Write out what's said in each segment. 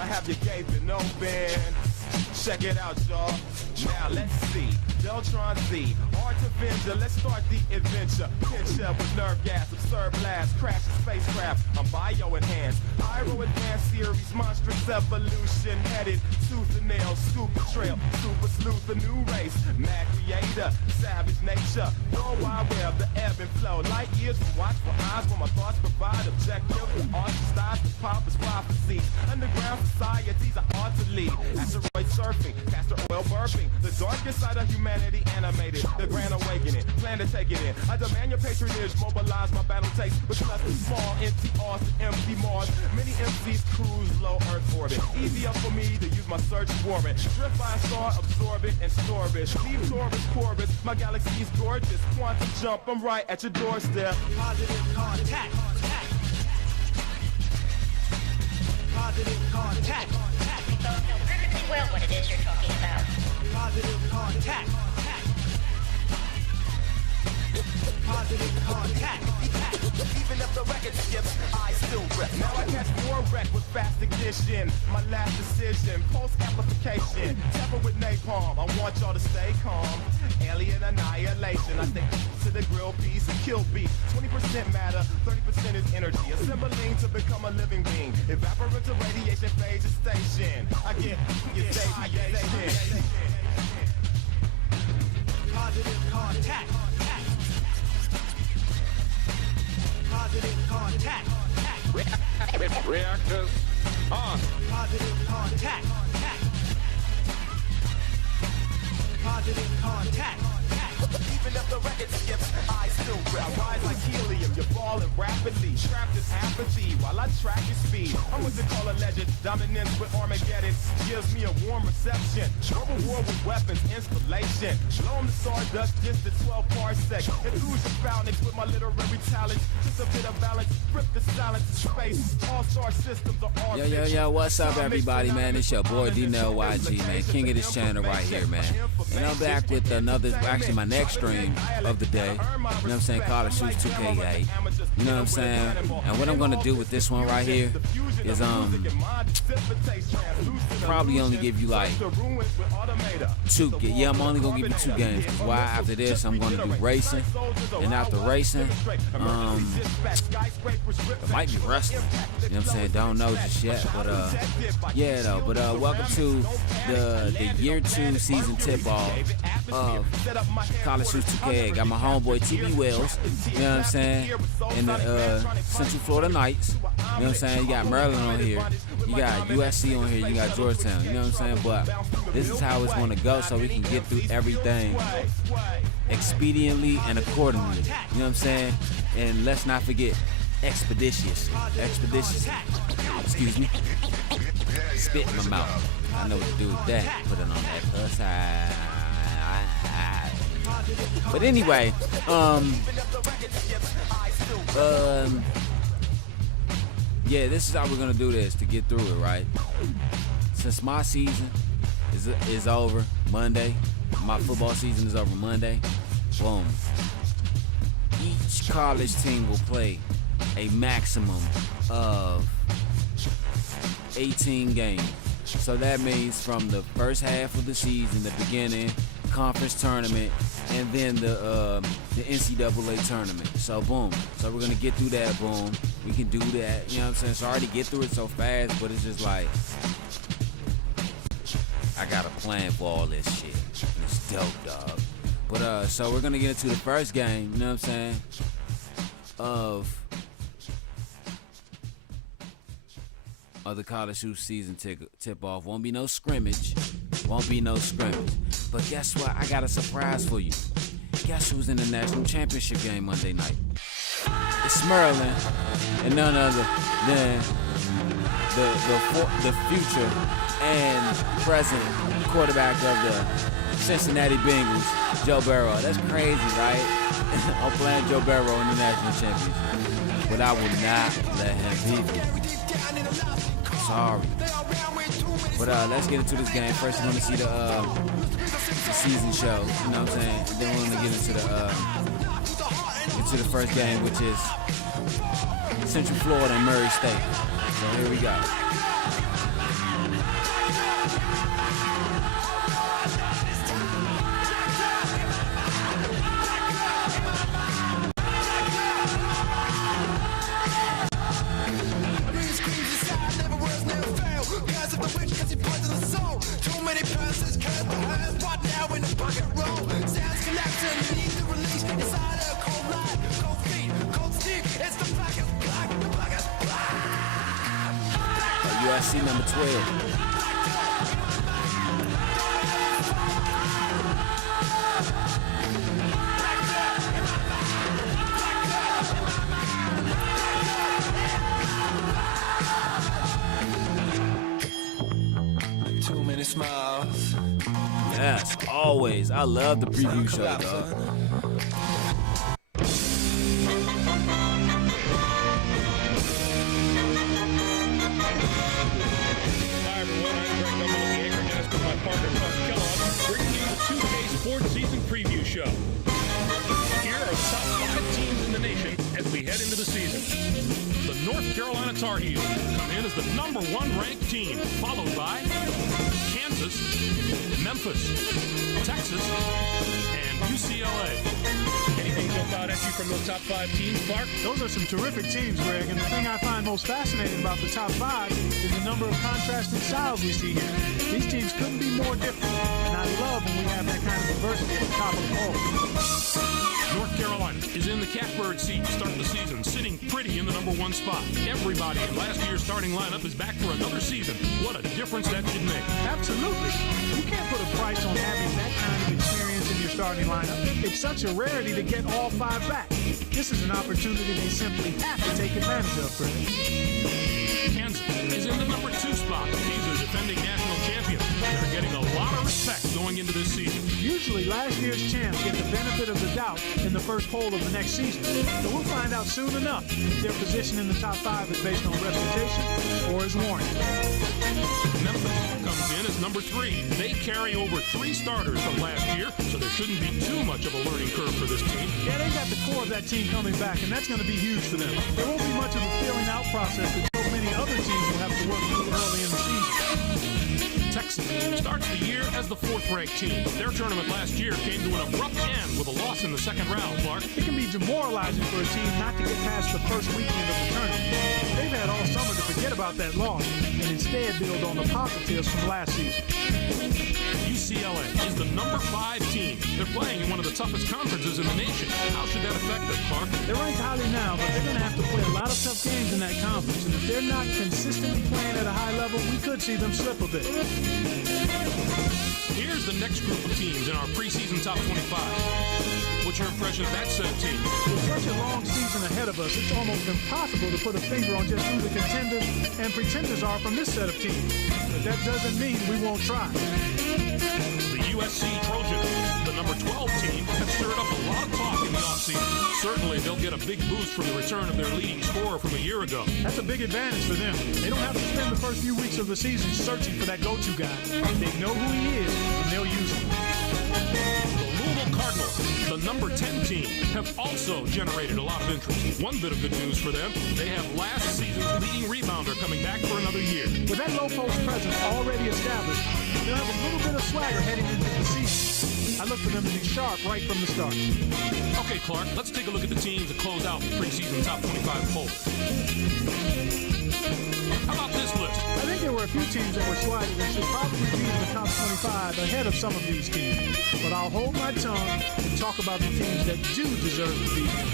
I have your gaping open. Check it out, y'all. Now let's see. Deltron Z, Art Avenger. Let's start the adventure. Pinch up with nerve gas, absurd blast, crash a spacecraft. I'm bio-enhanced. Pyro advanced series, monstrous evolution. Headed tooth and nail, super trail, super sleuth, a new race. Mad creator, savage nature. World wide web, the ebb and flow. Light years from watchful eyes when my thoughts provide objective. Art styles, the pop is prophecy. Underground societies are ought to lead. Asteroid surfing, castor oil burping. The darkest side of humanity animated. The grand awakening, plan to take it in. I demand your patronage, mobilize my battle takes. With less than small, empty R's to empty Mars. Many MCs cruise low Earth orbit. Easier for me to use my search warrant. Drift by a star, absorb it and store it. Leave Taurus, Corvus, my galaxy's gorgeous. Quantum jump, I'm right at your doorstep. Positive contact. Positive contact. We both know perfectly well what it is you're talking about. Positive contact. Positive contact. Even if the record skips, I still rep. Now I catch more wreck with fast ignition. My last decision, post amplification. Temper with napalm. I want y'all to stay calm. Alien annihilation. I think to the grill piece and kill beat. 20% matter, 30% is energy. Assembling to become a living being. Evaporate to radiation phase station. I get station. Positive contact. Positive contact. Reactors on. Positive contact. Positive contact. Even if the record skips, I still rep. I rise like helium, you're falling rapidly. Trapped in apathy while I track your speed. I'm what they call a legend. Dominance with Armageddon gives me a warm reception. World war with weapons, installation. Blow 'em to sawdust, distance 12 parsecs. Illusion phalanx with my literary talents. Just a bit of balance, rip the silence of space. All-star systems are all. Yo, what's up, everybody, man? It's your boy, D-Nell YG, man. King of this channel right here, man. And I'm back with another, actually my next stream of the day. You know what I'm saying? College Hoops 2K8. You know what I'm saying? And what I'm going to do with this one right here is, probably only give you like I'm only going to give you 2 games. Cause why? After this, I'm going to do racing. And after racing, it might be wrestling. You know what I'm saying? Don't know just yet. But, yeah, though. But, welcome to the year 2 season tip-off of College Hoops 2K8. Got my homeboy TB Wells, you know what I'm saying, in the Central Florida Knights. You know what I'm saying? You got Maryland on here, you got USC on here, you got Georgetown. You know what I'm saying? But this is how it's going to go, so we can get through everything expediently and accordingly. You know what I'm saying? And let's not forget expeditious. Excuse me. Spit in my mouth. I know what to do with that. Put it on that other side. But anyway, yeah, this is how we're gonna do this to get through it, right? Since my season is over Monday, my football season is over Monday. Boom. Each college team will play a maximum of 18 games. So that means from the first half of the season, the beginning, conference tournament, and then the NCAA tournament. So boom. So we're gonna get through that. Boom. We can do that. You know what I'm saying? So I already get through it so fast, but it's just like I got a plan for all this shit. It's dope, dog. But so we're gonna get into the first game. You know what I'm saying? Of the college hoops season tip-off. Won't be no scrimmage. But guess what? I got a surprise for you. Guess who's in the national championship game Monday night? It's Maryland, and none other than the future and present quarterback of the Cincinnati Bengals, Joe Burrow. That's crazy, right? I'm playing Joe Burrow in the national championship, but I will not let him beat me. Sorry. But let's get into this game. First, we're gonna see the season show. You know what I'm saying? And then we're gonna get into the first game, which is Central Florida and Murray State. So here we go. USC number 12. 2 minute smiles. Yes, always. I love the preview show, dog. Hi everyone, I'm Greg Gumbel of the Anchor Desk with my partner Clark Kellogg, bringing you the 2K Sports Season Preview Show. Here are the top 5 teams in the nation as we head into the season. The North Carolina Tar Heels come in as the number 1 ranked team, followed by Kansas, Memphis, Texas, and UCLA. Anything jump out at you from those top 5 teams, Clark? Those are some terrific teams, Greg, and the thing I find most fascinating about the top 5 is the number of contrasting styles we see here. These teams couldn't be more different, and I love when we have that kind of diversity at the top of the poll. North Carolina is in the catbird seat to start the season, sitting pretty in the number 1 spot. Everybody in last year's starting lineup is back for another season. What a difference that should make. Absolutely. You can't put a price on having that kind of experience in your starting lineup. It's such a rarity to get all 5 back. This is an opportunity they simply have to take advantage of, Greg. Kansas is in the number 2 spot. These are defending national champions. They're getting a lot of respect going into this season. Usually, last year's champs get the benefit of the doubt in the first poll of the next season. So we'll find out soon enough if their position in the top 5 is based on reputation or is warranted. Memphis comes in as number 3. They carry over 3 starters from last year, so there shouldn't be too much of a learning curve for this team. Yeah, they got the core of that team coming back, and that's going to be huge for them. There won't be much of a feeling out process that so many other teams will have to work through early in the season. Texas starts the year as the 4th-ranked team. Their tournament last year came to an abrupt end with a loss in the second round, Clark. It can be demoralizing for a team not to get past the first weekend of the tournament. They've had all summer to forget about that loss and instead build on the positives from last season. UCLA is the number 5 team. They're playing in one of the toughest conferences in the nation. How should that affect them, Clark? They're ranked highly now, but they're going to have to play a lot of tough games in that conference. And if they're not consistently playing at a high level, we could see them slip a bit. Here's the next group of teams in our preseason top 25. What's your impression of that set of teams? With such a long season ahead of us, it's almost impossible to put a finger on just who the contenders and pretenders are from this set of teams. But that doesn't mean we won't try. The USC Trojans, the number 12 team, have stirred up a lot of talk in the offseason. Certainly, they'll get a big boost from the return of their leading scorer from a year ago. That's a big advantage for them. They don't have to spend the first few weeks of the season searching for that go-to guy. They know who he is, and they'll use him. The Louisville Cardinals, the number 10 team, have also generated a lot of interest. One bit of good news for them, they have last season's leading rebounder coming back for another year. With that low-post presence already established, they'll have a little bit of swagger heading into the season. I look for them to be sharp right from the start. Okay, Clark, let's take a look at the teams that close out the preseason top 25 poll. How about this list? I think there were a few teams that were slighted and should probably be in the top 25 ahead of some of these teams. But I'll hold my tongue and talk about the teams that do deserve to be there.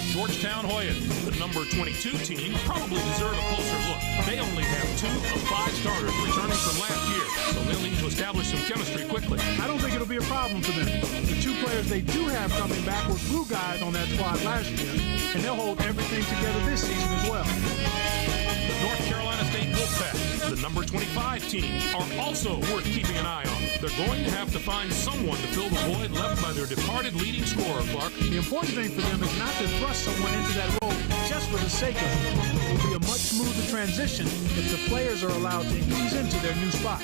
The Georgetown Hoyas, the number 22 team, probably deserve a closer look. They only have 2 of 5 starters returning from last year, so they'll need to establish some chemistry quickly. I don't think it'll be a problem for them. The 2 players they do have coming back were glue guys on that squad last year, and they'll hold everything together this season as well. The North Carolina State Wolfpack, the number 25 team, are also worth keeping an eye on. They're going to have to find someone to fill the void left by their departed leading scorer, Clark. The important thing for them is not to thrust someone into that role just for the sake of it. It will be a much smoother transition if the players are allowed to ease into their new spot.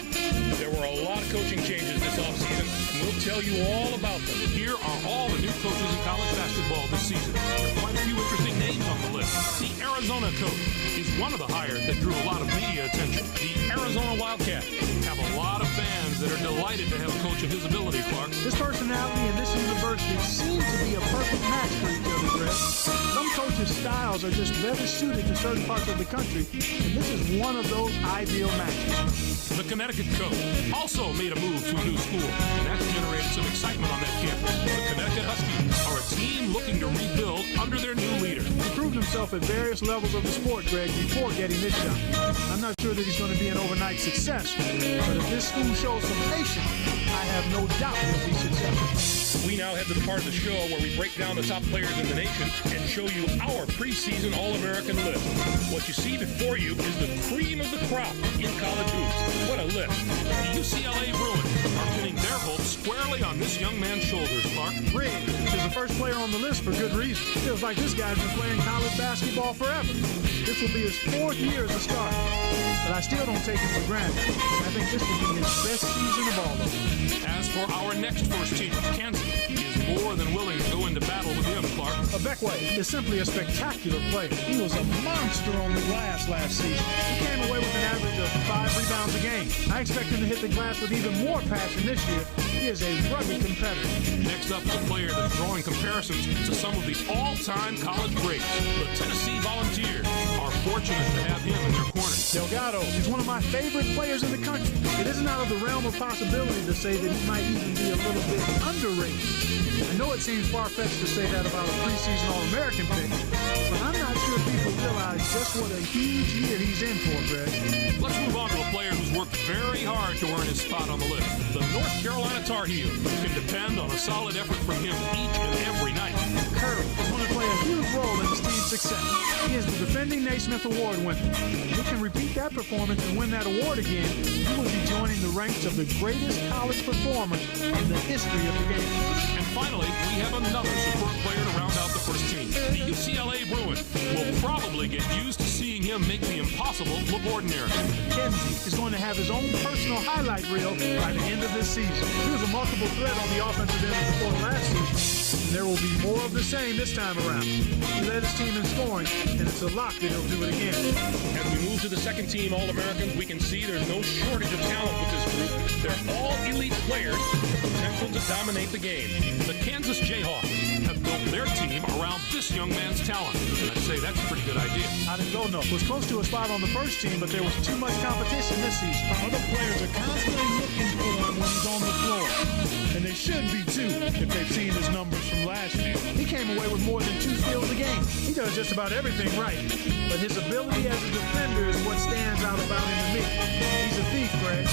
There were a lot of coaching changes this offseason, and we'll tell you all about them. Here are all the new coaches in college basketball this season. There are quite a few interesting names on the list. The Arizona coach is one of the hires that drew a lot of media attention. The Arizona Wildcats have a lot of fans that are delighted to have a coach of his ability, Clark. This personality and this university seem to be a perfect match for each other, Greg. Some coaches' styles are just better suited to certain parts of the country, and this is one of those ideal matches. The Connecticut coach also made a move to a new school, and that's generated some excitement on that campus. The Connecticut Huskies are a team looking to rebuild under their new leader. They proved themselves himself at various levels of the sport, Greg, before getting this shot. I'm not sure that he's going to be an overnight success, but if this school shows some patience, I have no doubt he'll be successful. We now head to the part of the show where we break down the top players in the nation and show you our preseason All-American list. What you see before you is the cream of the crop in college hoops. What a list. The UCLA Bruins are pinning their hopes squarely on this young man's shoulders, Clark. Riggs is the first player on the list for good reason. Feels like this guy's been playing college basketball forever. This will be his 4th year as a starter, but I still don't take it for granted. I think this will be his best season of all of them. As for our next first team, Kansas is more than willing to go into battle with him, Clark. Beckway is simply a spectacular player. He was a monster on the glass last season. He came away with an average of 5 rebounds a game. I expect him to hit the glass with even more passion this year. He is a rugged competitor. Next up, the player that's drawing comparisons to some of the all-time college greats. The Tennessee Volunteers are fortunate to have him in their corner. Delgado is one of my favorite players in the country. It isn't out of the realm of possibility to say that he might even be a little bit underrated. I know it seems far-fetched to say that about a preseason All-American pick, but I'm not sure people realize just what a huge year he's in for, Greg. Let's move on to a player who's worked very hard to earn his spot on the list. The North Carolina Tar Heel can depend on a solid effort from him each and every night. Curry is going to play a huge role in his team's success. He is the defending Naismith Award winner. If he can repeat that performance and win that award again, he will be joining the ranks of the greatest college performers in the history of the game. And finally, we have another superb player to round out the first team. The UCLA Bruins will probably get used to seeing him make the impossible look ordinary. Kenzie is going to have his own personal highlight reel by the end of this season. He was a multiple threat on the offensive end of the court last season, and there will be more of the same this time around. He led his team in scoring, and it's a lock that he'll do it again. As we move to the second team All-Americans, we can see there's no shortage of talent with this group. They're all elite players with the potential to dominate the game. The Kansas Jayhawks have built their team around this young man's talent, and I'd say that's a pretty good idea. I didn't go no. Was close to a spot on the first team, but there was too much competition this season. Other players are constantly looking for him when he's on the floor, and they should be too if they've seen his numbers from last year. He came away with more than 2 steals a game. He does just about everything right, but his ability as a defender is what stands out about him to me. He's a thief, Greg.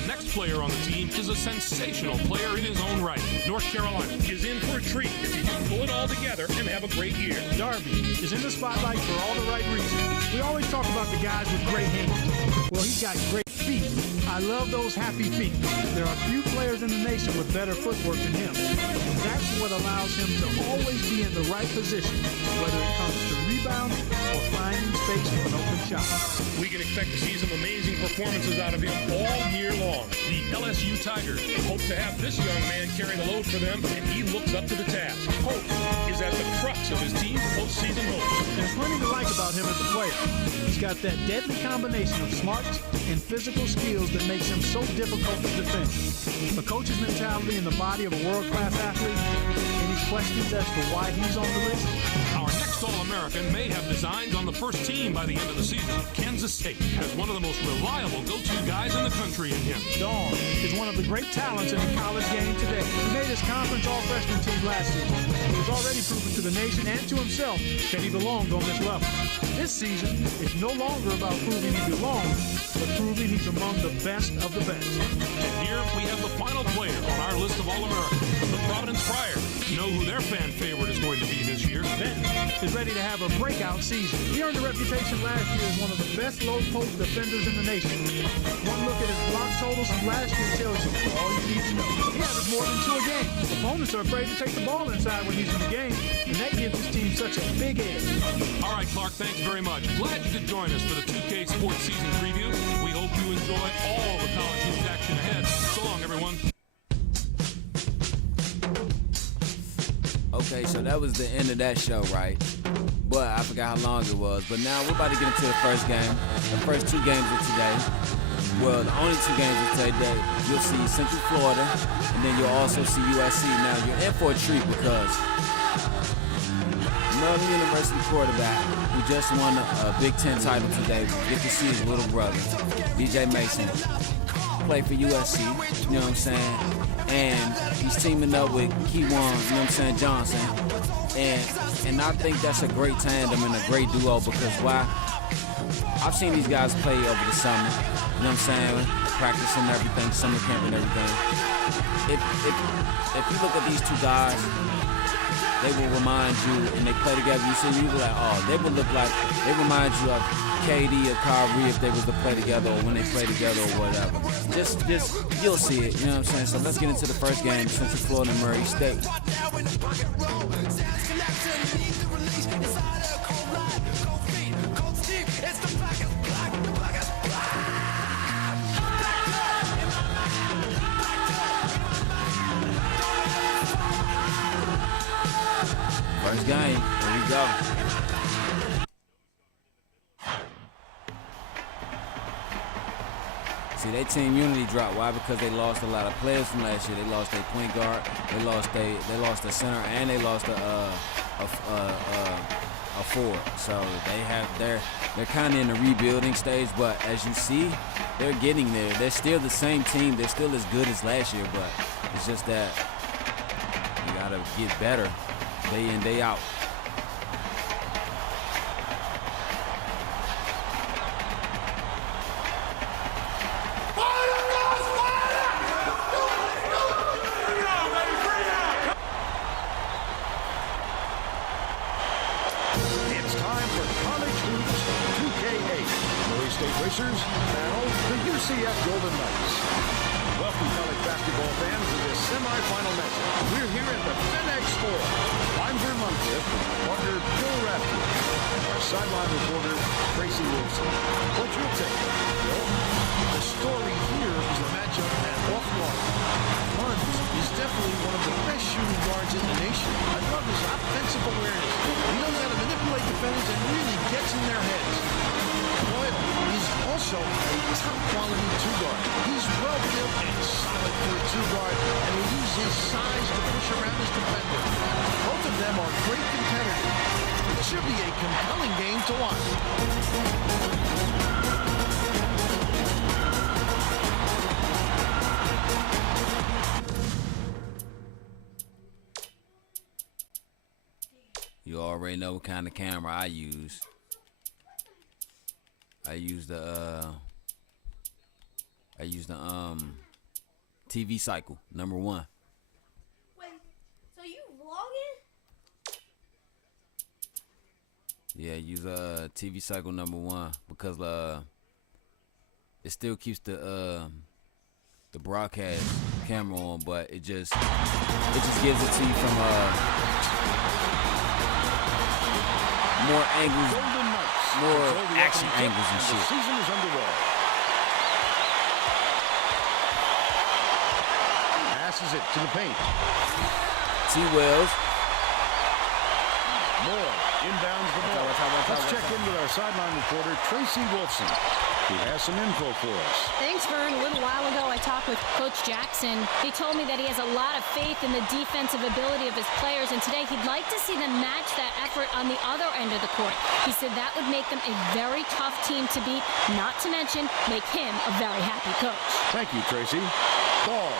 The next player on the team is a sensational player in his own right. North Carolina is in for a treat if he can pull it all together and have a great year. Darby is in the spotlight for all the right reasons. We always talk about the guys with great hands. Well, he's got great feet. I love those happy feet. There are few players in the nation with better footwork than him. And that's what allows him to always be in the right position, whether it comes to rebounding or finding space for an open shot. We can expect to see some amazing performances out of him all year long. The LSU Tigers hope to have this young man carry the load for them, and he looks up to the task. Hope is at the crux of his team's postseason hopes. There's plenty to like about him as a player. He's got that deadly combination of smarts and physical skills that makes him so difficult to defend. A coach's mentality in the body of a world-class athlete. Any questions as to why he's on the list? Our next All-American may have designs on the first team by the end of the season. Kansas State has one of the most reliable go-to guys in the country in him. Dawn is one of the great talents in the college game today. He made his conference all-freshman team last season. He was already proven to the nation and to himself that he belonged on this level. This season, it's no longer about proving he belongs, but proving he's among the best of the best. And here we have the final player on our list of All-Americans, the Providence Friars. You know who their fan favorite is going to be this year? Benton is ready to have a breakout season. He earned a reputation last year as one of the best low-post defenders in the nation. One look at his block totals from last year tells you all you need to know. He averaged more than 2 a game. Opponents are afraid to take the ball inside when he's in the game, and that gives his team such a big edge. All right, Clark, thanks very much. Glad you could join us for the 2K Sports Season Preview. We hope you enjoy all the college hoops action ahead. So long, everyone. Okay, so that was the end of that show, right? But I forgot how long it was. But now we're about to get into the first game. The first 2 games of today. Well, the only 2 games of today. You'll see Central Florida, and then you'll also see USC. Now, you're in for a treat because Northern University quarterback who just won a Big Ten title today. Get to see his little brother, DJ Mason, play for USC, you know what I'm saying? And he's teaming up with Keywan, you know what I'm saying, Johnson, And I think that's a great tandem and a great duo because why? I've seen these guys play over the summer. You know what I'm saying? Practicing everything, summer camp and everything. If you look at these two guys, they will remind you, and they play together. You see, you be like, oh, they remind you of KD or Kyrie if they was to play together or when they play together or whatever. Just you'll see it. You know what I'm saying? So let's get into the first game, Central Florida Murray State. First game, here we go. See, their team unity dropped. Why? Because they lost a lot of players from last year. They lost their point guard, they lost a center, and they lost a forward. So they're kind of in the rebuilding stage. But as you see, they're getting there. They're still the same team. They're still as good as last year. But it's just that you gotta get better. Day in, day out. It's time for College Hoops 2K8. Murray State Racers battle the UCF Golden Knights. Welcome, college basketball fans, to this semifinal matchup. We're here at the FedEx Store. I'm Vern Munford with my partner, Bill Rafter. Our sideline reporter, Tracy Wilson. What's your take, Bill? The story here is the matchup at off-guard. Munz is definitely one of the best shooting guards in the nation. I love his offensive awareness. He knows how to manipulate defenders and really gets in their heads. Doyle is also a top-quality two-guard. He's well-built and solid for a two-guard, and he uses his size to push around his defender. Both of them are great competitors. It should be a compelling game to watch. You already know what kind of camera I use. I use the TV cycle #1. Wait, so you vlogging? Yeah, use TV cycle #1 because it still keeps the broadcast camera on, but it just gives it to you from more angles, more action angles and shit. The season is underway. Passes it to the paint. T-Wells. Moore inbounds the ball. Let's check in with our sideline reporter, Tracy Wilson. He has some info for us. Thanks, Vern. A little while ago, I talked with Coach Jackson. He told me that he has a lot of faith in the defensive ability of his players, and today he'd like to see them match that effort on the other end of the court. He said that would make them a very tough team to beat, not to mention make him a very happy coach. Thank you, Tracy. Ball.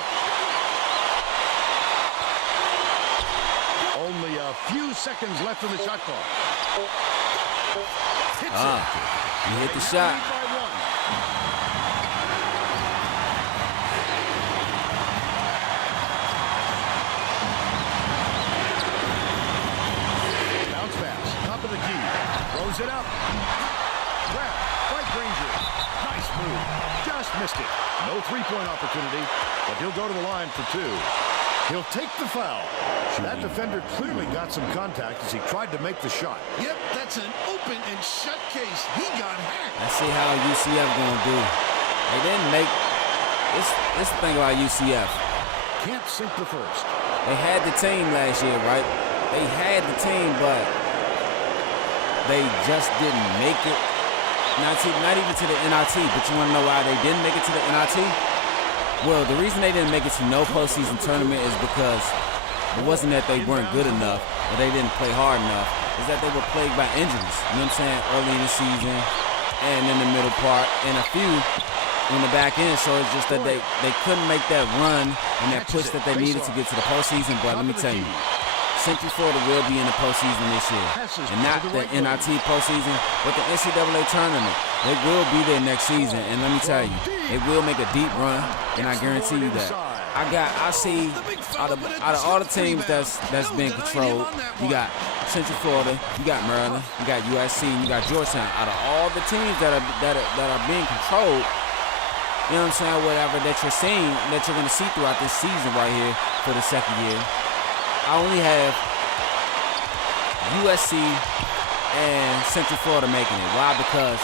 Only a few seconds left in the shot clock. Hits it. He hit the shot. Bounce pass, top of the key. Throws it up. Grab, right Ranger. Nice move. Just missed it. No three-point opportunity, but he'll go to the line for two. He'll take the foul. That defender clearly got some contact as he tried to make the shot. Yep, that's an open and shut case. He got hacked. Let's see how UCF gonna do. They didn't make this the thing about UCF. Can't sink the first. They had the team last year, right? They had the team, but they just didn't make it. Not even to the NIT, but you wanna know why they didn't make it to the NIT? Well, the reason they didn't make it to no postseason tournament is because it wasn't that they weren't good enough or they didn't play hard enough. It's that they were plagued by injuries, you know what I'm saying, early in the season and in the middle part and a few in the back end. So it's just that they couldn't make that run and that push that they needed to get to the postseason. But let me tell you, Central Florida will be in the postseason this year. And not the NIT postseason, but the NCAA tournament. They will be there next season. And let me tell you, they will make a deep run, and I guarantee you that. I see out of all the teams that's been controlled, you got Central Florida, you got Maryland, you got USC, and you got Georgetown. Out of all the teams that are being controlled, you know what I'm saying, whatever that you're seeing, that you're going to see throughout this season right here for the second year, I only have USC and Central Florida making it. Why? Because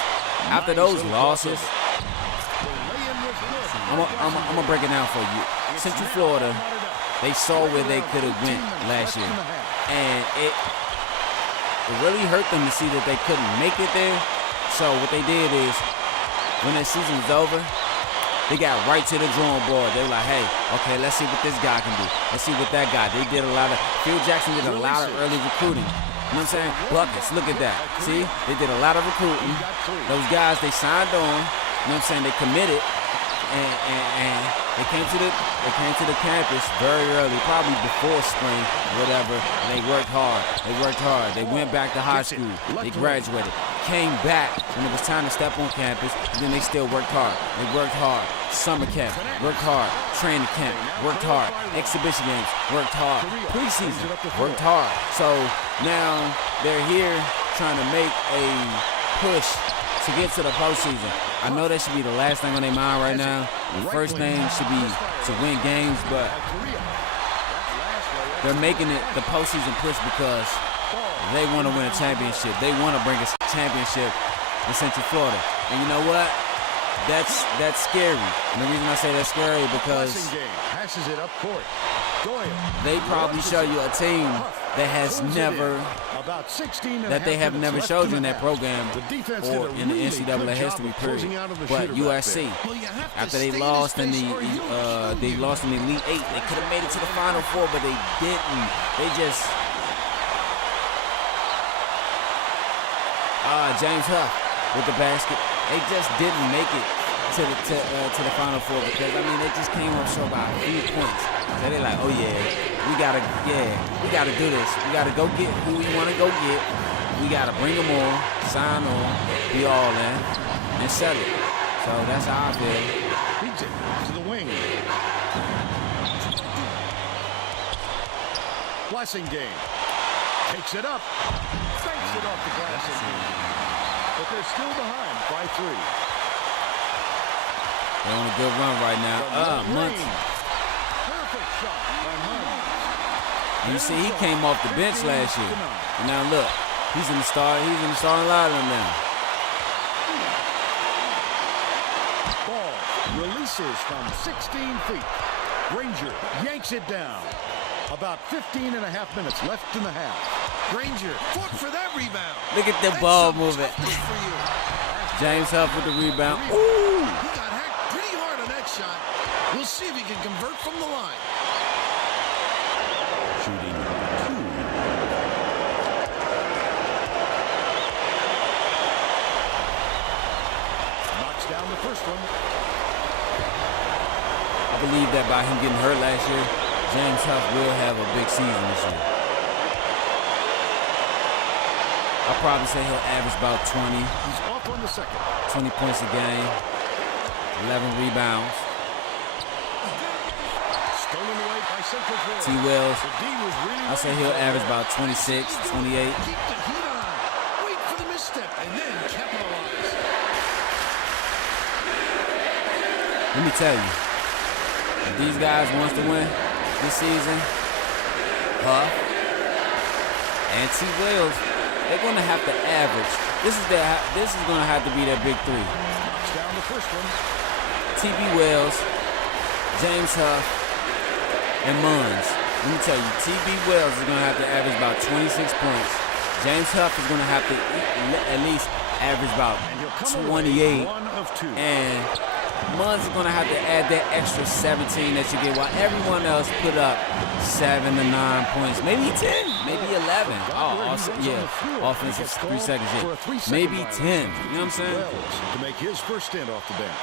after those losses, I'm gonna break it down for you. Central Florida, they saw where they could have went last year, and it really hurt them to see that they couldn't make it there. So what they did is, when the season was over, they got right to the drawing board. They were like, hey, okay, let's see what this guy can do. Let's see what that guy. They did a lot of, Phil Jackson did a lot of early recruiting. You know what I'm saying? Buckets, look at that. See, they did a lot of recruiting. Those guys, they signed on. You know what I'm saying? They committed, and they came to the campus very early, probably before spring, whatever. And they worked hard. They went back to high school. They graduated. Came back when it was time to step on campus, and then they still worked hard. They worked hard. Summer camp, worked hard. Training camp, worked hard. Exhibition games, worked hard. Preseason, worked hard. So now they're here trying to make a push to get to the postseason. I know that should be the last thing on their mind right now. The first thing should be to win games, but they're making it the postseason push because they want to win a championship. They want to bring a championship in Central Florida. And you know what? That's scary. And the reason I say that's scary because they probably show you a team that has never, that they have never showed you in that program or in the NCAA history period. But USC, after they lost in the Elite Eight, they could have made it to the Final Four, but they didn't. They just James Huff with the basket. They just didn't make it to the Final Four because they just came up short by a few points. So they're like, oh yeah, we gotta do this. We gotta go get who we want to go get. We gotta bring them on, sign on, be all in, and sell it. So that's how I feel. Beats it to the wing. Blessing game takes it up, banks it off the glass again. But they're still behind by 3. They're on a good run right now. Months. Perfect shot by Munn. You see, he came off the bench last year. And now look, he's in the starting lineup now. Ball releases from 16 feet. Granger yanks it down. About 15 and a half minutes left in the half. Granger fought for that rebound. Look at the ball moving. James Huff with the rebound. Ooh! He got hacked pretty hard on that shot. We'll see if he can convert from the line. Shooting 2. Knocks down the first one. I believe that by him getting hurt last year, James Huff will have a big season this year. I'll probably say he'll average about 20. He's off on the second. 20 points a game, 11 rebounds. Stolen away by Central Florida. T. Wells, Really I say he'll average about 26, 28. Keep the heat on. Wait for the misstep and then capitalize. Let me tell you, if these guys wants to win this season, Huff and T. Wells, they're going to have to average. This is going to have to be their big 3. Knocks down the first one. T.B. Wells, James Huff, and Munns. Let me tell you, T.B. Wells is going to have to average about 26 points. James Huff is going to have to at least average about 28. And Munns is going to have to add that extra 17 that you get, while everyone else put up 7 to 9 points, maybe 10, maybe 11. Oh, also, yeah, offensive 3 seconds, yeah. Maybe 10. You know what I'm saying? To make his first stint off the bench.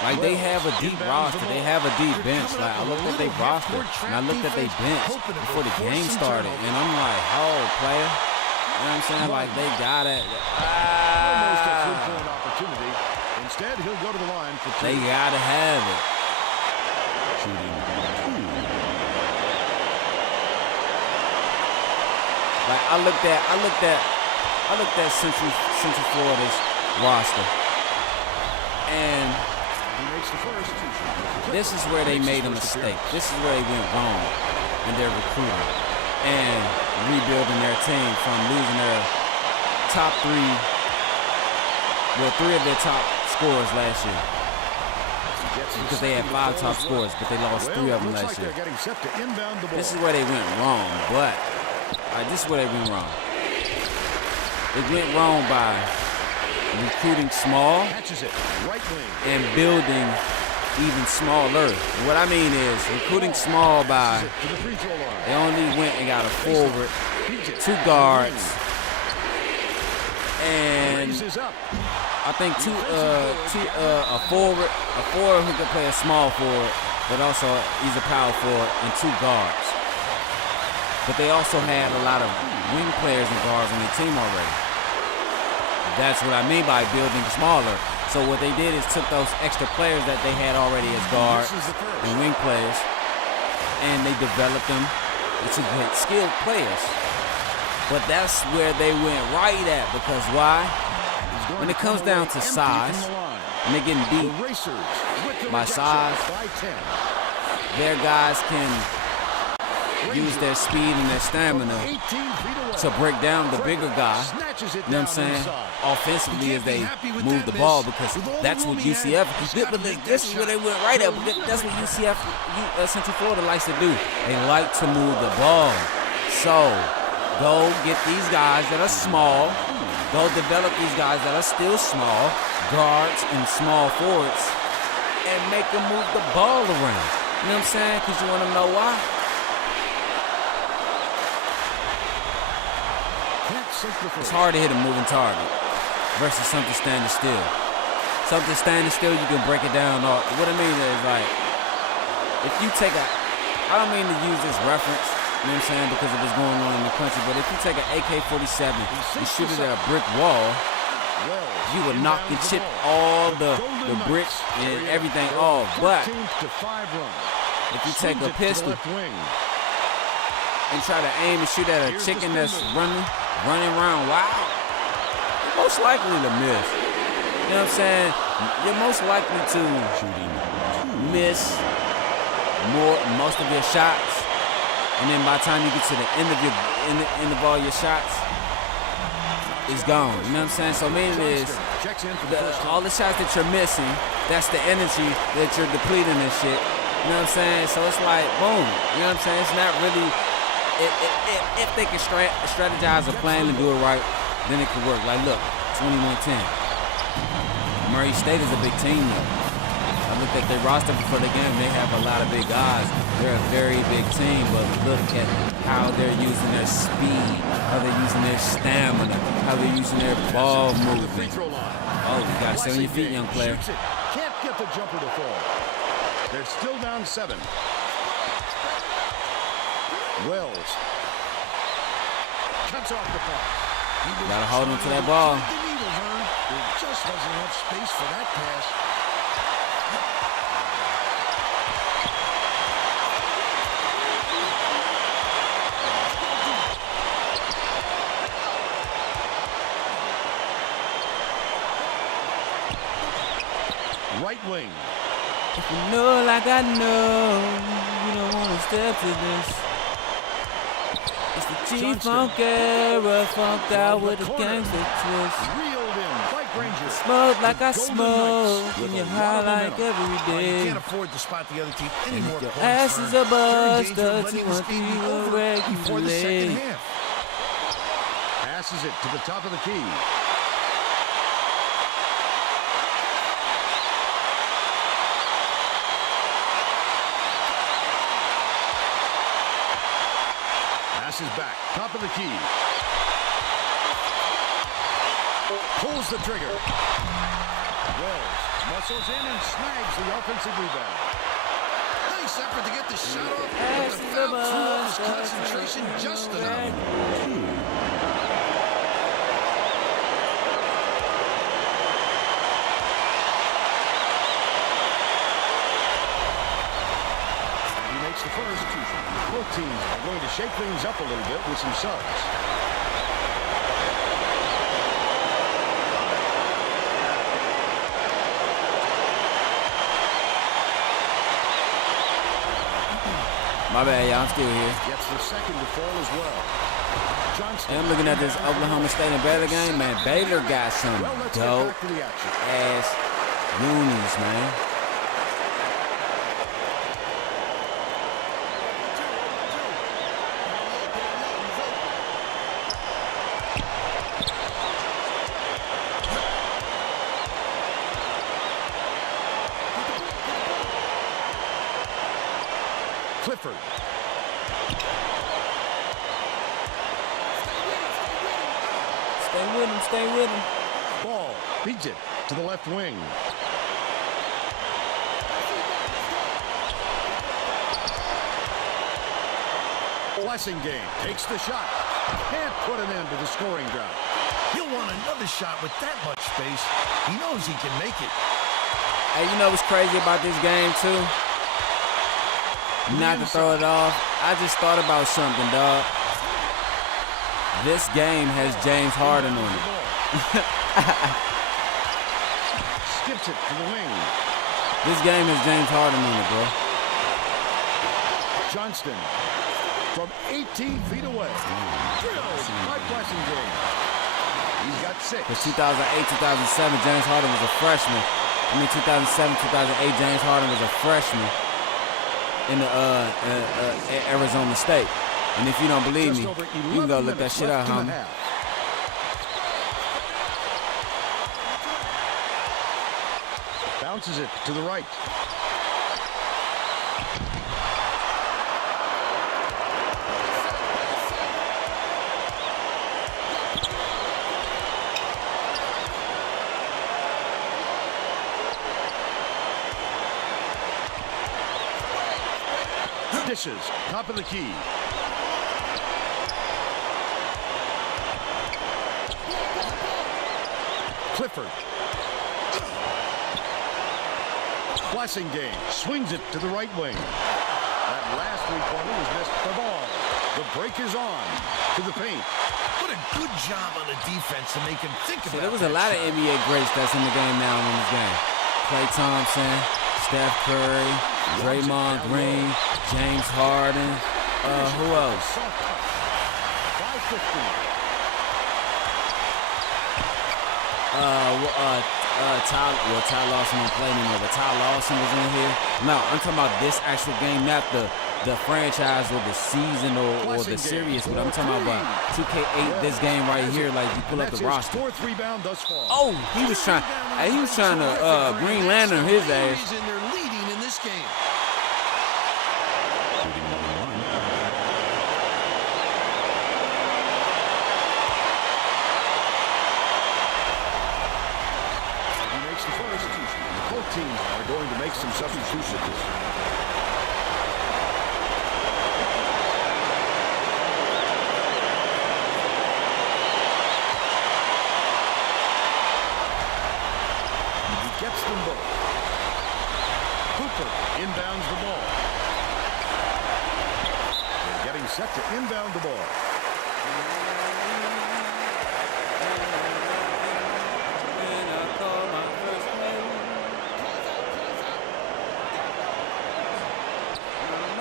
Like, they have a deep roster. They have a deep bench. Like, I looked at their roster, and I looked at their bench before the game started, and I'm like, oh, player. You know what I'm saying? Like, they got it. Almost a three-point opportunity. Instead, he'll go to the line for 2. They got to have it. Shooting 2. Like, I looked at Central Florida's roster, and He makes the first. this is where they made a mistake. This is where they went wrong in their recruiting and rebuilding their team from losing their top 3 of their top scorers last year. Because they had 5 top scorers, but they lost 3 of them last year. This is where they went wrong, but this is where they went wrong. They went wrong by recruiting small and building even smaller. What I mean is recruiting small by they only went and got a forward, 2 guards, and I think a forward who can play a small forward, but also he's a power forward, and 2 guards. But they also had a lot of wing players and guards on their team already. That's what I mean by building smaller. So what they did is took those extra players that they had already as guards and wing players, and they developed them into great skilled players. But that's where they went right at, because why? When it comes down to size, and they're getting beat by size, their guys can use their speed and their stamina to break down the bigger guy, you know what I'm saying, offensively as they move the ball, because that's what UCF, but this is where they went right at, but that's what UCF, Central Florida likes to do. They like to move the ball. So, go get these guys that are small, go develop these guys that are still small, guards and small forwards, and make them move the ball around. You know what I'm saying? Because you want to know why? It's hard to hit a moving target versus something standing still. Something standing still, you can break it down. What I mean is, like, if you take I don't mean to use this reference, you know what I'm saying, because of what's going on in the country, but if you take an AK-47 and shoot it at a brick wall, you would knock and chip all the bricks and everything off. But if you take a pistol and try to aim and shoot at a chicken that's running around wild, you're most likely to miss. You know what I'm saying? You're most likely to miss most of your shots, and then by the time you get to the end of all your shots, it's gone. You know what I'm saying? So meaning is all the shots that you're missing, that's the energy that you're depleting and shit. You know what I'm saying? So it's like boom. You know what I'm saying? It's not really. If they can strategize a plan and do it right, then it could work. Like, look, 21-10. Murray State is a big team, though. I looked at their roster before the game. They have a lot of big guys. They're a very big team, but look at how they're using their speed, how they're using their stamina, how they're using their ball movement. Oh, you got to stay on your feet, young player. Can't get the jumper to fall. They're still down 7. Wells cuts off the pass. Gotta hold him to that ball. There just wasn't enough space for that pass. Right wing. If you know like I know, you don't want to step to this. It's the G-Funk era, funked out with a gangster twist. Reeled in, like Ranger. Smoke like I smoke when you're high like every day. You can't afford to spot the other team anymore. Your ass is a buster, 2-1-3 will regulate. Passes it to the top of the key. Passes back, top of the key. Pulls the trigger. Wells Muscles in and snags the offensive rebound. Nice effort to get the shot off, but the foul threw off his concentration just enough. The first. Both teams are going to shake things up a little bit with some subs. My bad, y'all. I'm still here. Gets the second to fall as well. Johnston. And I'm looking at this Oklahoma State and Baylor game, man. Baylor got some dope ass unis, man. Clifford. Stay with him. Ball beats it to the left wing. Blessing game takes the shot. Can't put an end to the scoring drought. He'll want another shot with that much space. He knows he can make it. Hey, you know what's crazy about this game, too? Not to throw it off, I just thought about something, dog. This game has James Harden on it. Skips it to the wing. This game has James Harden on it, bro. Johnston from 18 feet away. Drilled by Blessing game. He's got 6. For 2008-2007, James Harden was a freshman. 2007-2008, James Harden was a freshman in the Arizona State. And if you don't believe me, you can go look that shit up, homie. Bounces it to the right. Dishes, top of the key. Clifford. Blessing game, swings it to the right wing. That last three-pointer was missed the ball. The break is on to the paint. What a good job on the defense to make him think about it. There was a lot of NBA greats that's in the game now in this game. Klay Thompson, Steph Curry, Draymond Green, James Harden. Who else? 5-15. Ty Lawson didn't play anymore, but Ty Lawson was in here. No, I'm talking about this actual game, not the franchise or the season or the series, but I'm talking about 2K8, this game right here, like you pull up the roster. Oh, he was trying to Green Lantern his ass. And they're leading in this game. Both teams are going to make some substitutions. He gets them both. Cooper inbounds the ball. They're getting set to inbound the ball.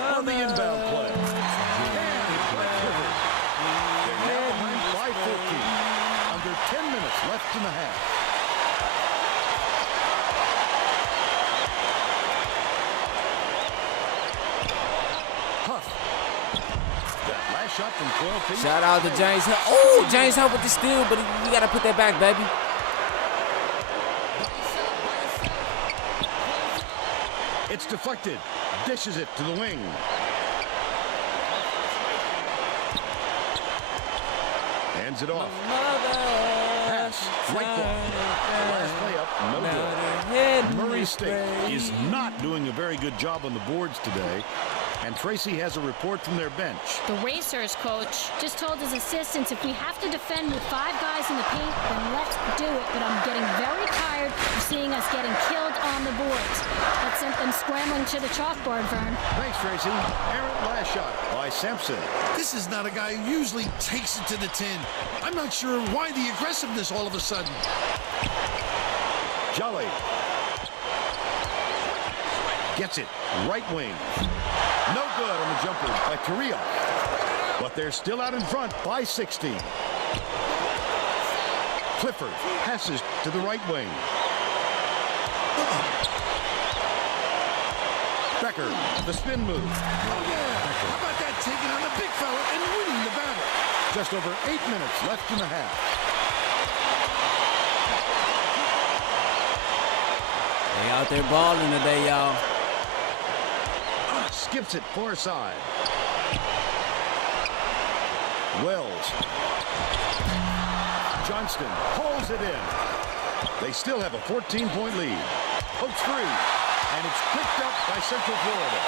On the inbound play. They're now behind by 14. Under 10 minutes left in the half. Huff. That last shot from 12 feet. Shout out to James Huff. Oh, James Huff with the steal, but we got to put that back, baby. It's deflected. Dishes it to the wing. Hands it off. Pass pass, right ball. Last play up, no good. Murray State is not doing a very good job on the boards today. And Tracy has a report from their bench. The Racers coach just told his assistants, if we have to defend with 5 guys in the paint, then let's do it. But I'm getting very tired of seeing us getting killed on the boards. That sent them scrambling to the chalkboard, Vern. Thanks, Tracy. Errant last shot by Sampson. This is not a guy who usually takes it to the 10. I'm not sure why the aggressiveness all of a sudden. Jolly gets it, right wing. No good on the jumper by Carrillo. But they're still out in front by 16. Clifford passes to the right wing. Becker, the spin move. Oh, yeah. How about that, taking on the big fella and winning the battle? Just over 8 minutes left in the half. They out there balling today, y'all. Skips it far side. Wells. Johnston pulls it in. They still have a 14-point lead. Pokes free. And it's picked up by Central Florida.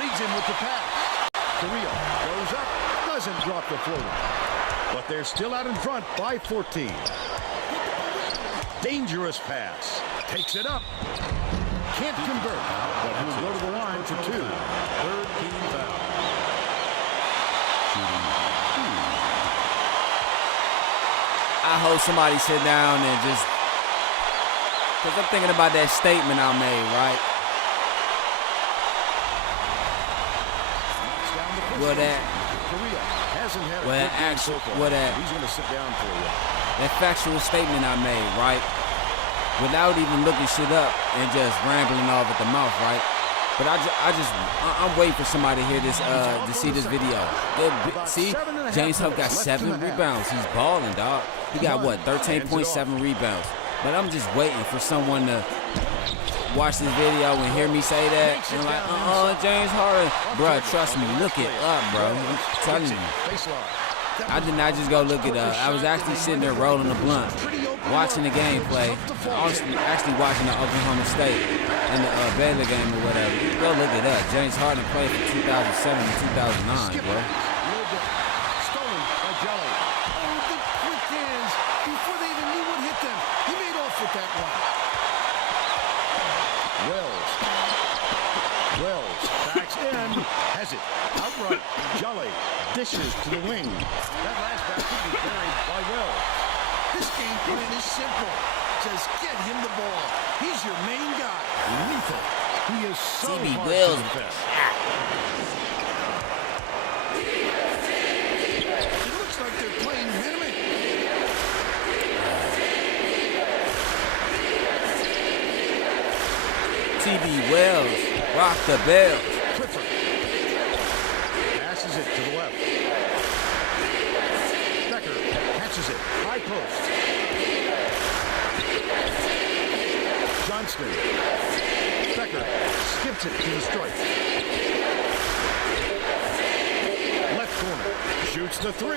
Leads him with the pass. Carrillo goes up. Doesn't drop the floater. But they're still out in front by 14. Dangerous pass. Takes it up. Can't convert, but he will go to the line for 2. Third team foul. I hope somebody sit down and just, because I'm thinking about that statement I made, right? Well, He's going to sit down for you. That factual statement I made, right? Without even looking shit up and just rambling off at the mouth, right? But I'm waiting for somebody to hear this, to see this video. See, James Huff got 7 rebounds. He's balling, dog. He got what, 13.7 rebounds. But I'm just waiting for someone to watch this video and hear me say that. And like, James Harden. Bro, trust me, look it up, bro. I'm telling you. I did not just go look it up. I was actually sitting there rolling a blunt, watching the gameplay. I was actually watching the Oklahoma State and the Baylor game or whatever. Go look it up. James Harden played from 2007 to 2009, bro. Stolen by Jelly. Oh, the quick hands. Before they even knew what hit them, he made off with that one. Wells backs in, has it, outright, Jolly, dishes to the wing. That last basket was buried by Wells. This game plan is simple. Just get him the ball. He's your main guy. Lethal. He is so TB hard Wells. to defend. It looks like they're playing minimum. TB Wells, rock the bell. Clifford passes it to the left. Becker catches it, high post. Johnston. Becker skips it to the stripe. Left corner, shoots the 3.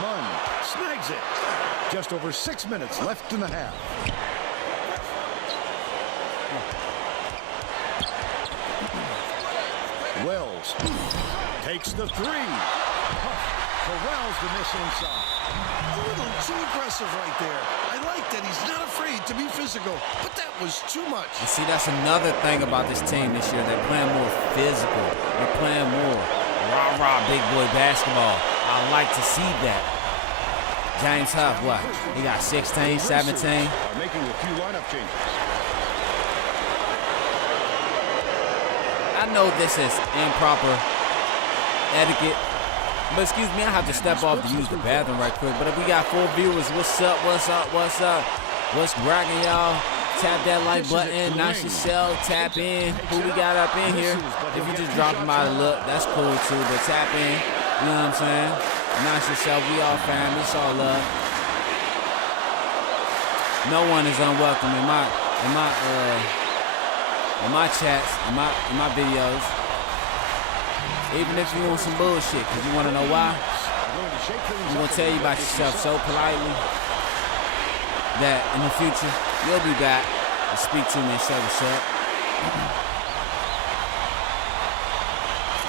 Munn snags it. Just over 6 minutes left in the half. Wells takes the 3. Corrals the miss inside. A little too aggressive right there. I like that he's not afraid to be physical, but that was too much. And see, that's another thing about this team this year. They're playing more physical. They're playing more rah-rah big boy basketball. I like to see that. James Huff, what? He got 16, 17. Making a few lineup changes. I know this is improper etiquette, but excuse me, I have to step off to use the bathroom right quick. But if we got 4 viewers, what's up, what's up, what's up? What's cracking, y'all? Tap that like button, knock yourself, tap in. Who we got up in here? If you just drop them out of look, that's cool too, but tap in, you know what I'm saying? Knock yourself, we all family, it's all love. No one is unwelcome in my chats, in my videos. Even if you want some bullshit, because you want to know why? I'm going to tell you about yourself so politely. that in the future you'll be back to speak to me and say what's up.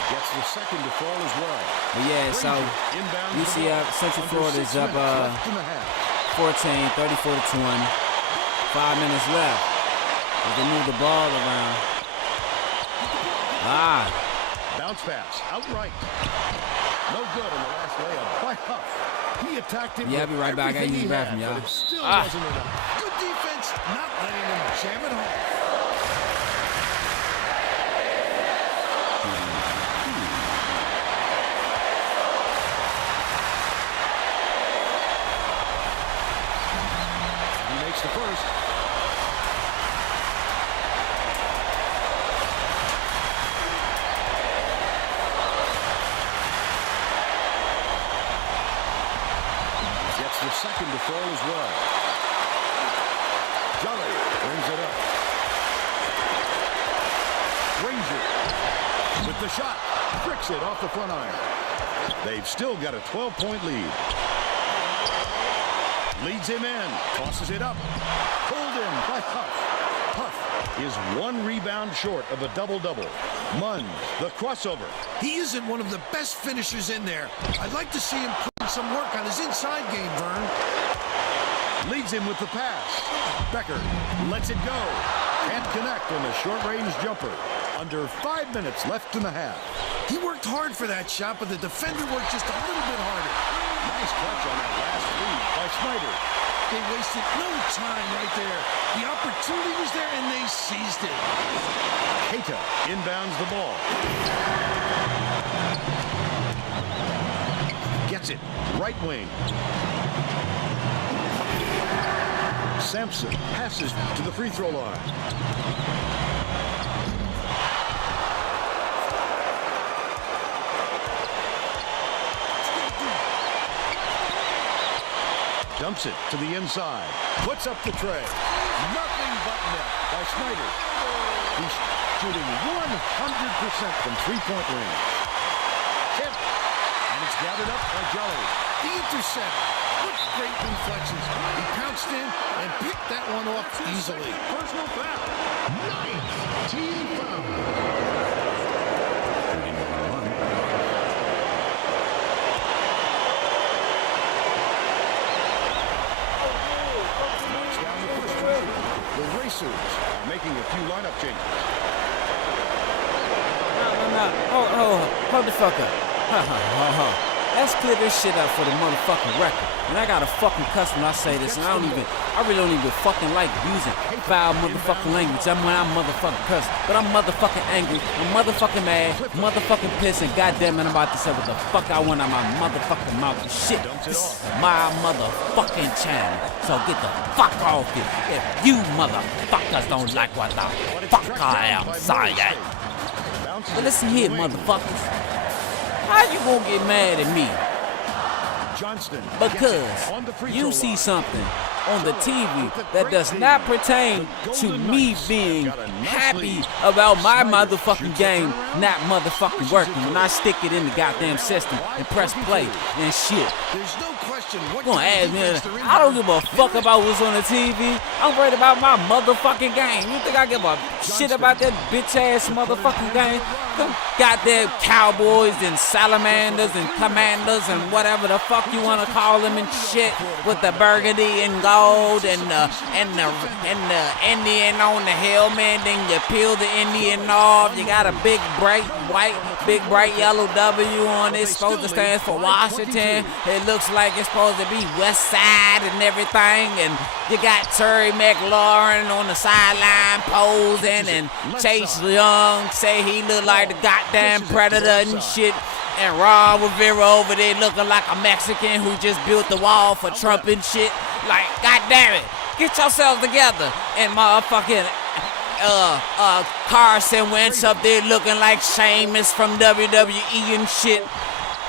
Gets the second to fall as well. But yeah, so UCF, Central Florida is up 14, 34-20. 5 minutes left. As they move the ball around. Bounce pass, outright. No good in the last layup by Huff. He attacked it. Yeah, I'll be right back. I use the bathroom, y'all. It still wasn't enough. Good defense, not letting him jam it home. He makes the first. The second to fall as well. Jolly brings it up. Ranger with the shot. Bricks it off the front iron. They've still got a 12-point lead. Leads him in. Tosses it up. Pulled in by Huff. Huff is 1 rebound short of a double-double. Munn, the crossover. He isn't one of the best finishers in there. I'd like to see him put some work on his inside game, Vern. Leads him with the pass. Becker lets it go. Can't connect on the short-range jumper. Under 5 minutes left in the half. He worked hard for that shot, but the defender worked just a little bit harder. Nice catch on that last lead by Snyder. They wasted no time right there. The opportunity was there, and they seized it. Keita inbounds the ball. Gets it. Right wing. Sampson passes to the free throw line. Dumps it to the inside. Puts up the tray. Nothing but net by Snyder. He's shooting 100% from three-point range. Tip. And it's gathered up by Jolly. The intercept. What great reflexes. He pounced in and picked that one off easily. Personal foul. Ninth team foul. The Racers are making a few lineup changes. No. Hold the fuck up. Let's clear this shit up for the motherfucking record. And I got a fucking cuss when I say this, and I really don't even fucking like using foul motherfucking language. I'm motherfucking cuss, but I'm motherfucking angry, I'm motherfucking mad, motherfucking pissed, and goddamn it, I'm about to say what the fuck I want out my motherfucking mouth. Shit, this is my motherfucking channel, so get the fuck off it. If you motherfuckers don't like what the fuck I am saying. But listen here, motherfuckers. How you gonna get mad at me? Because you see something on the TV that does not pertain to me being happy about my motherfucking game not motherfucking working when I stick it in the goddamn system and press play and shit. There's no question what gonna ask me, I don't give a fuck about what's on the TV. I'm worried about my motherfucking game. You think I give a shit about that bitch ass motherfucking game? Them goddamn Cowboys and Salamanders and Commanders and whatever the fuck you wanna call them and shit with the burgundy and gold and the Indian on the helmet. Then you peel the Indian off. You got a big bright white, big bright yellow W on it. Supposed to stand for Washington. It looks like it's supposed to be West Side and everything. And you got Terry McLaurin on the sideline posing, and Chase Young say he look like the goddamn Predator and shit. And Ron Rivera over there looking like a Mexican who just built the wall for Trump and shit. Like, goddamn it, get yourselves together. And motherfucking Carson Wentz up there looking like Sheamus from WWE and shit.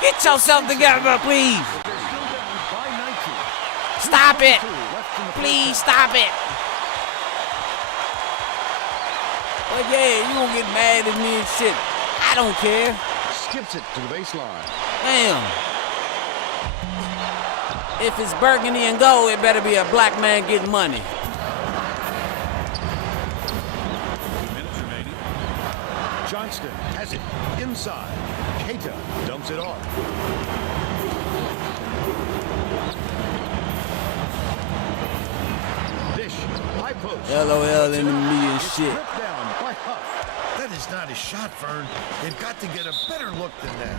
Get yourself together, please. Stop it. Please stop it. Well, yeah, you gonna get mad at me and shit. I don't care. Skips it to the baseline. Damn. If it's burgundy and gold, it better be a black man getting money. 2 minutes remaining. Johnston has it inside. Keita dumps it off. Dish, high post. LOL in the me and shit. Ripped down by Huff. That is not a shot, Vern. They've got to get a better look than that.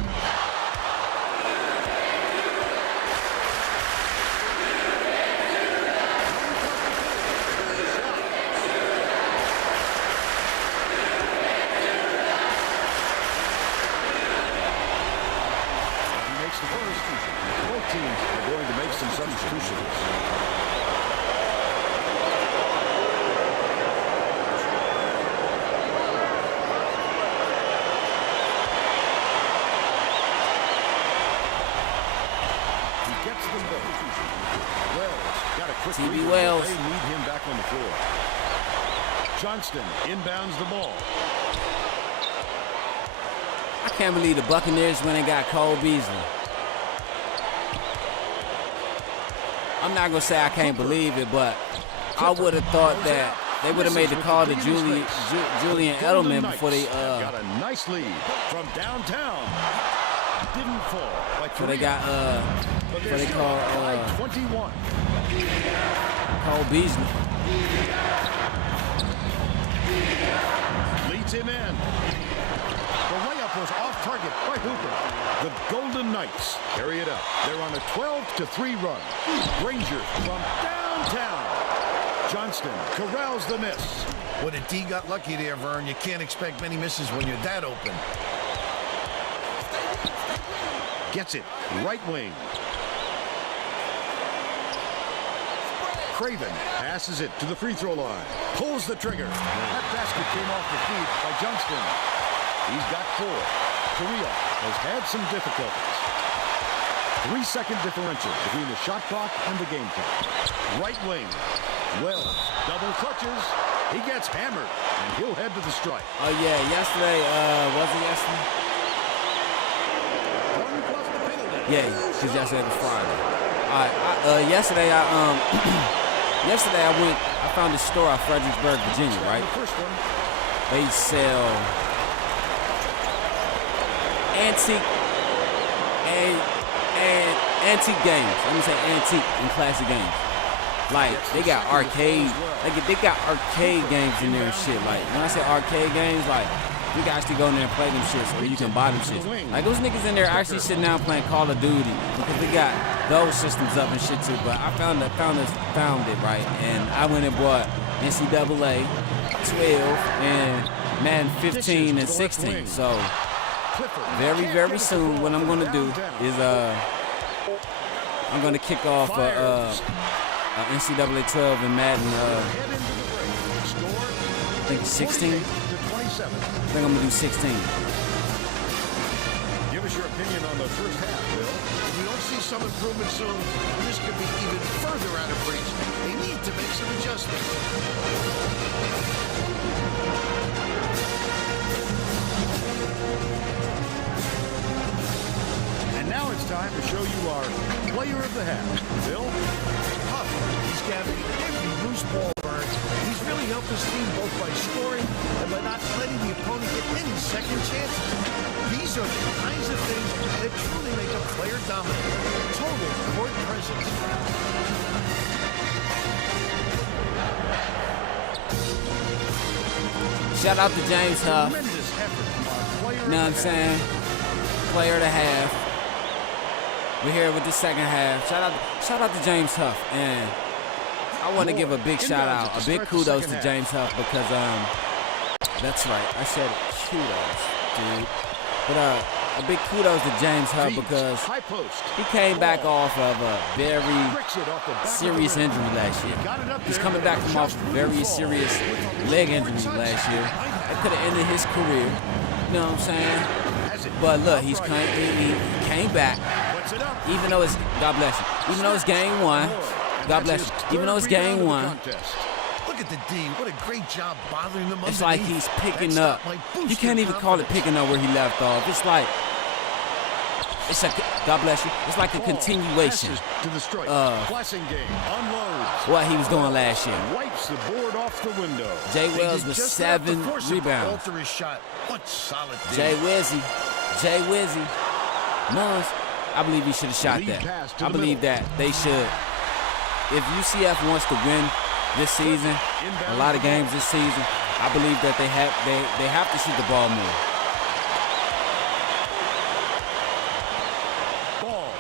He makes the first. Both teams are going to make some substitutions. TV Wells. They need him back on the floor. Johnston inbounds the ball. I can't believe the Buccaneers when they got Cole Beasley. I'm not going to say I can't believe it, but I would have thought that they would have made the call to Julian Edelman before they got a nice lead from downtown. Didn't fall. So they got what they call 21. Cole Beasley. Leads him in. The layup was off target by Hooper. The Golden Knights carry it up. They're on a 12-3 run. Granger from downtown. Johnston corrals the miss. Well, the D got lucky there, Vern. You can't expect many misses when you're that open. Gets it. Right wing. Craven passes it to the free throw line. Pulls the trigger. That basket came off the feet by Johnston. He's got 4. Korea has had some difficulties. 3-second differential between the shot clock and the game clock. Right wing. Wells double clutches. He gets hammered, and he'll head to the strike. Oh, yeah. Yesterday, was it yesterday? Yeah, because yesterday was Friday. All right. Yesterday, I found this store out of Fredericksburg, Virginia, right? They sell antique games. Let me say antique and classic games. Like, they got arcade, they got arcade games in there and shit. Like, when I say arcade games, like, you can actually go in there and play them shits, or you can buy them shits. Like, those niggas in there actually sitting down playing Call of Duty because they got those systems up and shit too. But I found it, right? And I went and bought NCAA 12 and Madden 15 and 16. So, very, very soon, what I'm going to do is, I'm going to kick off NCAA 12 and Madden, I think it's 16. I think I'm going to do 16. Give us your opinion on the first half, Bill. If we don't see some improvement soon, this could be even further out of reach. They need to make some adjustments. And now it's time to show you our player of the half. Bill? Huff, he's gathering every loose ball, Vern. He's really helped his team both by scoring and by not letting the opponent get any second chances. These are the kinds of things that truly make a player dominant. Total court presence. Shout out to James Huff. Tremendous effort from our player. You know what I'm saying? Player of the half. We're here with the second half. Shout out to James Huff. And I want to give a big shout out, a big kudos to James Huff because that's right, I said kudos, dude. But a big kudos to James Huff because he came back off of a very serious injury last year. He's coming back from off a very serious leg injury last year. That could have ended his career. You know what I'm saying? But look, he came back. Even though it's, God bless you, even though it's game 1, God bless you, even though it's game 1, Look at the D. What a great job bothering them. it's like he's picking up. You can't even call it picking up where he left off. It's it's a God bless you. It's like a continuation to the strike. Passing game unloads. What he was doing last year. Wipes the board off the window. Jay Wells with 7 rebounds. Alter his shot. What solid D. Jay Wizzy. Mons, I believe he should have shot that. I believe that they should. If UCF wants to win this season, a lot of games this season, I believe that they have to shoot the ball more. Ball.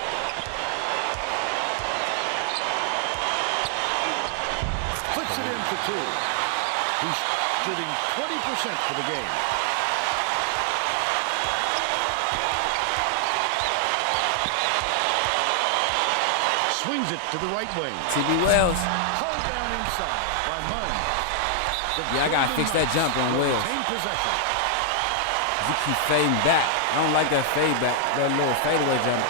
Flips it in for 2. He's shooting 20% for the game. Swings it to the right wing. T.B. Wells. Pulled down inside by Munn. Yeah, I got to fix that jump on Wells. He keep fading back. I don't like that fade back, that little fadeaway jump.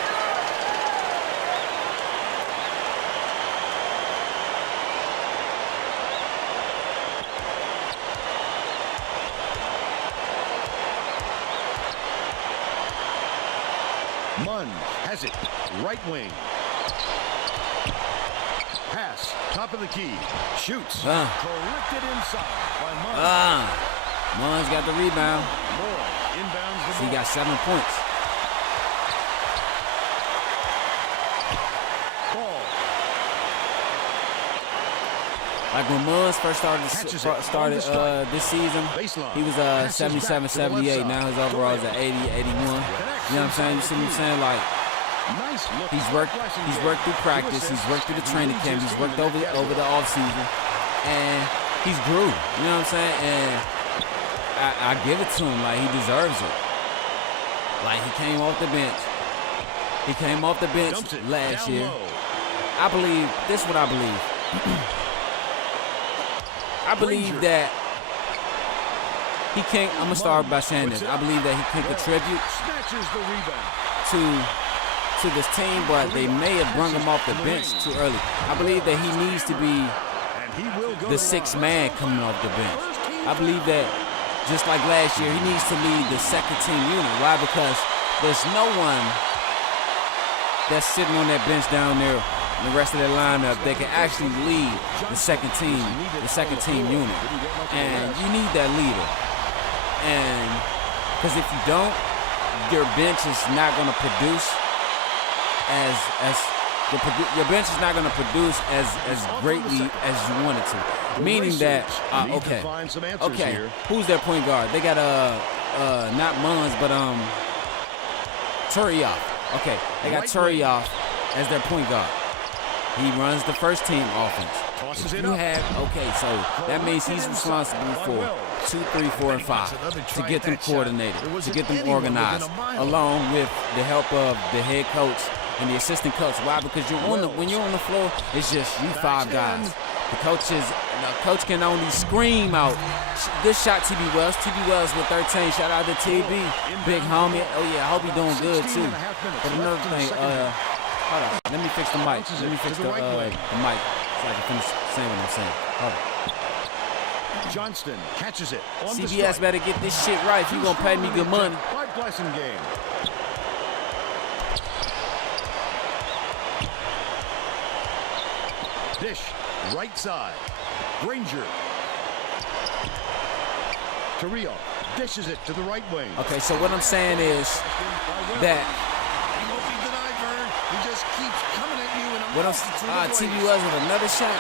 Munn has it. Right wing. Pass. Top of the key. Shoots. Corrected inside by Munn. Munn's got the rebound. Moore inbounds the ball. He got 7 points. Ball. Like when Muns first started this season, he was 77, 78. Now his overall is at 80, 81. You know what I'm saying? You see what I'm saying? Like, he's worked through practice. He's worked through the training camp. He's worked over the offseason, and he's grew. You know what I'm saying? And I give it to him. Like, he deserves it. Like, he came off the bench. He came off the bench last year. I believe this is what I believe. I believe that he can't. I'm gonna start by saying this. I believe that he can contribute to this team, but they may have brung him off the bench too early. I believe that he needs to be the 6th man coming off the bench. I believe that just like last year, he needs to lead the second team unit. Why? Because there's no one that's sitting on that bench down there, the rest of their lineup, that can actually lead the second team unit. And you need that leader. And because if you don't, your bench is not going to produce your bench is not going to produce as greatly as you want it to. Meaning that okay, who's their point guard? They got not Muns, but Turioff. Okay, they got Turioff as their point guard. He runs the first team offense. If you have, so that means he's responsible for 2, 3, 4, and 5 to get them coordinated, to get them organized, along with the help of the head coach and the assistant coach. Why? Because when you're on the floor, it's just you 5 guys. The coach can only scream out, good shot, T.B. Wells. T.B. Wells with 13. Shout out to T.B. Big homie. Oh yeah, I hope he's doing good too. But another thing, hold on. Let me fix the mic. Let me fix the mic so I can finish saying what I'm saying. Hold on. Johnston catches it. CBS better get this shit right if you gonna pay me good money. Game. Dish, right side. Granger. Carrillo dishes it to the right wing. Okay, so what I'm saying is that He just keeps coming at you, and what I'm TV was with another shot.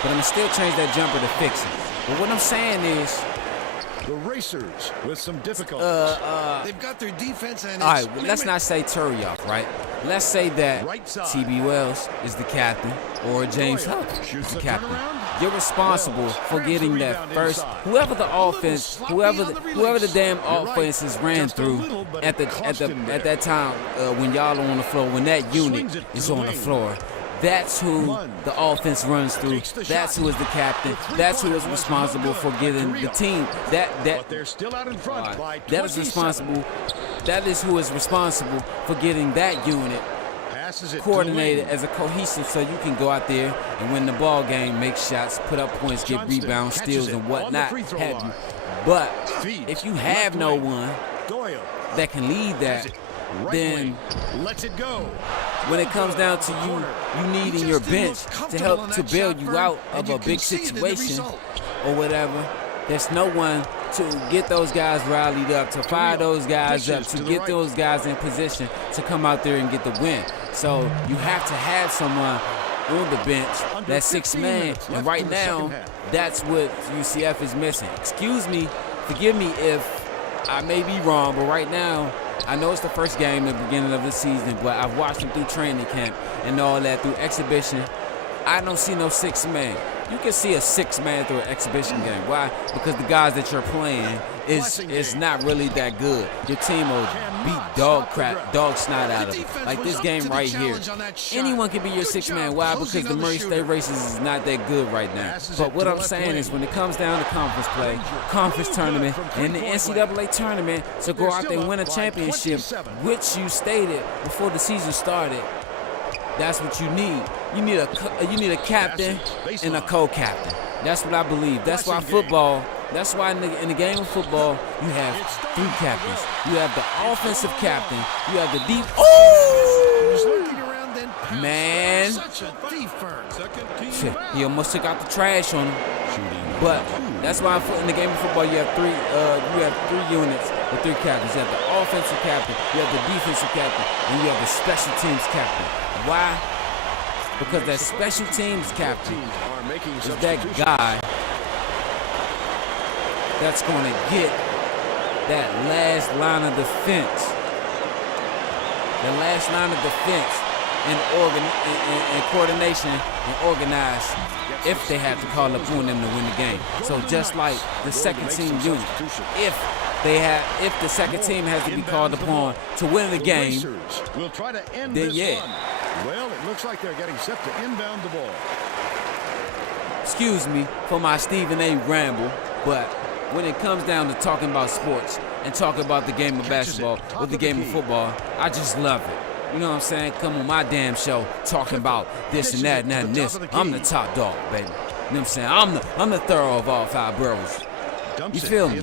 But I'm gonna still change that jumper to fix it. But what I'm saying is, the Racers with some difficulty. They've got their defense and all right, let's not say Turioff, right? Let's say that T.B. Wells is the captain or James Huff is the captain. You're responsible for getting that first. Whoever the offense, whoever the damn offenses ran through at that time when y'all are on the floor, when that unit is on the floor. That's who the offense runs through. That's who is the captain. That's who is responsible for getting the team. But they're still out in front by 27. That is responsible. That is who is responsible for getting that unit coordinated as a cohesive, so you can go out there and win the ball game, make shots, put up points, get rebounds, steals, and whatnot. But if you have no one that can lead that, then lets it go. when it comes down to you needing your bench to help to bail you out of a big situation or whatever, there's no one to get those guys rallied up, to fire those guys up, to get those guys in position to come out there and get the win. So you have to have someone on the bench, that sixth man, and right now, that's what UCF is missing. Excuse me, forgive me if I may be wrong, but right now, I know it's the first game at the beginning of the season, but I've watched them through training camp and all that, through exhibition. I don't see no sixth man. You can see a sixth man through an exhibition game. Why? Because the guys that you're playing is not really that good. Your team will beat dog snot out of it. Like this game right here. Anyone can be your sixth man. Why? Because the Murray State Racers is not that good right now. But what I'm saying is when it comes down to conference play, conference tournament, and the NCAA tournament, to go out there and win a championship, which you stated before the season started, that's what you need. You need a captain and a co-captain. That's what I believe. That's why football. That's why in the game of football you have three captains. You have the offensive captain. You have the deep. Oh man! Shit, he almost took out the trash on him. But that's why in the game of football you have three units with three captains. You have the offensive captain. You have the defensive captain, and you have the special teams captain. Why? Because that special teams captain is that guy that's going to get that last line of defense. The last line of defense in coordination and organize if they have to call upon them to win the game. So just like the second team unit, if the second team has to be called upon to win the game, then yeah. Well, it looks like they're getting set to inbound the ball. Excuse me for my Stephen A. ramble, but when it comes down to talking about sports and talking about the game of basketball or the game of football, I just love it. You know what I'm saying? Come on my damn show talking about this and that and that and this. I'm the top dog, baby. You know what I'm saying? I'm the thorough of all five boroughs. You feel me?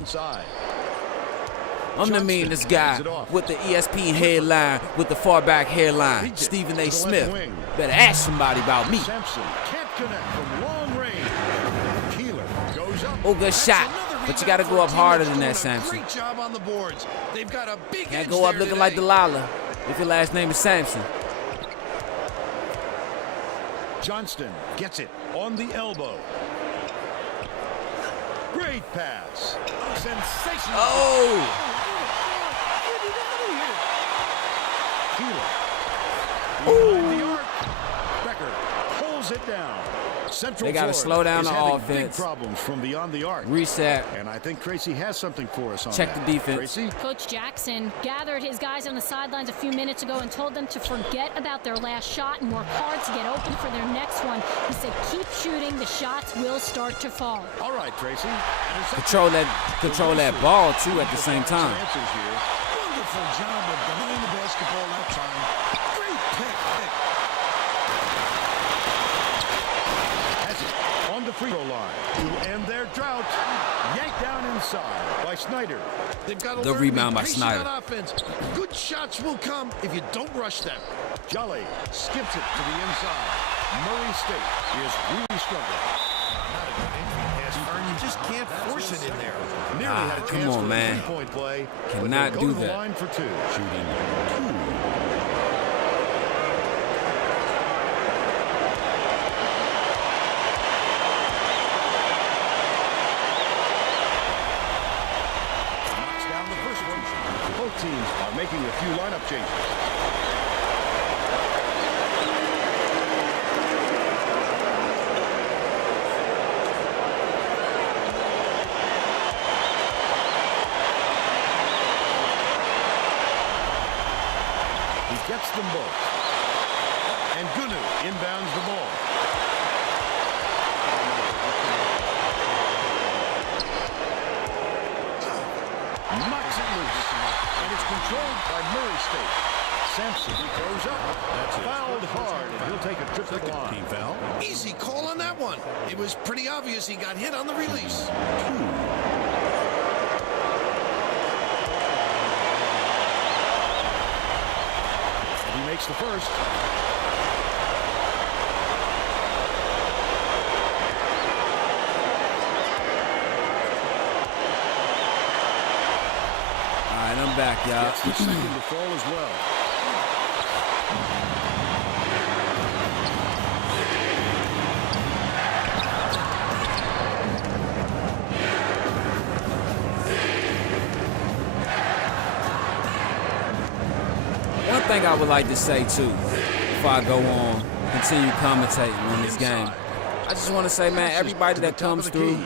I'm the meanest guy with the ESPN headline, with the far back hairline. Stephen A. Smith. Better ask somebody about me. Oh, good shot. But you got to go up harder than that, Sampson. Can't go up looking like Delilah if your last name is Sampson. Johnston gets it on the elbow. Great pass. Sensational. Oh! Behind the arc. Becker pulls it down. Central they got to slow down the offense. Big problems from beyond the arc. Reset. And I think Tracy has something for us on Check that. the defense. Tracy? Coach Jackson gathered his guys on the sidelines a few minutes ago and told them to forget about their last shot and work hard to get open for their next one. He said, keep shooting. The shots will start to fall. All right, Tracy. Control that ball, too, at the same time. Wonderful job of dominating the basketball that time. Great pick. Has it on the free throw line to end their drought. Yanked down inside by Snyder. They've got to the learn rebound to be by patient Snyder. on offense. Good shots will come if you don't rush them. Jolly skips it to the inside. Murray State is really struggling. Not a good entry pass, Vern. You just can't force it in there. Nearly had a come chance on, for man. a three-point play. Cannot but do go to the that. line for two. Shooting two. Knocks down the first one. Both teams are making a few lineup changes. Gets them both. And Gunu inbounds the ball. Knocks it loose. And it's controlled by Murray State. Sampson throws up. That's fouled hard, and he'll take a trip to the line. Team foul. Easy call on that one. It was pretty obvious he got hit on the release. He makes the first. All right, I'm back, y'all. Gets the second to fall as well. One thing I would like to say, too, before I go on, continue commentating on this game, I just want to say, man, everybody that comes through,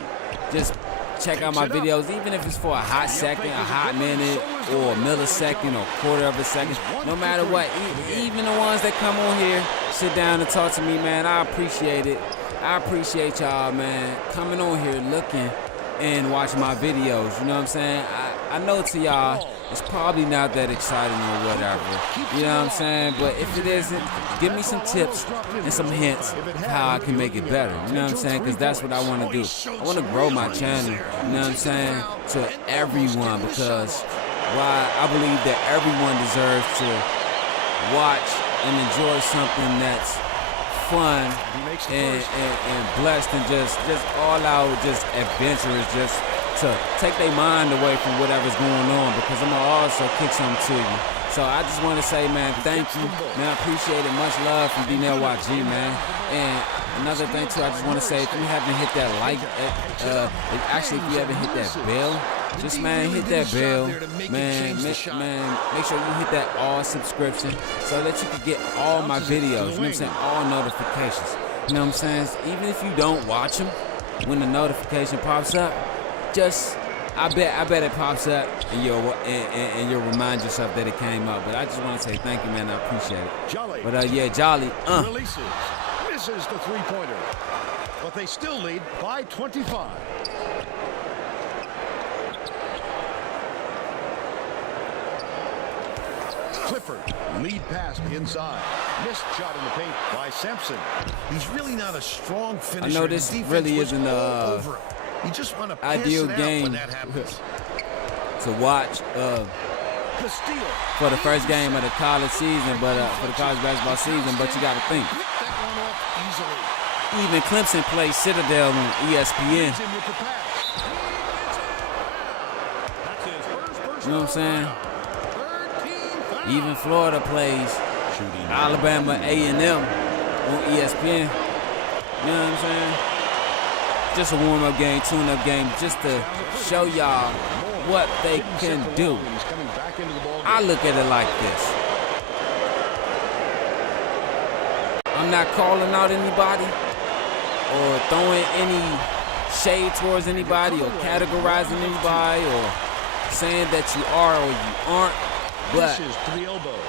just check out my videos, even if it's for a hot second, a hot minute, or a millisecond, or a quarter of a second, no matter what, even the ones that come on here, sit down and talk to me, man, I appreciate it. I appreciate y'all, man, coming on here, looking and watching my videos, you know what I'm saying? I know to y'all, it's probably not that exciting or whatever, you know what I'm saying? But if it isn't, give me some tips and some hints of how I can make it better, you know what I'm saying? Because that's what I want to do. I want to grow my channel, you know what I'm saying, to everyone, because I believe that everyone deserves to watch and enjoy something that's fun and blessed and just all out, just adventurous, just to take their mind away from whatever's going on, because I'm gonna also kick something to you. So I just want to say, man, thank you, man. I appreciate it. Much love from DNLYG, man. And another thing too, I just want to say, if you haven't hit that like, if you haven't hit that bell, just man, hit that bell, man. Make sure you hit that all subscription so that you can get all my videos. You know what I'm saying? All notifications. You know what I'm saying? Even if you don't watch them, when the notification pops up, I bet it pops up and you'll remind yourself that it came up. But I just want to say thank you, man. I appreciate it. Jolly. But yeah, Jolly. Releases. Misses the three-pointer. But they still lead by 25. Clifford, lead pass inside. Missed shot in the paint by Sampson. He's really not a strong finisher. I know this really isn't you just want to ideal game to watch for the first game of the college season, but for the college basketball season. But you got to think, even Clemson plays Citadel on ESPN. You know what I'm saying? Even Florida plays Alabama A&M on ESPN. You know what I'm saying? Just a warm-up game, tune-up game, just to show y'all what they can do. I look at it like this. I'm not calling out anybody or throwing any shade towards anybody or categorizing anybody or saying that you are or you aren't. But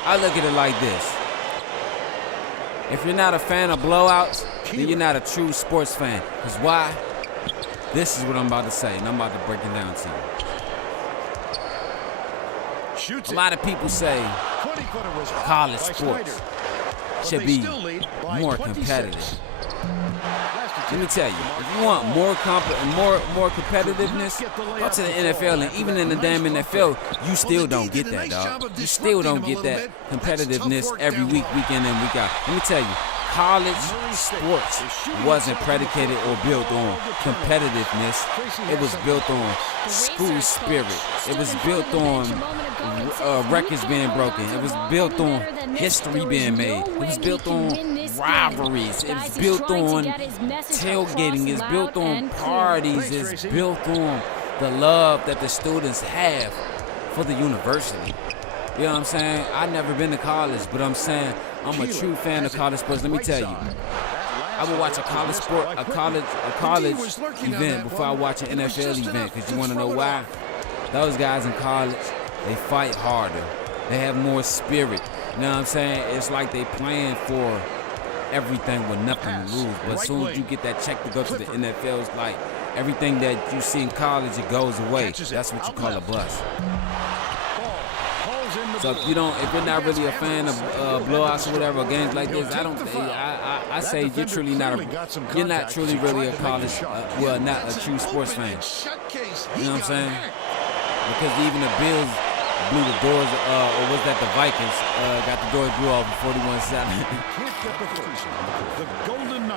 I look at it like this. If you're not a fan of blowouts, then you're not a true sports fan. Because why? This is what I'm about to say, and I'm about to break it down to you. A lot of people say college sports should be more competitive. Let me tell you, if you want more competitiveness, go to the NFL, and even in the damn NFL, you still don't get that, dog. You still don't get that competitiveness every week, week in and week out. Let me tell you, college sports wasn't predicated or built on competitiveness. It was built on school spirit. It was built on records being broken. It was built on history being made. It was built on rivalries. It's built on tailgating. It's built on parties. It's built on the love that the students have for the university. You know what I'm saying? I've never been to college, but I'm saying I'm a true fan of college sports. Let me tell you, I would watch a college event before I watch an NFL event, because you want to know why? Those guys in college, they fight harder. They have more spirit. You know what I'm saying? It's like they playing for everything with nothing to lose. But as soon as you get that check to go to the NFL, it's like everything that you see in college, it goes away. That's what you call a bust. So if you're not really a fan of blowouts or whatever, or games like this, I say you're truly you're not truly really a college, not a true sports fan. You know what I'm saying? Because even the blew the doors, or was that the Vikings? Got the doors blew off 41-7.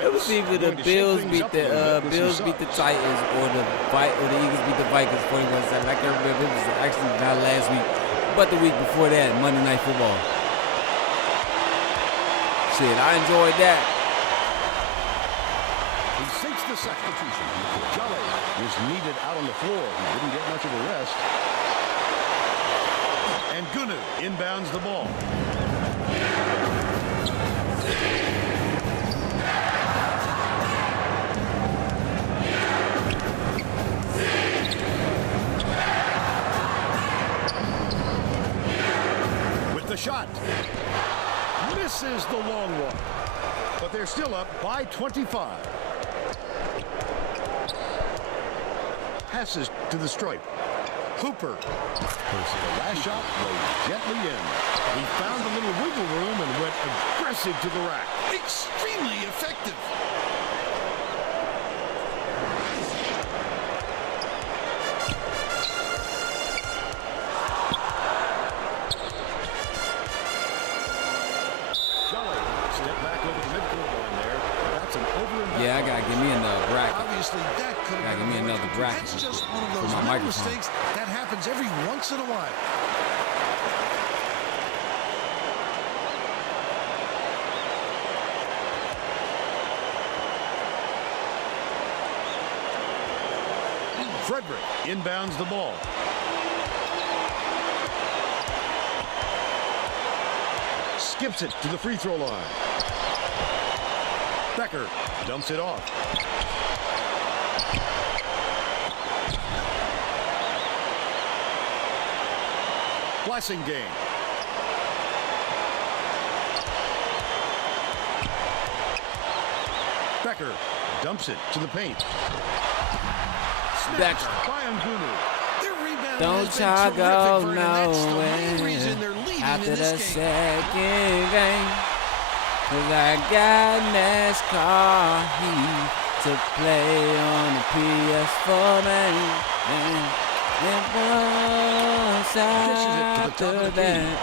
It was either the Bills beat the Titans or the Eagles beat the Vikings 41-7. I can't remember. It was actually not last week, but the week before that, Monday Night Football. Shit, I enjoyed that. He seeks the substitution. Jolly was needed out on the floor. He didn't get much of a rest. And Gunu inbounds the ball. With the shot. Misses the long one. But they're still up by 25. Passes to the stripe. Hooper. The last shot laid gently in. He found a little wiggle room and went aggressive to the rack. Extremely effective. Jolly, step back over the midfield line there. That's an over. Yeah, I gotta give me another bracket. Obviously, that could have Give me another bracket. That's just one of those my little microphone. mistakes that happens every once in a while. Frederick inbounds the ball. Skips it to the free throw line. Becker dumps it off. Blessing game. Becker dumps it to the paint. Becker. By Ngunu. Their rebound Don't has been y'all terrific, go Vernon. That's the main nowhere reason they're leading after in the this game. second game. 'Cause I got NASCAR heat to play on the PS4, man. And once after that,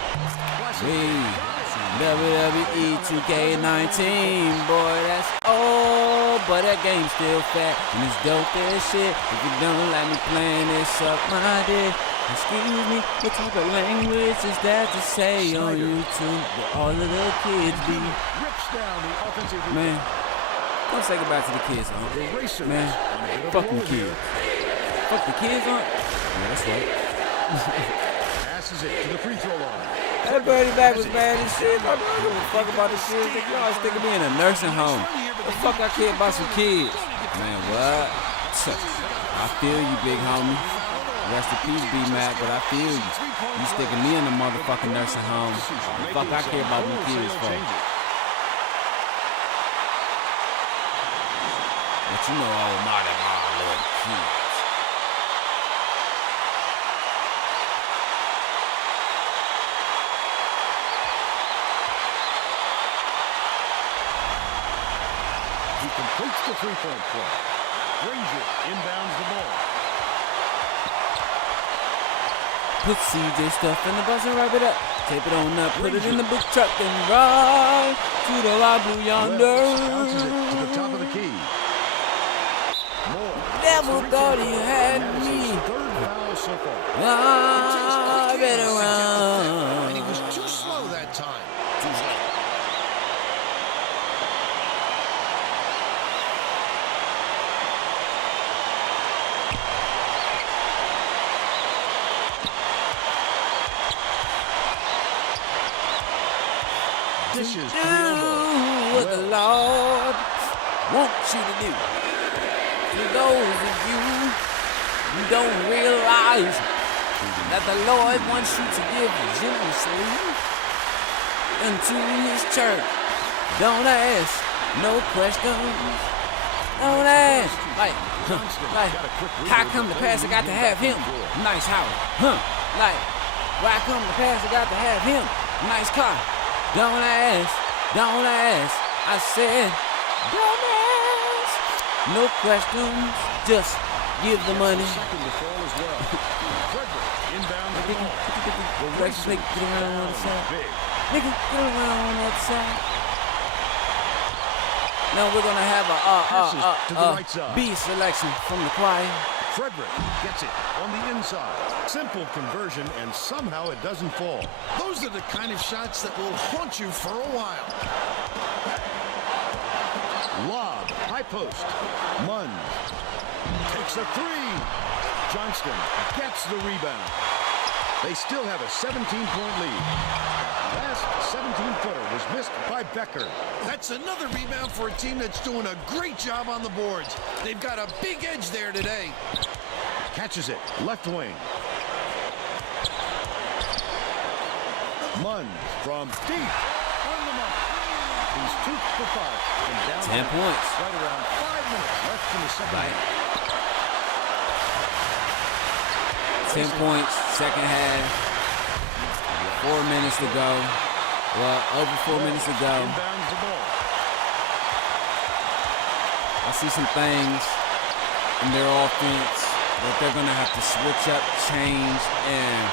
WWE 2K19, boy, that's old, but that game's still fat, and it's dope as shit. If you don't like me playing it, suck my dick. Excuse me, what type of language is that to say on YouTube? But all of the kids be. Man, don't say goodbye to the kids, huh? Man, fuck them kids. Fuck the kids, huh? Yeah, that's right. Passes it to the free throw line. That Bernie back was bad as shit. I don't give a fuck about the kids. Y'all always thinking me in a nursing home. The fuck I care about some kids? Man, what? I feel you, big homie. Rest in peace, B-Mac, but I feel you. You sticking me in the motherfucking nursing home. The fuck I care about them kids for? But you know all my love kids. He completes the three-point play. Ranger inbounds the ball. Put CJ stuff in the bus and wrap it up. Tape it on up, put it in the book truck and ride to the light blue yonder. Bounces it to the top of the key. Moore. Never thought he had me. Third foul so far. I better run. And he was too slow that time. Too slow. Dishes to Do the elbow. what the Lord wants you to do. For those of you who don't realize that the Lord wants you to give generously into His church. Don't ask no questions. Don't ask. Like, how come the pastor got to have him? Nice house. Like, why come the pastor got to have him? Nice car. Don't ask, don't ask. I said, don't ask. No questions, just give the money. Second to fall as well. Frederick Inbound to the ball. The Racers make get around on the side. big. Nigga, get around on that side. Now we're gonna have Passes to the right side. B selection from the choir. Frederick gets it on the inside. Simple conversion, and somehow it doesn't fall. Those are the kind of shots that will haunt you for a while. Lob, high post. Munn takes a three. Johnston gets the rebound. They still have a 17-point lead. Last 17-footer was missed by Becker. That's another rebound for a team that's doing a great job on the boards. They've got a big edge there today. Catches it, left wing. Munn from deep. On the mark. He's 2 for 5. And down 10 points. Right around 5 minutes left in the second half. 10 points, second half. 4 minutes to go. Well, over 4 minutes to go. Inbounds the ball. I see some things in their offense that they're going to have to switch up, change, and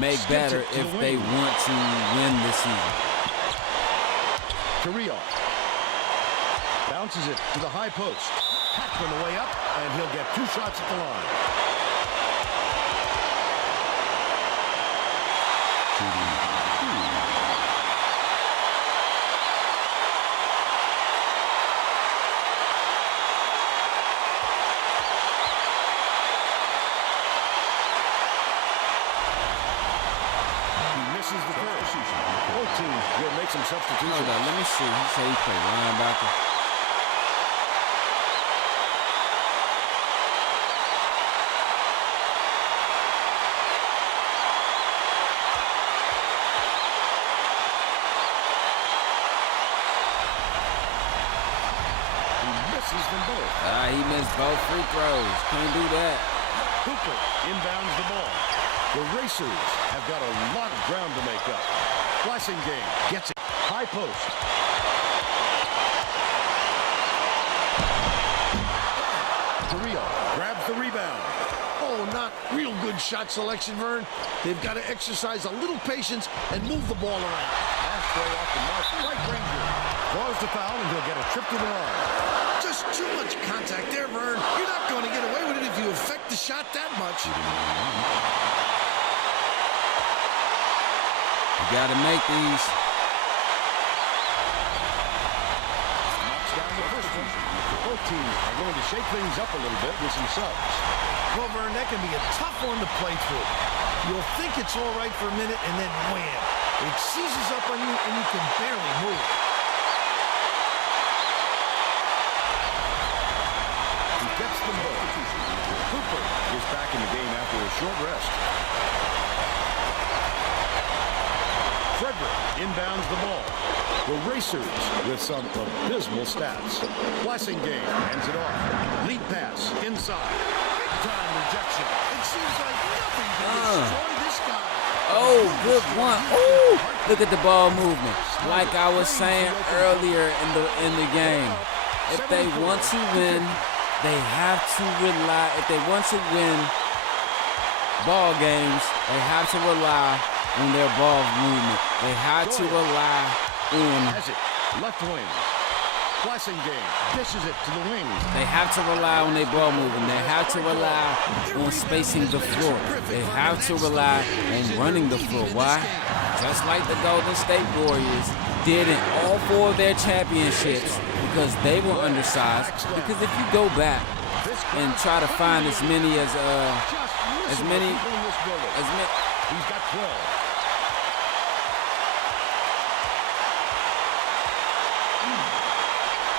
make better if they want to win this season. Carrillo bounces it to the high post. Hackman the way up, and he'll get 2 shots at the line. Misses the first. Both teams will make some substitutions. Hold on, let me see. He said he played linebacker. He misses them both. He missed both free throws. Can't do that. Cooper inbounds the ball. The Racers have got a lot of ground to make up. Blessing game gets it. High post. Carrillo grabs the rebound. Oh, not real good shot selection, Vern. They've got to exercise a little patience and move the ball around. Halfway off the mark. Right Ranger draws the foul, and he'll get a trip to the line. Just too much contact there, Vern. You're not going to get away with it if you affect the shot that much. You got to make these. Knocks down the first one. Both teams are going to shake things up a little bit with some subs. Well, Vern, that can be a tough one to play through. You'll think it's all right for a minute, and then wham. It seizes up on you, and you can barely move. He gets them both. Cooper is back in the game after a short rest. Frederick inbounds the ball. The Racers with some abysmal stats. Blessing game hands it off. Lead pass inside. Big time rejection. It seems like nothing can destroy this guy. Oh, good one. Ooh, look at the ball movement. Like I was saying earlier in the game, if they want to win, they have to rely. If they want to win ball games, they have to rely on their ball movement. They have to rely on. Has it left wing. Blessing game dishes it to the wing. They have to rely on their ball movement. They have to rely on spacing the floor. They have to rely on running the floor. Why? Just like the Golden State Warriors did in all 4 of their championships, because they were undersized. Because if you go back and try to find as many. He's got 12.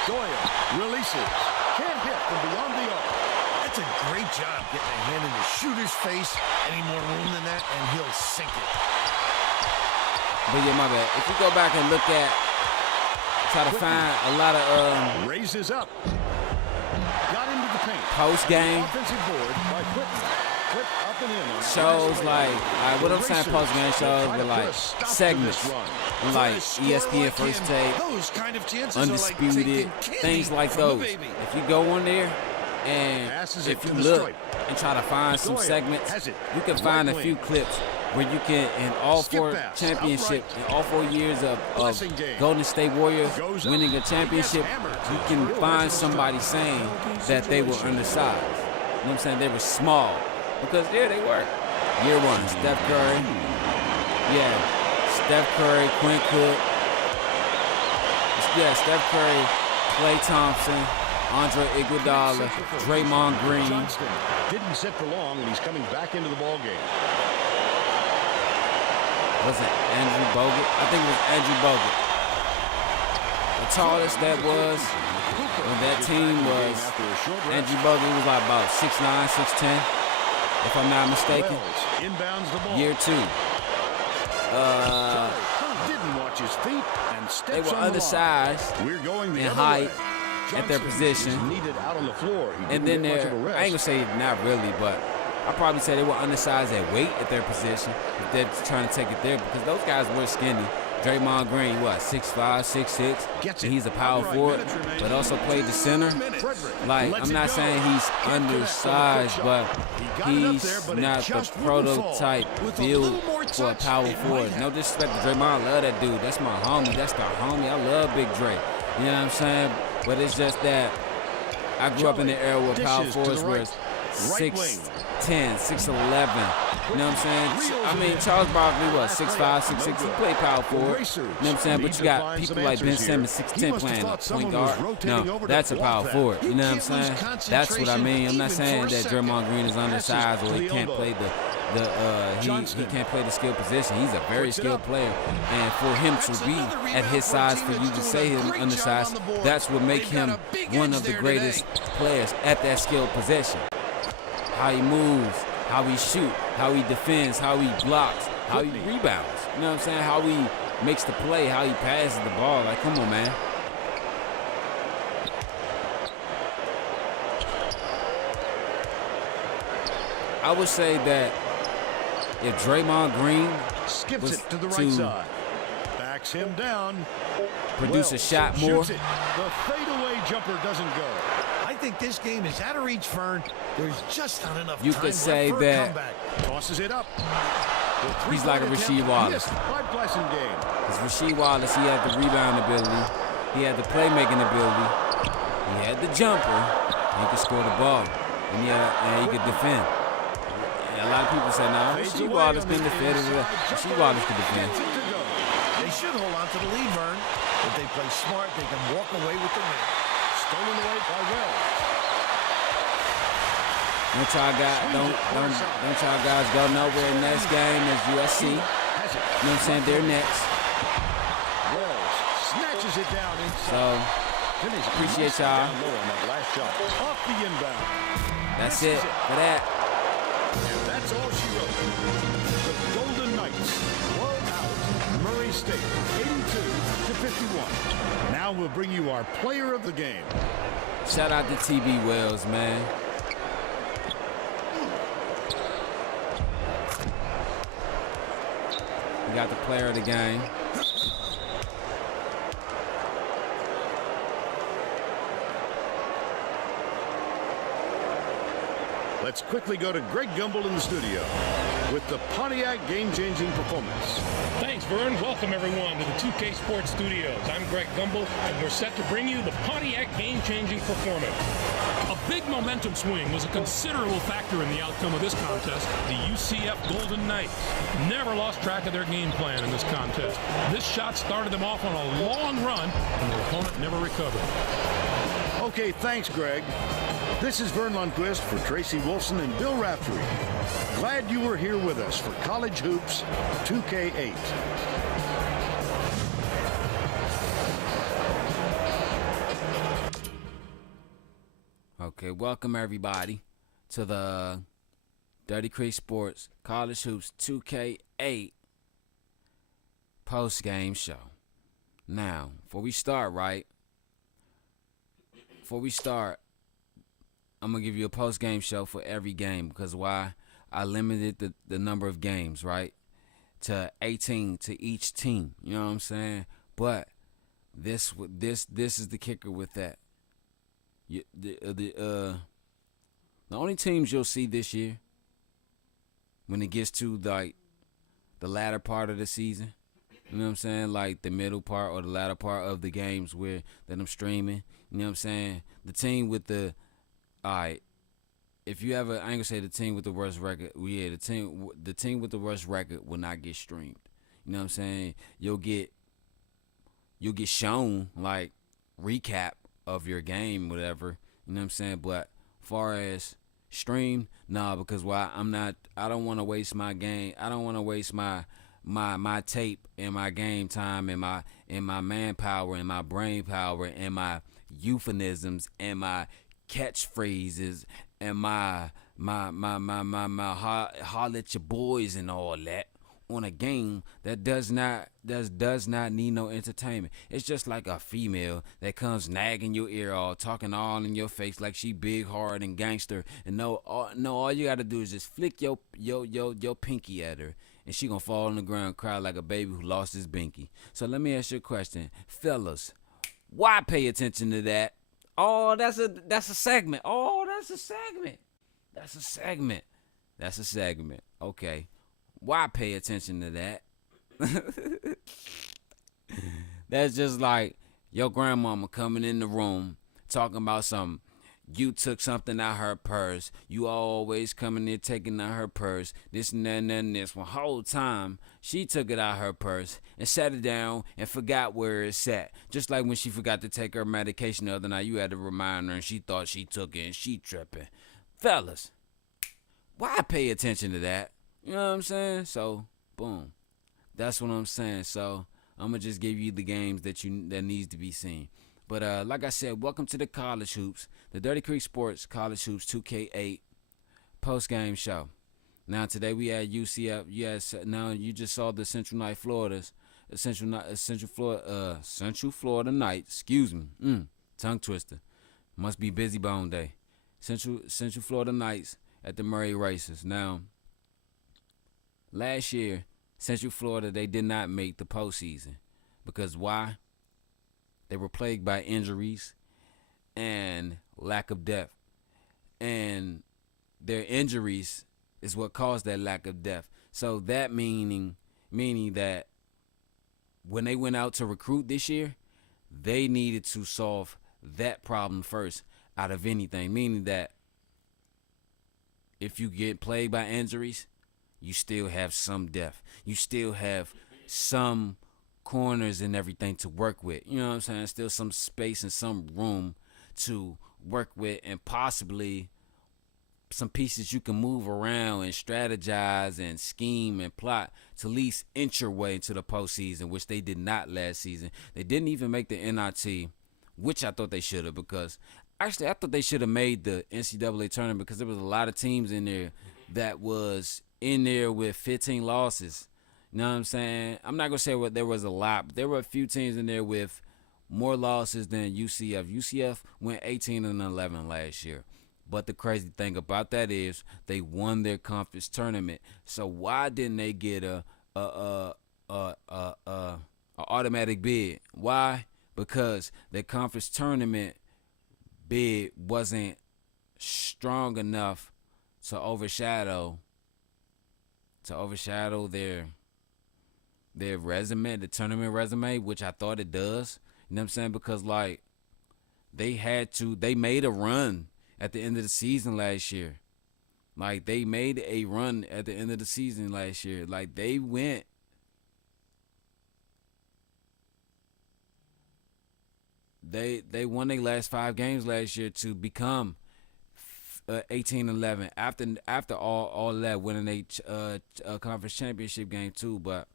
Doyle releases. Can't hit from beyond the arc. That's a great job getting a hand in the shooter's face. Any more room than that, and he'll sink it. But yeah, my bad. If you go back and look at, try to find a lot of raises up. Got into the paint. Post game Offensive board by Quinton. Quick up and in. shows like what I'm saying, post game shows, but like segments, and like ESPN First Take, Those kind of chances Undisputed, are like things like from a those. baby. If you go on there And Passes if it you to the look stripe. and try to find some Doyle segments, has it. you can find a Right few wing. clips where you can, in all Skip 4 pass, championships, outright. in all 4 years of Blessing game. Golden State Warriors Goes up. winning a He gets championship, hammered. you can Real find mental somebody struggle. saying that they were undersized. You know what I'm saying? They were small. Because, yeah, they were. Year 1, Steph Curry. Yeah, Steph Curry, Quinn Cook. Yeah, Steph Curry, Klay Thompson, Andre Iguodala, Draymond Green. Johnston didn't sit for long, and he's coming back into the ball game. Was it Andrew Bogut? I think it was Andrew Bogut. The tallest that was when that team was Andrew Bogut was like about 6'9", 6'10", if I'm not mistaken. Wells inbounds the ball. Year 2. Didn't watch his feet and steps They were on the undersized line. We're going the in other height way. at their Johnson position. is needed out on the floor. He And didn't then get much of a I rest. ain't gonna say not really, but I probably say they were undersized at weight at their position. If they're trying to take it there, because those guys were skinny. Draymond Green, what, 6'5", 6'6", Gets and it. he's a power All right, forward, minutes remain. but also played the center. Frederick Like, lets I'm it not go. saying he's Can't connect on the undersized, quick but shot. He got it up he's there, but it not the just wouldn't fall. prototype With a build little more for a touch, power it forward. might No have. disrespect to Draymond, I love that dude. That's my homie. That's the homie. I love Big Dre. You know what I'm saying? But it's just that I grew up in the era where power Dishes to forwards the were right. Right wing. 6'10", 6'11". You know what I'm saying? I mean, Charles Barkley was 6'5", 6'6". He played power forward. You know what I'm saying? But you got people like Ben Simmons, 6'10", playing a point guard. No, that's a power forward. You know what I'm saying? That's what I mean. I'm not saying that Draymond Green is undersized or he can't play he can't play the skilled position. He's a very skilled player, and for him to be at his size, for you to say him undersized, that's what makes him one of the greatest players at that skilled position. How he moves, how he shoots, how he defends, how he blocks, how he rebounds. You know what I'm saying? How he makes the play, how he passes the ball. Like, come on, man. I would say that if Draymond Green Skips was it to the right to side. Backs him down. produce a Wells shot more, shoots it. The fadeaway jumper doesn't go. I think this game is out of reach, Fern. There's just not enough You time could left say for a that comeback. Tosses it up. he's like a Rasheed Wallace. By Blessing game. Because Rasheed Wallace, he had the rebound ability, he had the playmaking ability, he had the jumper, he could score the ball, and he could defend. And a lot of people say, "No, Fades Rasheed away Wallace on can the defend. inside Rasheed jumper. Wallace can defend." Gets it to go. They should hold on to the lead, Vern. If they play smart, they can walk away with the win. Stolen away by Wells. Don't y'all guys go nowhere. Next game is USC. You know Has it. what I'm saying? They're next. Wells snatches it down inside. So Finished appreciate nice y'all. down low on that last shot. Off the inbound. that's it for that. And that's all she wrote. The Golden Knights blow out Murray State 82-51. Now we'll bring you our player of the game. Shout out to TB Wells, man. We got the player of the game. Let's quickly go to Greg Gumbel in the studio with the Pontiac game-changing performance. Thanks, Vern. Welcome, everyone, to the 2K Sports Studios. I'm Greg Gumbel, and we're set to bring you the Pontiac game-changing performance. A big momentum swing was a considerable factor in the outcome of this contest. The UCF Golden Knights never lost track of their game plan in this contest. This shot started them off on a long run, and their opponent never recovered. Okay, thanks, Greg. This is Vern Lundquist for Tracy Wolfson and Bill Raftery. Glad you were here with us for College Hoops 2K8. Okay, welcome everybody to the Dirty Creek Sports College Hoops 2K8 post-game show. Now, before we start, I'm going to give you a post-game show for every game because why? I limited the number of games, right, to 18 to each team. You know what I'm saying? But this is the kicker with that. The only teams you'll see this year when it gets to the latter part of the season, you know what I'm saying, like the middle part or the latter part of the games that I'm streaming, you know what I'm saying, the team with the, all right, if you ever, I ain't gonna say the team with the worst record, yeah, the team with the worst record will not get streamed. You know what I'm saying? You'll get shown like recap of your game, whatever. You know what I'm saying? But far as stream, nah, because I don't want to waste my game. I don't want to waste my tape and my game time and my manpower and my brain power and my euphemisms and my catchphrases and my holler at your boys and all that on a game that does not need no entertainment. It's just like a female that comes nagging your ear off, talking all in your face like she big, hard, and gangster. And all you gotta do is just flick your pinky at her, and she gonna fall on the ground and cry like a baby who lost his binky. So let me ask you a question, fellas. Why pay attention to that? Oh, that's a segment. Oh, that's a segment. That's a segment. That's a segment. Okay. Why pay attention to that? That's just like your grandmama coming in the room talking about something. You took something out her purse. You always coming in taking out her purse. This and that and that and this. One whole time she took it out her purse and sat it down and forgot where it sat. Just like when she forgot to take her medication the other night. You had to remind her and she thought she took it and she tripping. Fellas, why pay attention to that? You know what I'm saying? So, boom. That's what I'm saying. So, I'm going to just give you the games that needs to be seen. But like I said, welcome to the College Hoops, the Dirty Creek Sports College Hoops 2K8 post-game show. Now, today we had UCF. Yes, now you just saw the Central Florida Knights. Excuse me. Tongue twister. Must be busy bone day. Central Florida Knights at the Murray Racers. Now, last year, Central Florida, they did not make the postseason. Because why? They were plagued by injuries and lack of depth. And their injuries is what caused that lack of depth. So that meaning that when they went out to recruit this year, they needed to solve that problem first out of anything. Meaning that if you get plagued by injuries, you still have some depth. You still have some corners and everything to work with. You know what I'm saying? Still some space and some room to work with, and possibly some pieces you can move around and strategize and scheme and plot to at least inch your way into the postseason, which they did not last season. They didn't even make the NIT, which I thought they should have, because actually I thought they should have made the NCAA tournament, because there was a lot of teams in there that was in there with 15 losses. You know what I'm saying? I'm not going to say there was a lot, but there were a few teams in there with more losses than UCF. UCF went 18-11 last year. But the crazy thing about that is they won their conference tournament. So why didn't they get a automatic bid? Why? Because their conference tournament bid wasn't strong enough to overshadow their resume, the tournament resume, which I thought it does. You know what I'm saying? Because like they made a run at the end of the season last year. Like they made a run at the end of the season last year. Like they won their last 5 games last year to become 18-11 after all that, winning a conference championship game too. But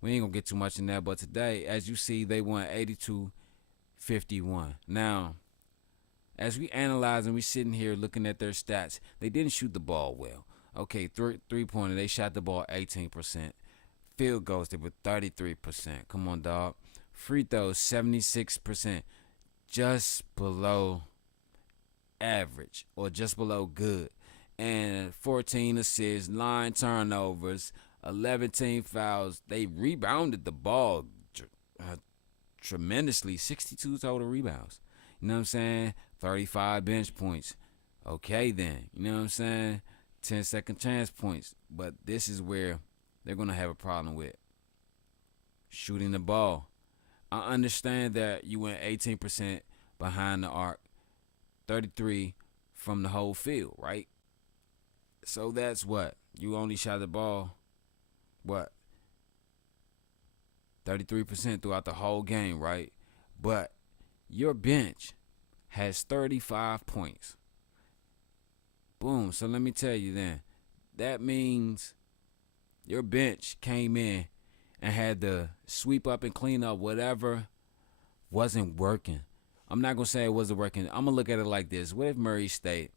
we ain't gonna get too much in that. But today, as you see, they won 82-51. Now, as we analyze and we sitting here looking at their stats, they didn't shoot the ball well. Okay, three-pointer, they shot the ball 18%. Field goals, they were 33%. Come on, dog. Free throws, 76%. Just below average or just below good. And 14 assists, 9 turnovers, 11 team fouls. They rebounded the ball tremendously. 62 total rebounds. You know what I'm saying? 35 bench points. Okay, then. You know what I'm saying? 10-second chance points. But this is where they're going to have a problem with shooting the ball. I understand that you went 18% behind the arc, 33 from the whole field, right? So that's what? You only shot the ball, what? 33% throughout the whole game, right? But your bench has 35 points. Boom. So let me tell you then. That means your bench came in and had to sweep up and clean up whatever wasn't working. I'm not going to say it wasn't working. I'm going to look at it like this. What if Murray State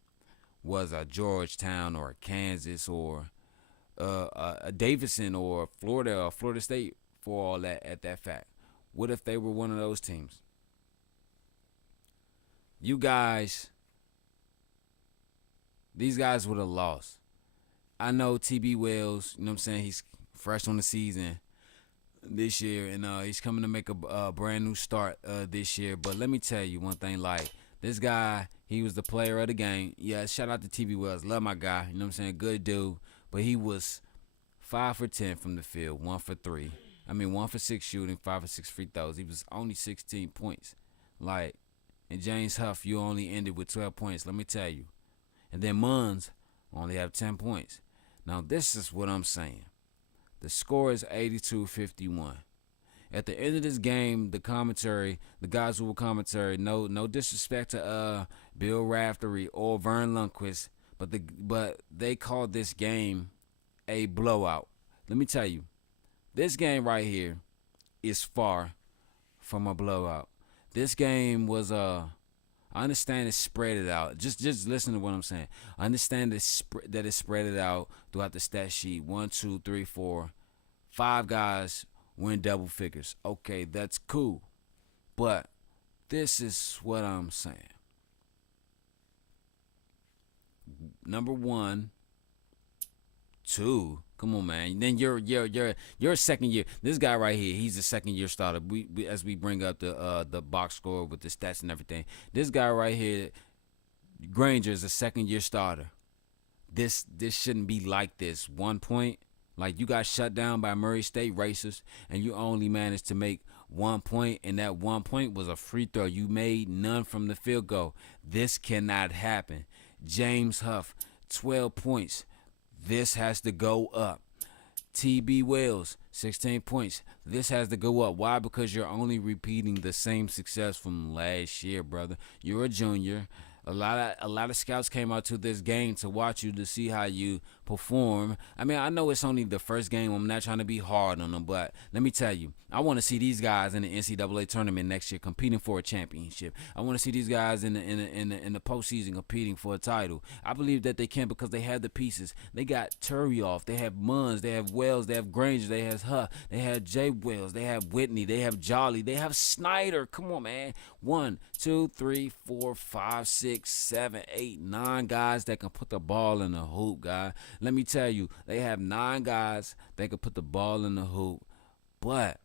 was a Georgetown or a Kansas or a Davidson or Florida State for all that at that fact? What if they were one of those teams? You guys, these guys would have lost. I know TB Wells, you know what I'm saying, he's fresh on the season this year, and he's coming to make a brand new start this year. But let me tell you one thing, like, this guy, he was the player of the game. Yeah, shout out to TB Wells. Love my guy, you know what I'm saying, good dude. But he was 5 for 10 from the field, 1 for 3. 1 for 6 shooting, 5 for 6 free throws. He was only 16 points. Like, and James Huff, you only ended with 12 points, let me tell you. And then Munns only have 10 points. Now, this is what I'm saying. The score is 82-51. At the end of this game, the guys who were commentary, no disrespect to Bill Raftery or Vern Lundquist, but they called this game a blowout. Let me tell you, this game right here is far from a blowout. This game was I understand it spread it out. Just listen to what I'm saying. I understand that it spread it out throughout the stat sheet. 1, 2, 3, 4, 5 guys win double figures. Okay, that's cool. But this is what I'm saying. Number 1, 2. Come on, man. Then you're a second year. This guy right here, he's a second year starter. We as we bring up the box score with the stats and everything. This guy right here, Granger, is a second year starter. This shouldn't be like this. 1 point, like, you got shut down by Murray State racers, and you only managed to make 1 point, and that 1 point was a free throw. You made none from the field goal. This cannot happen. James Huff, 12 points. This has to go up. TB Wells, 16 points. This has to go up. Why? Because you're only repeating the same success from last year, brother. You're a junior. A lot of scouts came out to this game to watch you, to see how you perform. I know it's only the first game. I'm not trying to be hard on them, but let me tell you, I want to see these guys in the NCAA tournament next year competing for a championship. I want to see these guys in the postseason competing for a title. I believe that they can because they have the pieces. They got Turioff, they have Munns, they have Wells, they have Granger, they have Huff, they have Jay Wells, they have Whitney, they have Jolly, they have Snyder. Come on, man. 1, 2, 3, 4, 5, 6, 7, 8, 9 guys that can put the ball in the hoop, guy. Let me tell you, they have 9 guys that can put the ball in the hoop, but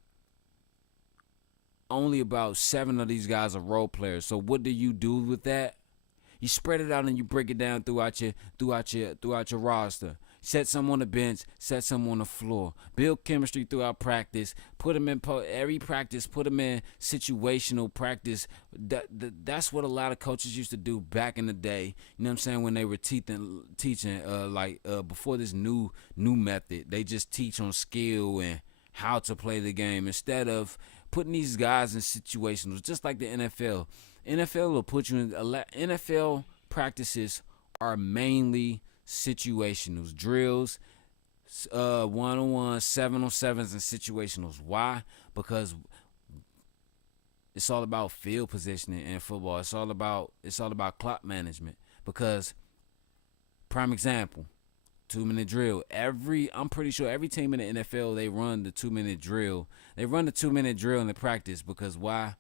only about 7 of these guys are role players. So what do you do with that? You spread it out and you break it down throughout your roster. Set some on the bench, set some on the floor. Build chemistry throughout practice. Put them in every practice. Put them in situational practice. That's what a lot of coaches used to do back in the day. You know what I'm saying? When they were teaching before this new method, they just teach on skill and how to play the game instead of putting these guys in situations, just like the NFL. NFL will put you in. NFL practices are mainly situationals, drills, 1-on-1, 7-on-7s, and situationals. Why? Because it's all about field positioning in football. It's all about clock management. Because, prime example, 2-minute drill. I'm pretty sure every team in the NFL, they run the 2-minute drill. They run the 2-minute drill in the practice because why?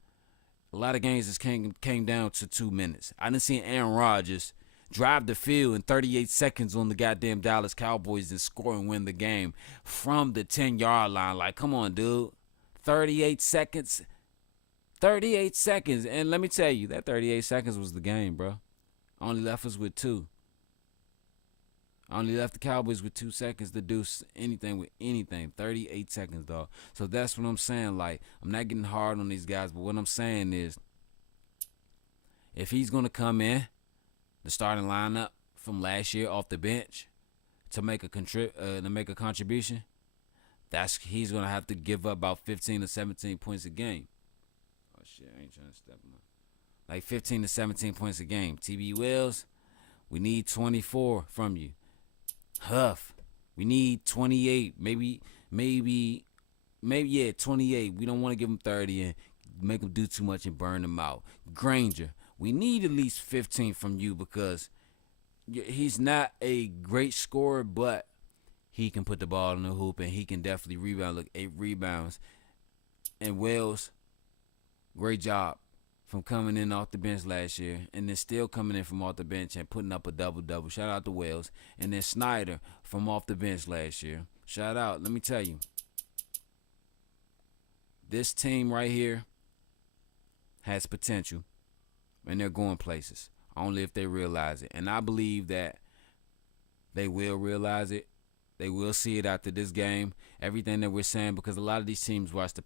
A lot of games just came down to 2 minutes. I didn't see Aaron Rodgers drive the field in 38 seconds on the goddamn Dallas Cowboys and score and win the game from the 10-yard line. Like, come on, dude. 38 seconds. 38 seconds. And let me tell you, that 38 seconds was the game, bro. Only left us with 2. Only left the Cowboys with 2 seconds to do anything with anything. 38 seconds, dog. So that's what I'm saying. Like, I'm not getting hard on these guys, but what I'm saying is, if he's going to come in, the starting lineup from last year off the bench to make a contribution, he's going to have to give up about 15 to 17 points a game. Oh, shit, I ain't trying to step him up. Like 15 to 17 points a game. TB Wells, we need 24 from you. Huff, we need 28, maybe 28. We don't want to give him 30 and make him do too much and burn him out. Granger, we need at least 15 from you because he's not a great scorer, but he can put the ball in the hoop and he can definitely rebound. Look, 8 rebounds. And Wells, great job from coming in off the bench last year and then still coming in from off the bench and putting up a double-double. Shout out to Wells. And then Snyder from off the bench last year. Shout out. Let me tell you, this team right here has potential, and they're going places, only if they realize it. And I believe that they will realize it. They will see it after this game. Everything that we're saying, because a lot of these teams watch the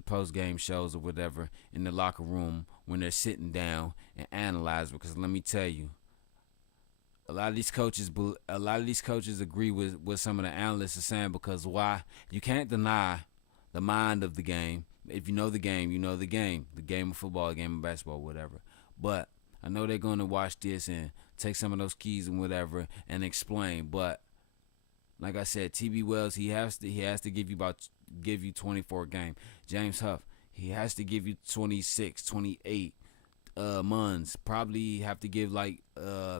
post-game shows or whatever in the locker room when they're sitting down and analyze. Because let me tell you, a lot of these coaches agree with what some of the analysts are saying. Because why? You can't deny the mind of the game. If you know the game, you know the game. The game of football, the game of basketball, whatever. But I know they're going to watch this and take some of those keys and whatever and explain. But like I said, TB Wells, he has to give you 24 a game. James Huff, he has to give you 26, 28. Munns probably have to give like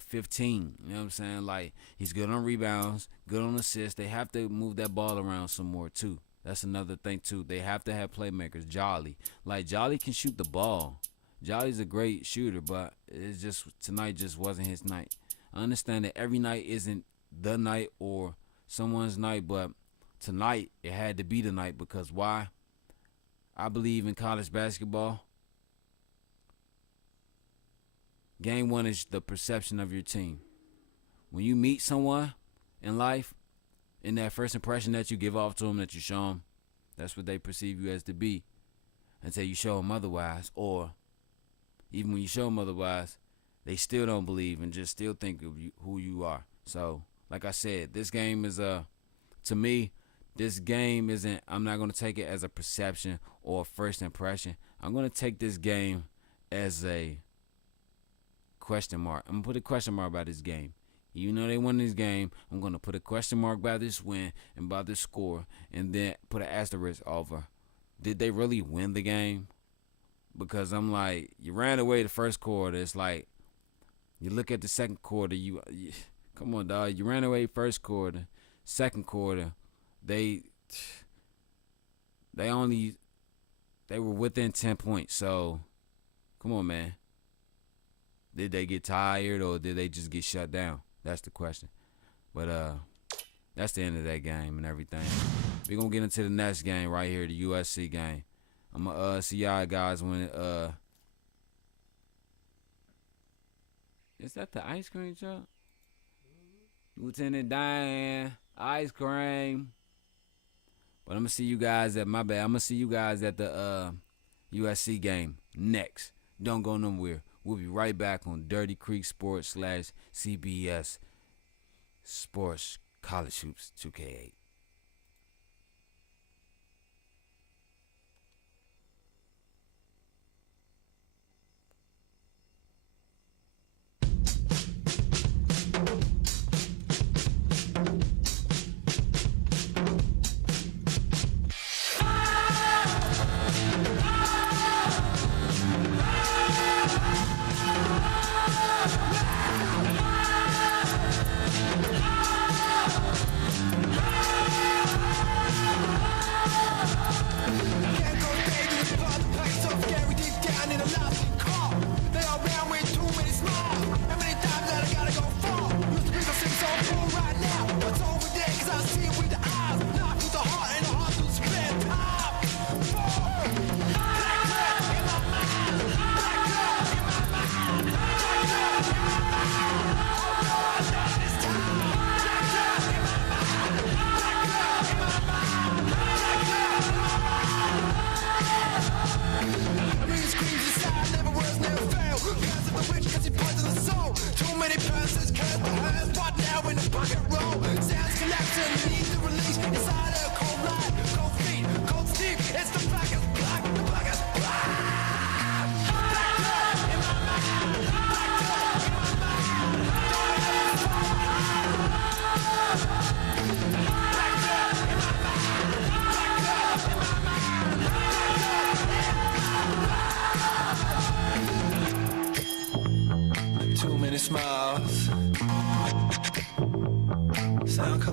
15. You know what I'm saying? Like, he's good on rebounds, good on assists. They have to move that ball around some more too. That's another thing too. They have to have playmakers. Jolly can shoot the ball. Jolly's a great shooter, but it's just tonight just wasn't his night. I understand that every night isn't the night or someone's night, but tonight it had to be the night. Because why? I believe in college basketball, game 1 is the perception of your team. When you meet someone in life, in that first impression that you give off to them, that you show them, that's what they perceive you as to be until you show them otherwise. Or even when you show them otherwise, they still don't believe and just still think of you, who you are. So like I said, this game is to me, this game isn't, I'm not going to take it as a perception or a first impression. I'm going to take this game as a question mark. I'm going to put a question mark by this game. Even though they won this game, I'm going to put a question mark by this win and by this score, and then put an asterisk over. Did they really win the game? Because I'm like, you ran away the first quarter. It's like, you look at the second quarter, you come on, dog. You ran away first quarter. Second quarter, they were within 10 points. So, come on, man. Did they get tired or did they just get shut down? That's the question. But that's the end of that game and everything. We're going to get into the next game right here, the USC game. I'm going to see y'all guys when is that the ice cream truck? Lieutenant Diane, ice cream. But I'm going to see you guys I'm going to see you guys at the USC game next. Don't go nowhere. We'll be right back on Dirty Creek Sports / CBS Sports College Hoops 2K8.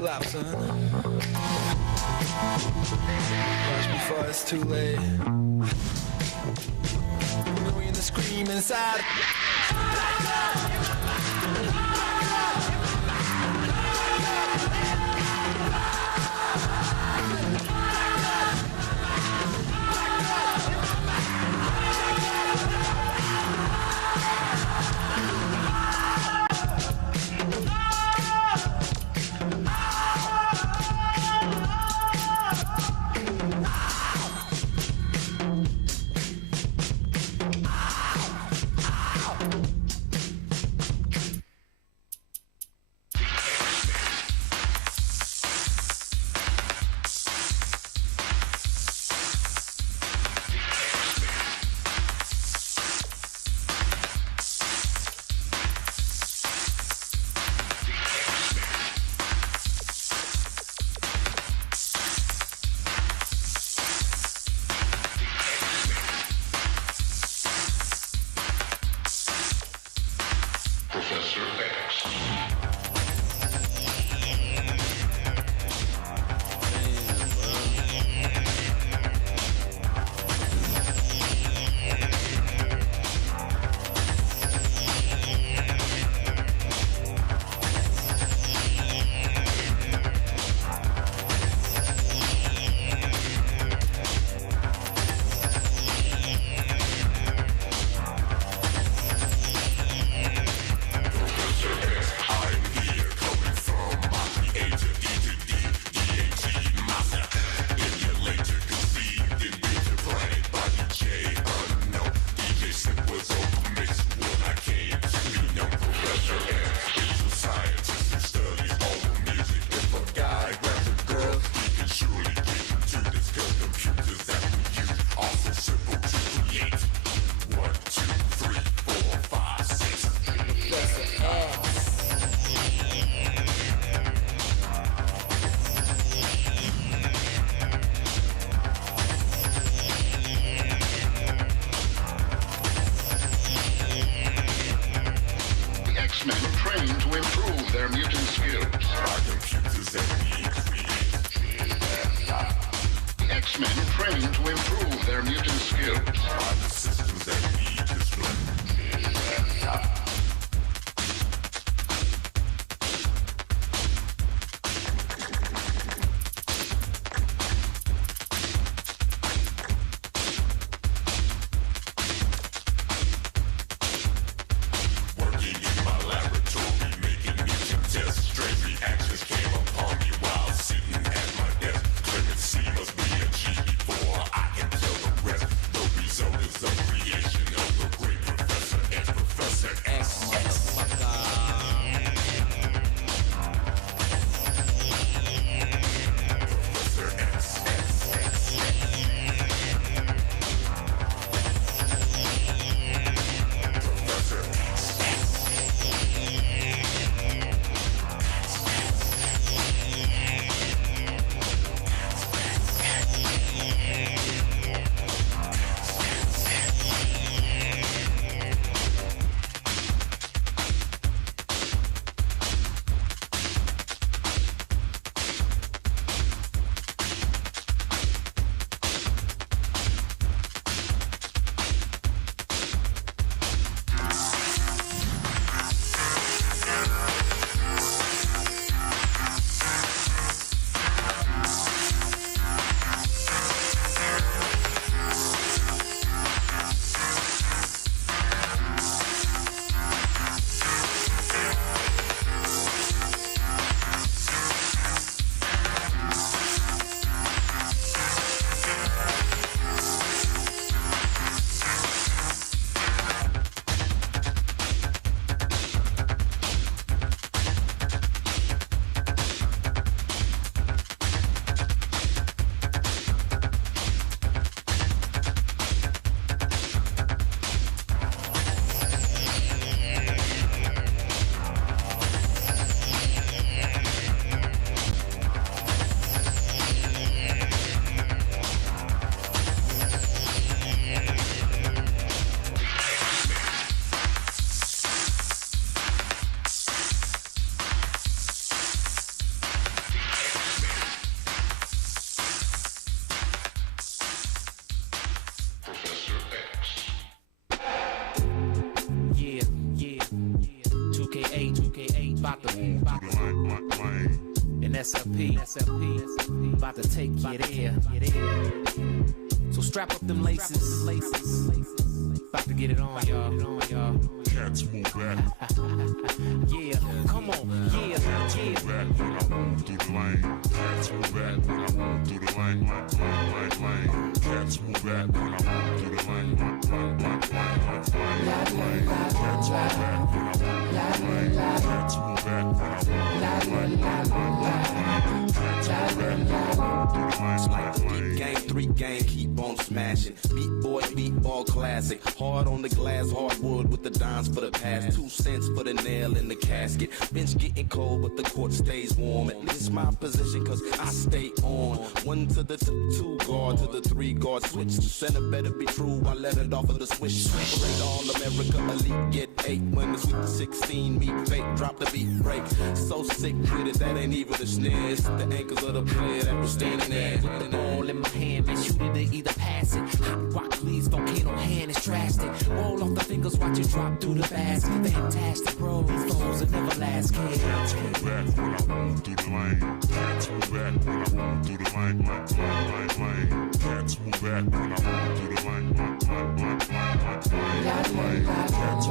clap, son. Rush before it's too late. Queen to scream inside. Must be a G before I can tell the rest. The result is a about to and SLP, about to take you there. So strap up them laces. About to get it on, y'all. Cats move back. Yeah, come on, yeah. Cats move back when I move through the lane. Cats move back when I move through the lane. Cats move back when I move through the lane. Cats move back when I move through the lane. Cats move back when I move Game, 3 game, keep on smashing. Beat boy, beat ball classic. Hard on the glass, hardwood with the dimes for the pass. 2 cents for the nail in the casket. Bench getting cold, but the court stays warm. At least my position, cause I stay on. 1 to the 2 guard, to the 3 guard. Switch to center, better be true. I let it off of the switch. Parade all America, elite get 8. When the sweet 16 meet fake, drop the beat break. So sick with it, that ain't even a snare. It's the ankles of the player that was standing there. With the ball in my hand, man, shoot it or either pass it. Hot rock leaves, volcano hand is drastic. Roll off the fingers, watch it drop through the basket. Fantastic, bro, these foes will never last, kid. Cats move back when I move through the lane. Cats move back when I move through the lane. Cats move back when I move through the lane. Cats move back when I move through the lane. Cats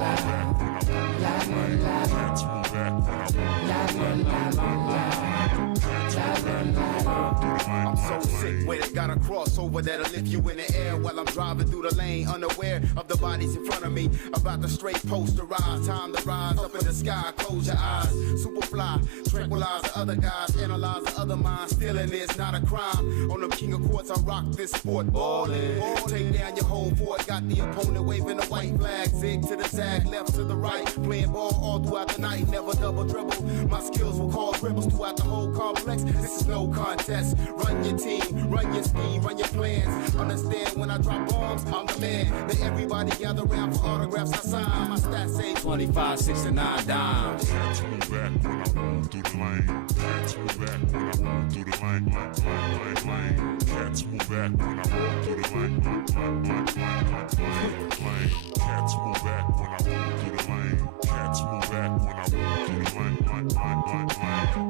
move back when I move through the lane. I'm so sick, way they got a crossover that'll lift you in the air while I'm driving through the lane, unaware of the bodies in front of me. About to straight posterize, time to rise up in the sky. Close your eyes, superfly, tranquilize the other guys, analyze the other minds. Stealing is not a crime. On the king of courts, I rock this sport, ballin'. Take down your whole fort, got the opponent waving a white flag. Zig to the zag, left to the right, playing ball all throughout the night. Never double dribble. My skills will cause dribbles throughout the whole complex. This is no contest. Run your team, run your scheme, run your plans. Understand when I drop bombs, I'm the man. Then everybody gather around for autographs I sign. My stats say 25, 69 dimes. Cats move back when I move through the lane. Cats move back when I move through the lane. Cats move back when I move through the lane. Cats move back when I move through the lane. Cats move back when I move through the lane.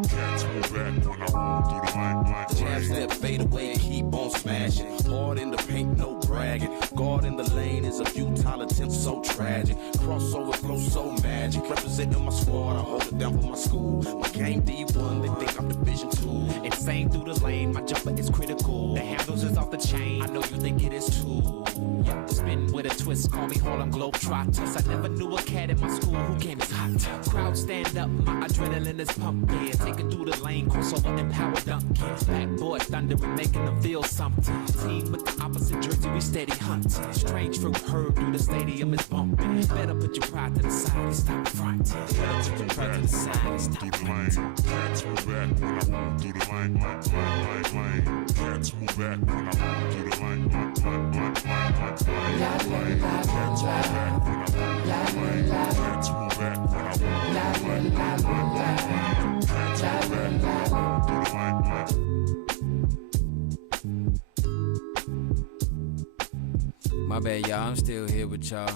Cats move back when I move through the lane. Jab step, fade away, keep on smashing. Hard in the paint, no bragging. Guard in the lane is a futile attempt, so tragic. Crossover flow, so magic. Representing my squad, I hold it down for my school. My game D1, they think I'm Division 2. Insane through the lane, my jumper is critical. The handles is off the chain, I know you think it is too. Yeah, spin with a twist, call me Harlem Globetrotters. I never knew a cat in my school who game is hot. Crowd stand up, my adrenaline is pumping. Taking through the lane, crossover and power dunking. Backboard thundering, making them feel something. Team with the opposite jersey, we steady hunting. Strange fruit heard through the stadium is bumping. Better put your pride to the side and stop fronting. Better put your pride to the side and stop fronting. Cats move back when I move through the lane. Cats move back when I move through the lane. Cats move back when I move through the lane. Cats move back when I move through the lane. My bad, y'all. I'm still here with y'all.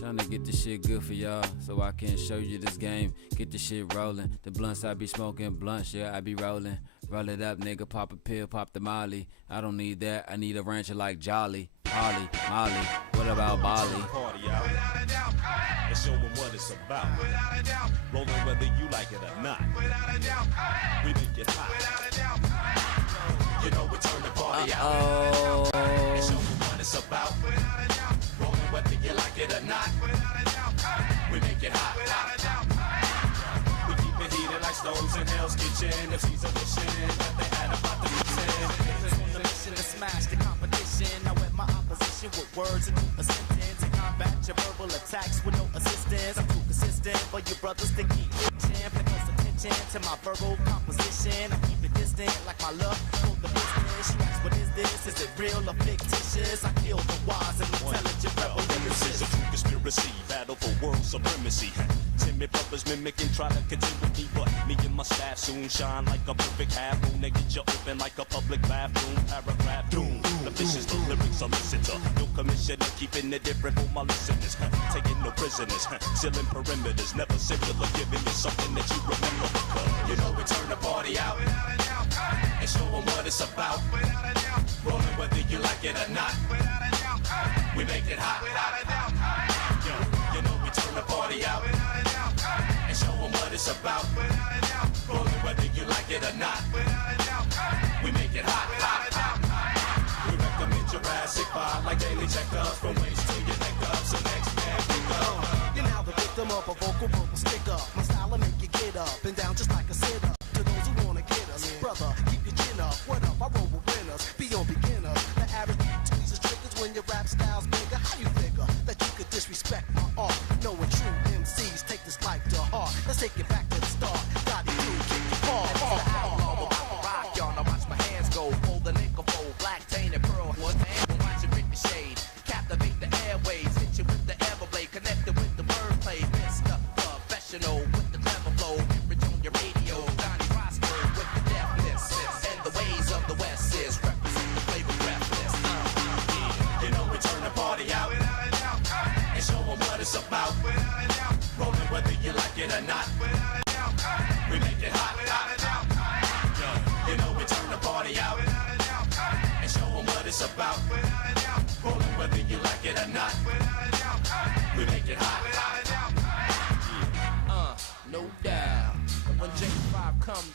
Trying to get this shit good for y'all so I can show you this game. Get this shit rolling. The blunts I be smoking, blunts, yeah, I be rolling. Roll it up, nigga, pop a pill, pop the molly. I don't need that, I need a rancher like Jolly. Holly, Molly, what about Bali? Party out and show them what it's about. Rolling whether you like it or not. We make it hot. You know we turn the party out and show them what it's about. Rolling whether you like it or not. We make it hot. We keep it heated like stoves in Hell's Kitchen. If she's a wishing that they had about the mission. On the mission to smash the competition. I wet my opposition with words and a sentence. And combat your verbal attacks with no assistance. I'm too consistent for your brothers to keep bitching. Pay close attention to my verbal composition. I keep it distant like my love for the business. You ask what is this? Is it real or fictitious? I kill the wise and intelligent rebel lyricists. This is a true conspiracy, battle for world supremacy. Timid brothers mimicking, try to continue with me, but me and my staff soon shine like a perfect half moon. They get you open like a public bathroom. Paragraph doom. The vicious, the lyrics I listen to. No commissioner, keeping it different for my listeners. Taking no prisoners, sealing perimeters, never similar, giving you something that you remember. You know we turn the party out and show them what it's about. Rolling whether you like it or not. We make it hot. You know we turn the party out and show them what it's about. Rolling whether you like it or not. We make it hot. We recommend Jurassic Park like daily checkups from waist to your neck up. So next man pick up. You're now the victim of a vocal stick up. My style will make you get up and down just like a sit up. To those who wanna get us, brother, keep your chin up. What up? I roll with winners, beyond beginners. The average squeezes triggers when your rap style's bigger. How you figure that you could disrespect my art? Knowing true MCs take this life to heart. Let's take it back to the start. Got it, you kick your ball. Rock, y'all, now watch my hands go. Hold the nickel fold, black tainted pearl. One man will watch it ricochet. Captivate the airways, hit you with the everblade. Connected with the wordplay. Mr. Professional with the clever flow. Image on your radio. Donnie Roscoe with the deafness. And the ways of the West is represent the flavor breathless. You know we turn the party out and show them what it's about. Rolling whether you like it or not. We make it hot. You know we turn the party out and show them what it's about. Rolling whether you like it or not. We make it hot. No doubt. And when J5 comes.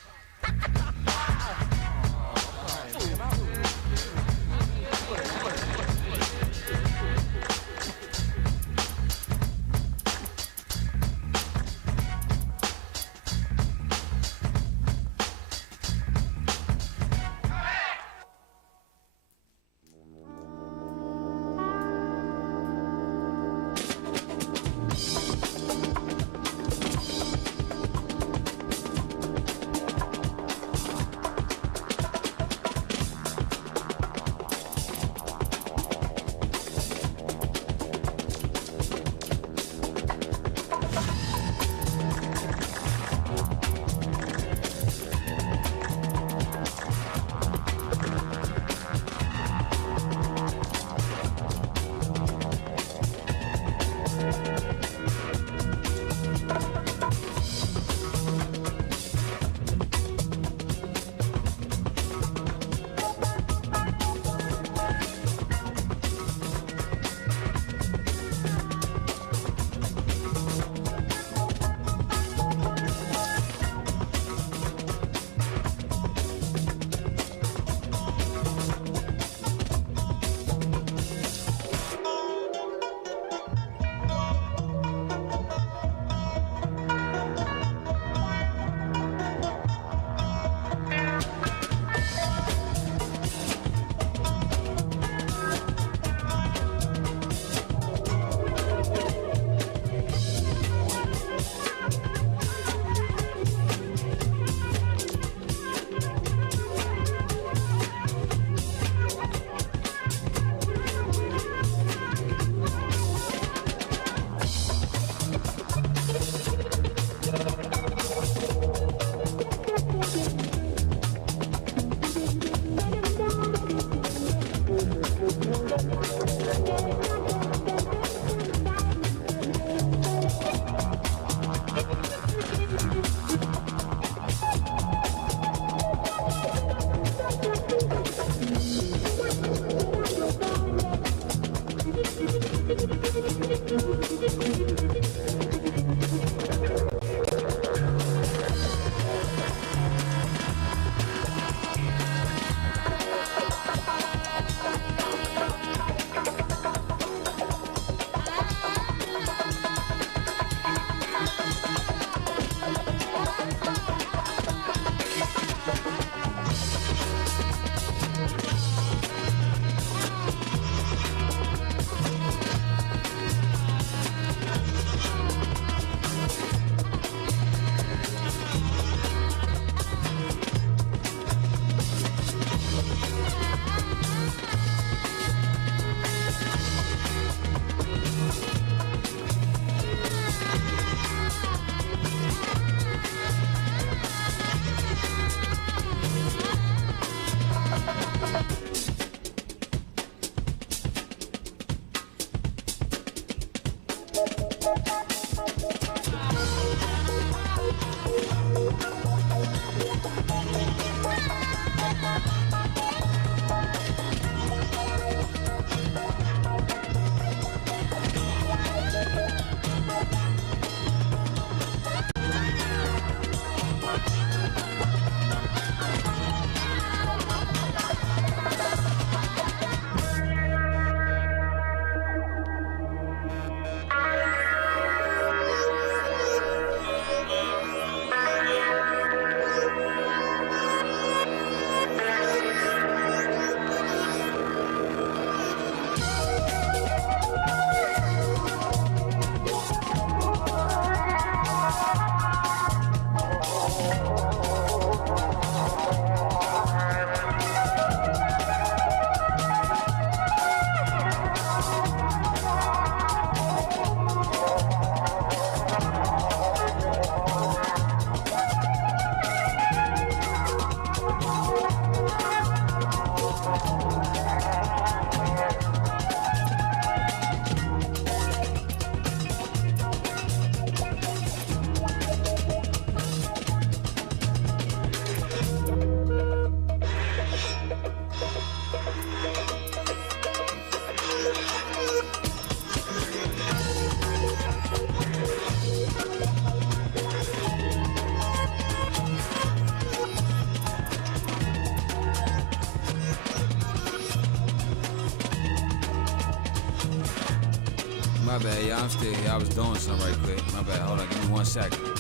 My bad, y'all. I'm still here. I was doing something right quick. My bad. Hold on. Give me 1 second.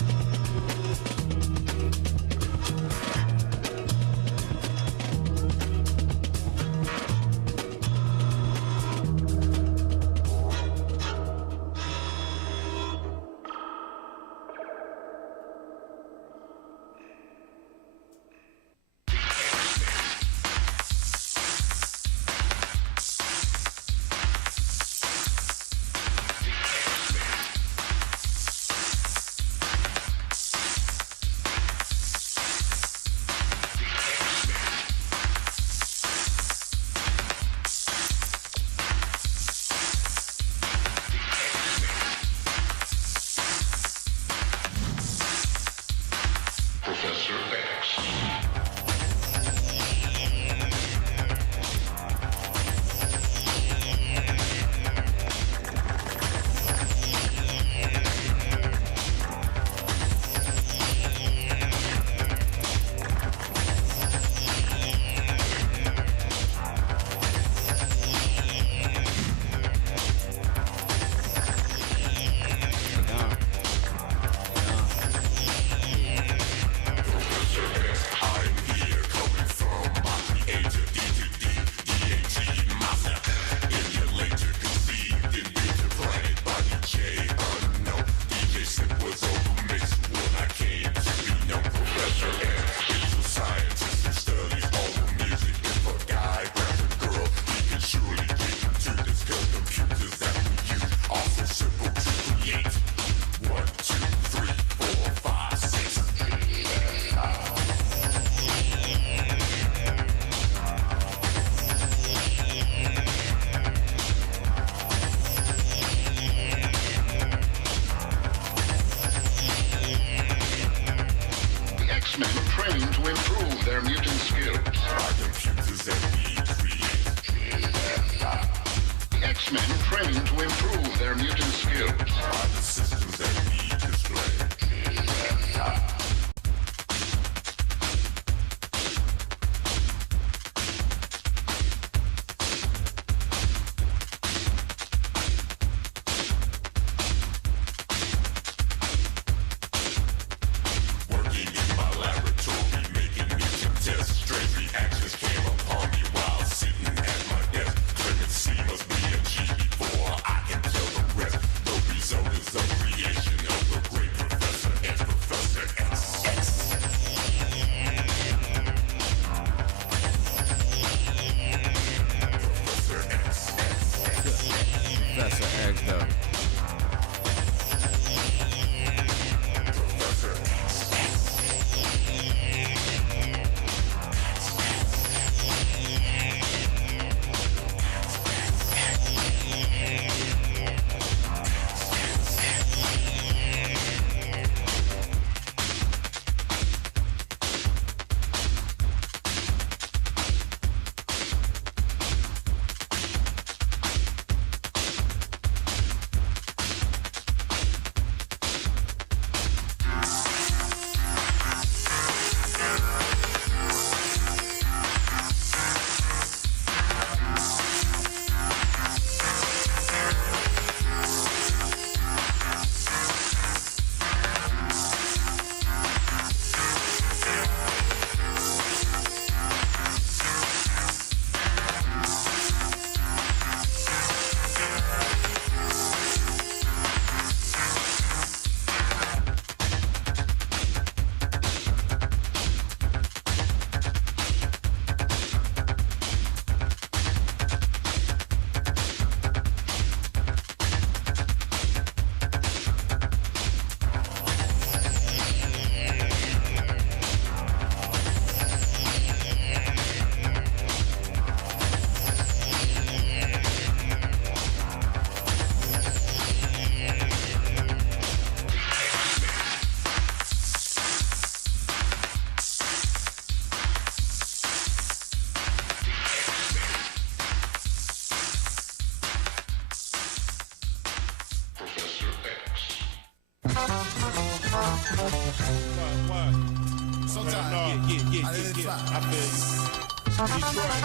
I feel you. Detroit.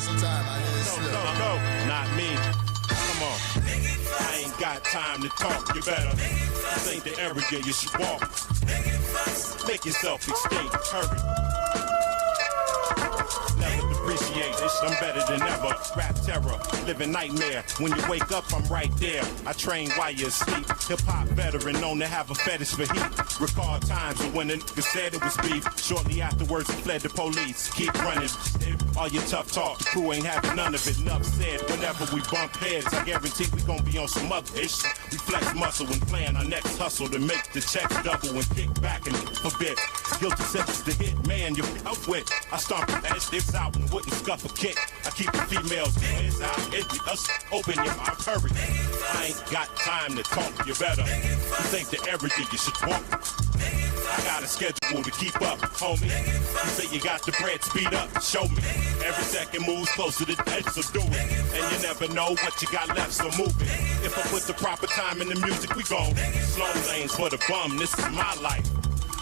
Sometimes I hear it slip. No, not me. time to talk, you better. This ain't the area you should walk. Make yourself extinct, hurry. Never depreciate this, I'm better than ever. Rap terror, living nightmare. When you wake up, I'm right there. I train while you're asleep. Hip-hop veteran known to have a fetish for heat. Recall times when a nigga said it was beef. Shortly afterwards, he fled the police. Keep running. All your tough talk, the crew ain't having none of it. Enough said, whenever we bump heads, I guarantee we gon' be on some other ish. We flex muscle and plan our next hustle to make the checks double and kick back and forbid. Guilty sentence to hit, man, you're up with. I stomp your ass dicks out and wouldn't scuff a kick. I keep the females hands out, empty us, open your mouth, hurry. I ain't got time to talk, you better. This ain't the area you should walk. I got a schedule to keep up, homie. You say you got the bread, speed up, show me. Every second moves closer to death, so do it. And you never know what you got left, so move it. If I put the proper time in the music, we gon' slow lanes for the bum, this is my life.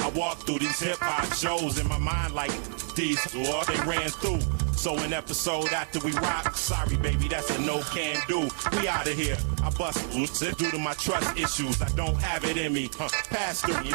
I walk through these hip-hop shows in my mind like these or they ran through. So an episode after we rock, sorry baby, that's a no can do. We out of here. I bust boots due to my trust issues. I don't have it in me. Pass through me,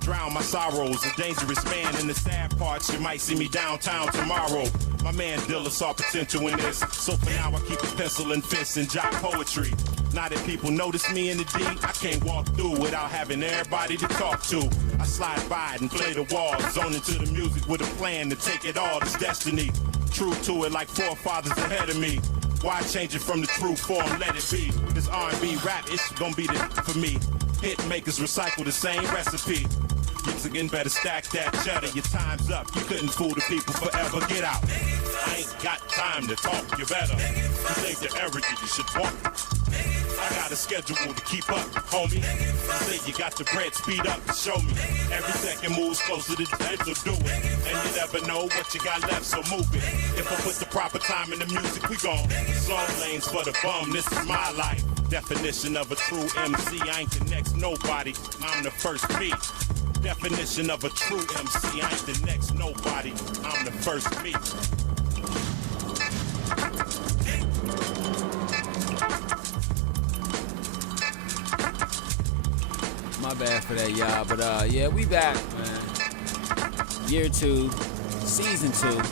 drown my sorrows. A dangerous man in the sad parts. You might see me downtown tomorrow. My man Dilla saw potential in this. So for now I keep a pencil and fist and jot poetry. Now that people notice me in the D, I can't walk through without having everybody to talk to. I slide by and play the wall, zone into the music with a plan to take it all. It's destiny. True to it like forefathers ahead of me. Why change it from the true form? Let it be. This R&B rap, it's gonna be the for me. Hit makers recycle the same recipe. You again better stack that cheddar. Your time's up. You couldn't fool the people forever. Get out. I ain't got time to talk. You better. This ain't the area you should walk. I got a schedule to keep up, homie. You say you got the bread, speed up and show me. Every second moves closer to death, so do it. And you never know what you got left, so move it. If I put the proper time in the music, we gon' slow lanes for the bum. This is my life. Definition of a true MC. I ain't the next nobody. I'm the first me. Definition of a true MC. I ain't the next nobody. I'm the first me. My bad for that, y'all. But yeah, we back, man. Year 2, season 2,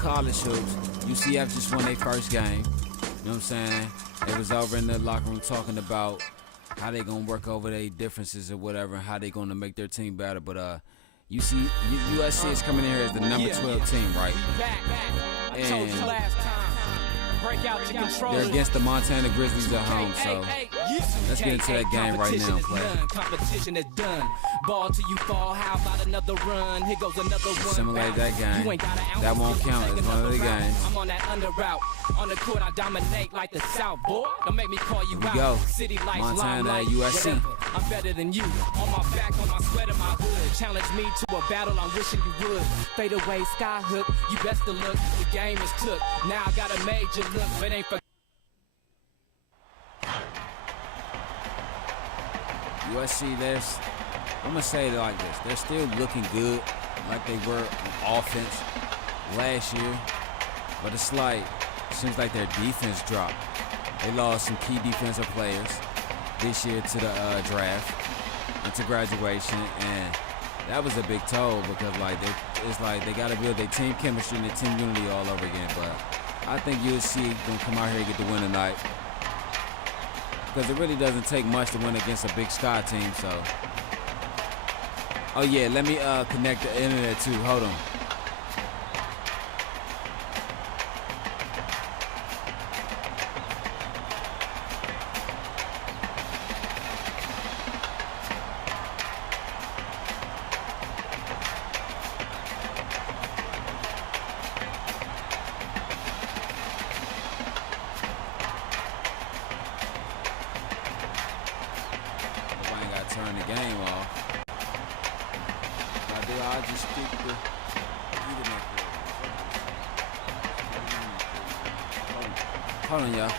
college hoops. UCF just won their first game. You know what I'm saying? They was over in the locker room talking about how they gonna work over their differences or whatever, and how they gonna make their team better. But USC is coming in here as the number 12 team, right? And they're against the Montana Grizzlies at home, so let's get into that game right now, player. Competition is done. Ball till you fall. How about another run? Here goes another one. Simulate that game. That won't count as one of the games. I'm on that under route. On the court, I dominate like the South, boy. Don't make me call you out. Go. City lights, Montana, limelight, USC. whatever. I'm better than you. On my back, on my sweater, my hood. Challenge me to a battle. I'm wishing you would. Fade away, sky hook. You best to look. The game is took. Now I got a major look, but ain't for. USC, I'm going to say it like this. They're still looking good like they were on offense last year. But it's like, it seems like their defense dropped. They lost some key defensive players this year to the draft and to graduation. And that was a big toll because it's like they got to build their team chemistry and their team unity all over again. But I think USC going to come out here and get the win tonight. Because it really doesn't take much to win against a Big Sky team, so. Oh yeah, let me connect the internet too. Hold on. Turn the game off. I'll just stick the Ethernet. Hold on, y'all.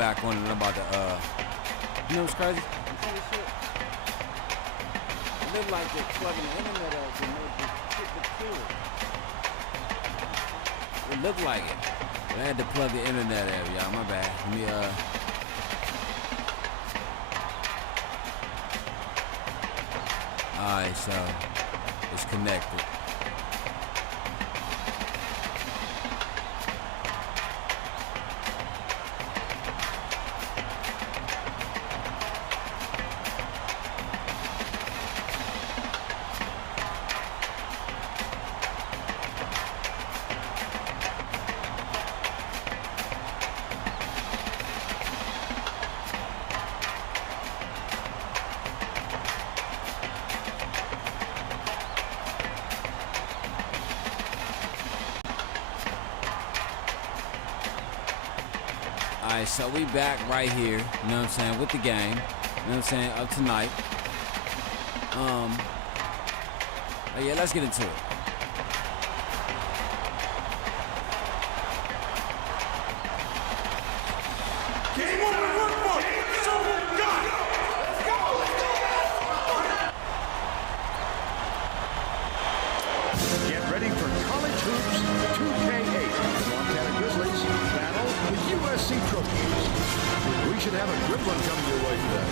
back on it. I'm about to, you know what's crazy? It looked like they're plugging the internet up and maybe hit the killer. It looked like it. But I had to plug the internet up, y'all. My bad. Let me, Alright, so it's connected. Alright, so we back right here, you know what I'm saying, with the game, you know what I'm saying, of tonight. Yeah, let's get into it. Game on, work. So got it. Let's go. Get ready for College Hoops 2K8. The Montana Grizzlies battle the USC Trophies. We should have a good one coming your way today.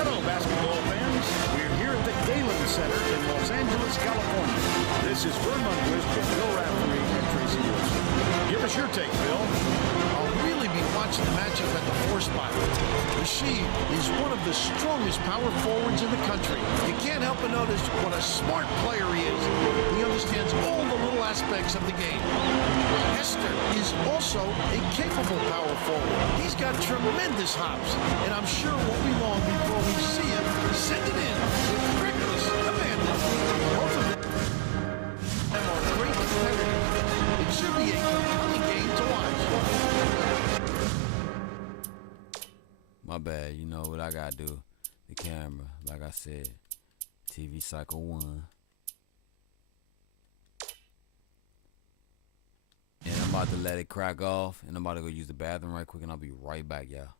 Hello, basketball fans. We're here at the Galen Center in Los Angeles, California. This is Vern Lundquist with Bill Raftery and Tracy Wilson. Give us your take, Bill. I'll really be watching the matchup at the 4 spot. Rashid is one of the strongest power forwards in the country. You can't help but notice what a smart player he is. He understands all the little aspects of the game. Hester is also a capable power forward. He's got tremendous hops, and I'm sure it won't be long before we see him send it in with reckless abandon. Both of them are great competitors. It should be a compelling game to watch. My bad, you know what I gotta do. The camera, like I said, TV cycle 1. And I'm about to let it crack off, and I'm about to go use the bathroom right quick, and I'll be right back, y'all.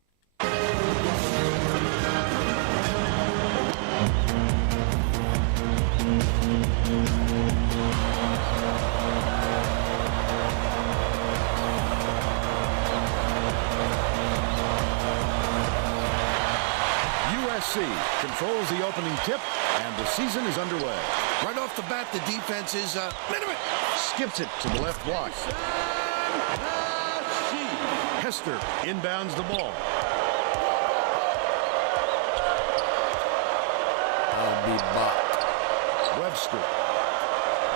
USC controls the opening tip, and the season is underway. Right off the bat, the defense is, skips it to the left block. Hester inbounds the ball. I'll be back. Webster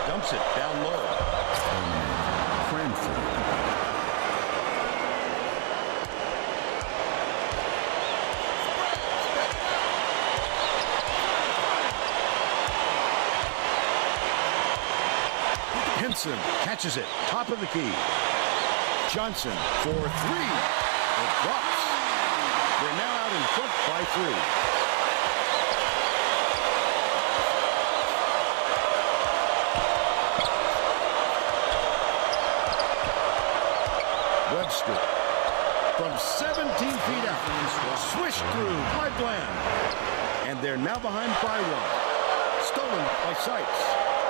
dumps it down low. Cranford. Henson catches it, top of the key. Johnson for 3. It drops. They're now out in front by 3. Webster from 17 feet out. Swish through by Bland. And they're now behind by 1. Stolen by Sykes.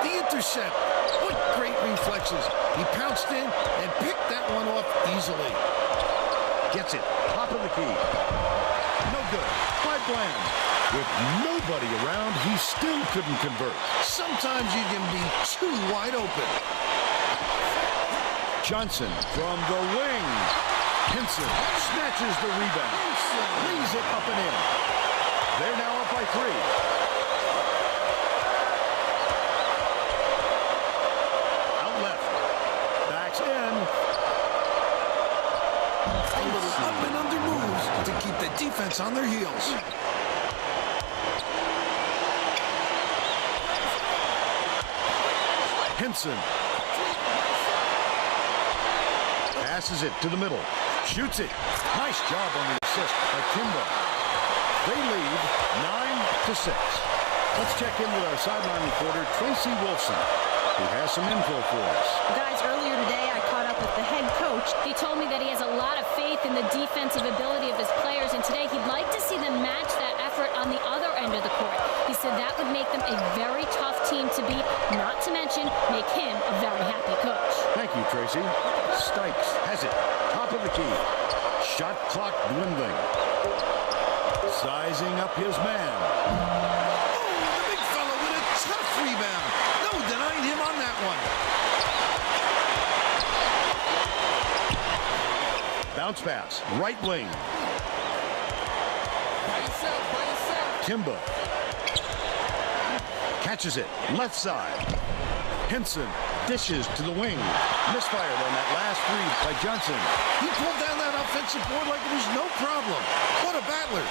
The intercept. What great reflexes. He pounced in and picked that one off easily. Gets it. Top of the key. No good. By Bland. With nobody around, he still couldn't convert. Sometimes you can be too wide open. Johnson from the wing. Henson snatches the rebound. Lays it up and in. They're now up by 3. A little up and under moves to keep the defense on their heels. Henson passes it to the middle. Shoots it. Nice job on the assist by Kimbo. They lead 9-6. Let's check in with our sideline reporter, Tracy Wilson, who has some info for us. Guys, earlier today I caught up with the head head coach. He told me that he has a lot of faith in the defensive ability of his players, and today he'd like to see them match that effort on the other end of the court. He said that would make them a very tough team to beat, not to mention make him a very happy coach. Thank you, Tracy. Stikes has it. Top of the key. Shot clock dwindling. Sizing up his man. The big fella with a tough rebound. No denying him on that one. Bounce pass. Right wing. Kimba. Catches it. Left side. Henson dishes to the wing. Misfired on that last three by Johnson. He pulled down that offensive board like it was no problem. What a battler.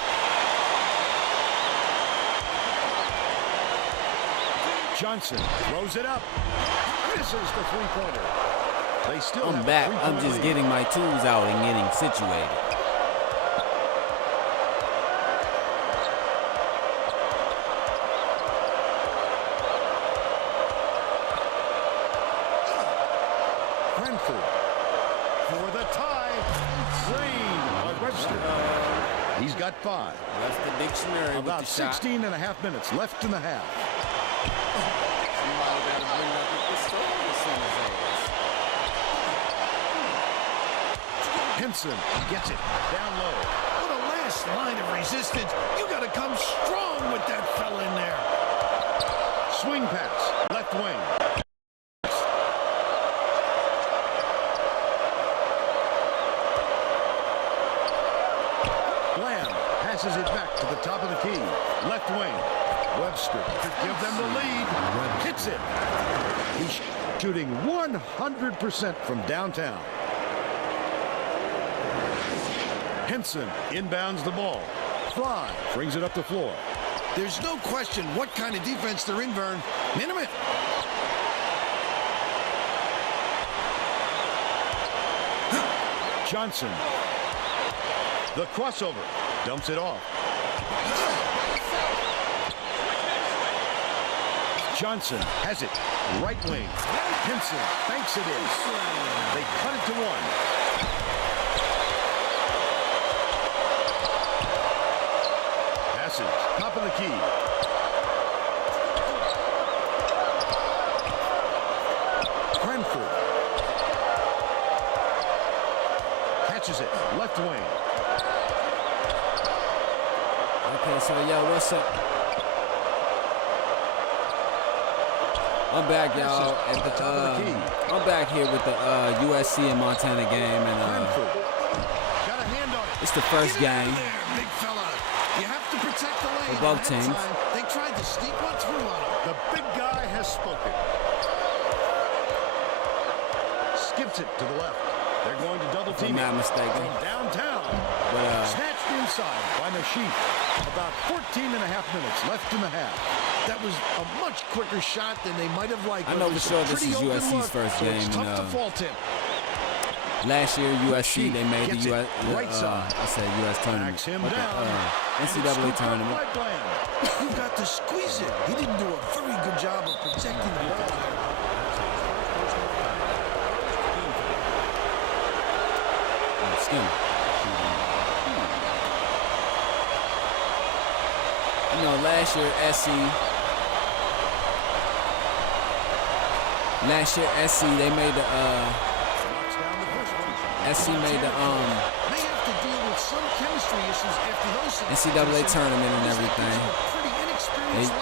Johnson throws it up. Misses the three-pointer. They still I'm have back. a I'm just getting my tools out and getting situated. Cranford for the tie. Drained by Webster. He's got 5. That's the dictionary. About with the 16 and a half minutes left in the half. Somebody got to bring up the pistol as soon as they Henson gets it down low. What a last line of resistance. You got to come strong with that fella in there. Swing pass, left wing. Bland passes it back to the top of the key. Left wing. Webster could give them the lead. Hits it. He's shooting 100% from downtown. Henson inbounds the ball. Fly brings it up the floor. There's no question what kind of defense they're in, Vern. Minimum. Johnson. The crossover. Dumps it off. Johnson has it. Right wing. Henson banks it in. They cut it to 1. Top of the key. Cranford catches it. Left wing. Okay, so yo, what's up? I'm back, y'all. At the top of the key. I'm back here with the USC and Montana game, and got a hand on it. It's the first game. Big fella. You have to protect the lane. For both teams. They tried to sneak one through on him. The big guy has spoken. Skips it to the left. They're going to double team. If I'm not mistaken. From downtown. But, snatched inside by Nasheed. About 14 and a half minutes left in the half. That was a much quicker shot than they might have liked. I know for sure this is USC's first game. It's tough to fault him. Last year, USC, they made the US, I said US tournament. Him but down. the NCAA tournament. You've got to squeeze it. He didn't do a very good job of protecting the ball there. You know, last year SC they made the SC made the May have to deal with some chemistry issues after those NCAA tournament and everything.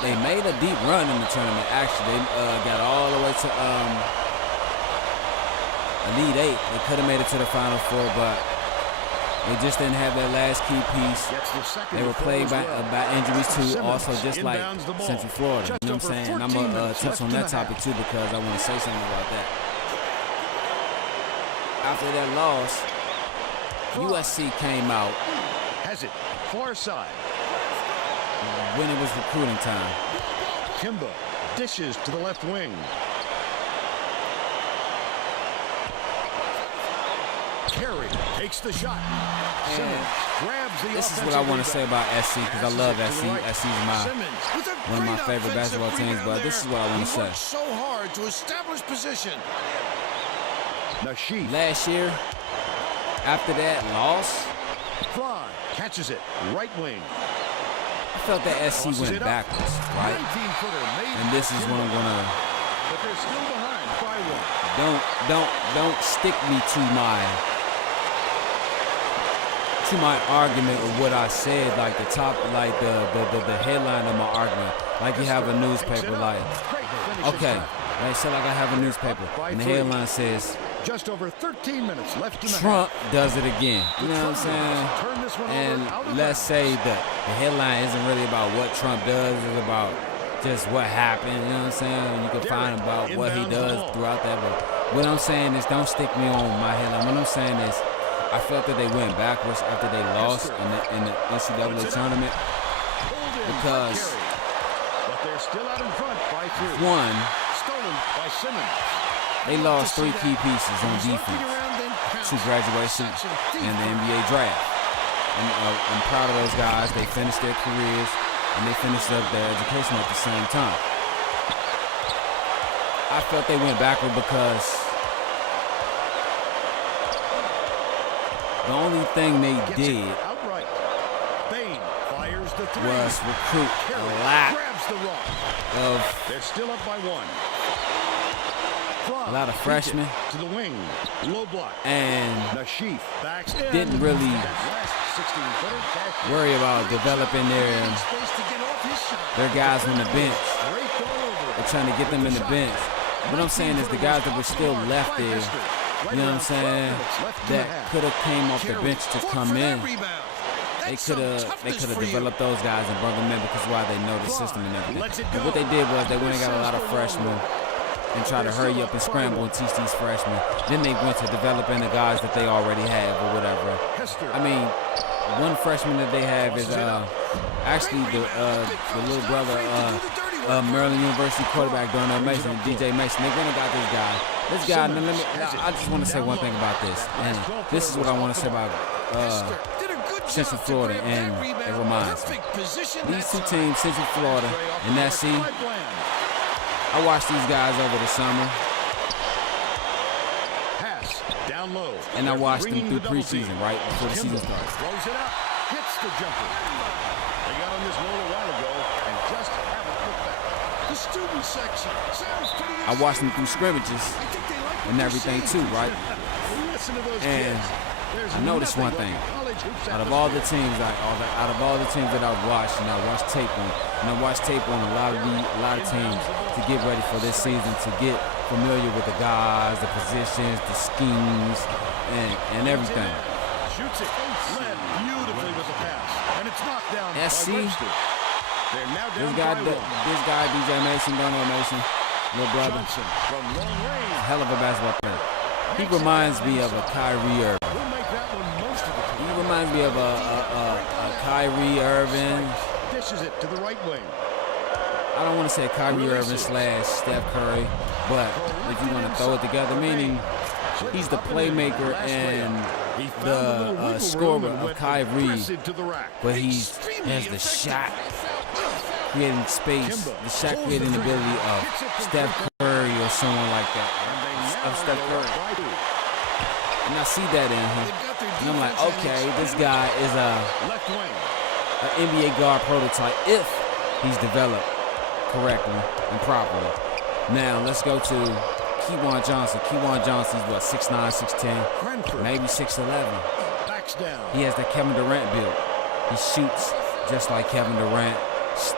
They made a deep run in the tournament. Actually, they got all the way to Elite 8. They could have made it to the Final Four, but they just didn't have that last key piece. They were plagued by injuries too, also just like Central Florida. You know what I'm saying? And I'm going to touch on that topic too because I want to say something about that. After that loss, USC came out. Has it. Far side. When it was recruiting time. Kimba dishes to the left wing. Carey takes the shot. Simmons grabs the This is what I want to say about SC because I love SC. SC is one of my favorite basketball teams, but this is what I want to say. So hard to establish position. last year, after that loss, Fly catches it, right wing. I felt that SC went backwards, right? And this is when I'm gonna. But they're still behind by one. Don't stick me to my argument of what I said, like the top, like the headline of my argument. Like you have a newspaper, like, okay, like say like I have a newspaper, and the headline says, just over 13 minutes left in the Trump does it again. You know what I'm saying? And let's say that the headline isn't really about what Trump does, it's about just what happened. You know what I'm saying? You can find about what he does throughout that. But what I'm saying is, don't stick me on my headline. What I'm saying is, I felt that they went backwards after they lost in the NCAA tournament because one, they lost 3 key pieces on defense to graduation and the NBA draft. And I'm proud of those guys. They finished their careers and they finished up their education at the same time. I felt they went backward because the only thing they did was recruit a lot of freshmen and didn't really worry about developing their guys on the bench. They're trying to get them in the bench. What I'm saying is the guys that were still left there, you know what I'm saying, that could have came off the bench to come in. They could have developed those guys and brought them in because why they know the system and everything. But what they did was they went and got a lot of freshmen and tried to hurry up and scramble and teach these freshmen. Then they went to developing the guys that they already have or whatever. I mean, one freshman that they have is actually the little brother Maryland University quarterback Darnell Mason, DJ Mason. They went and got this guy. This guy, I just want to say one thing about this. And this is what I want to say about Central Florida, and it reminds me. These two teams, Central Florida and SC, I watched these guys over the summer. And I watched them through preseason, right before the season started. Throws it up, hits the jumper. They got on this roll a while ago and just haven't looked back. The student section sounds pretty good. I watched them through scrimmages and everything too, right? And I noticed one thing. Out of all the teams, that I've watched, and I watched tape on, a lot of teams to get ready for this season, to get familiar with the guys, the positions, the schemes, and everything. Shoots it, led beautifully with the pass, and it's knocked down SC, by Webster. They're now down this guy, DJ Mason, Darnell Mason, little brother, from long range. Hell of a basketball player. He reminds me of a Kyrie Irving. He reminds me of a Kyrie Irving. Dishes it to the right wing. I don't want to say Kyrie Irving / Steph Curry, but if you want to throw it together, meaning he's the playmaker and the scorer of Kyrie, but he has the shot creating space, the shot creating ability of Steph Curry or someone like that, of Steph Curry. And I see that in him. And I'm like, okay, this guy is an NBA guard prototype if he's developed correctly and properly. Now, let's go to Kewan Johnson. Kewan Johnson's what, 6'9", 6'10", maybe 6'11". He has that Kevin Durant build. He shoots just like Kevin Durant.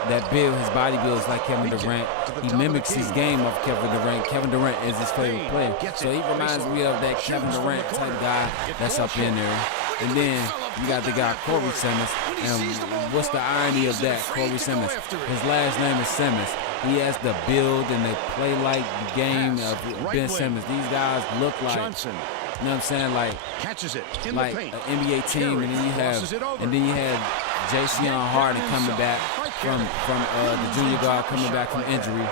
That build, his body build is like Kevin Durant. He mimics his game of Kevin Durant. Kevin Durant is his favorite player. So he reminds me of that Kevin Durant type guy that's up in there. And then you got the guy Corey Simmons. And what's the irony of that, Corey Simmons? His last name is Simmons. He has the build and the play like the game of Ben Simmons. These guys look like, you know what I'm saying, like an NBA team. And then you have Jason Harden coming back from the junior guard coming back from injury.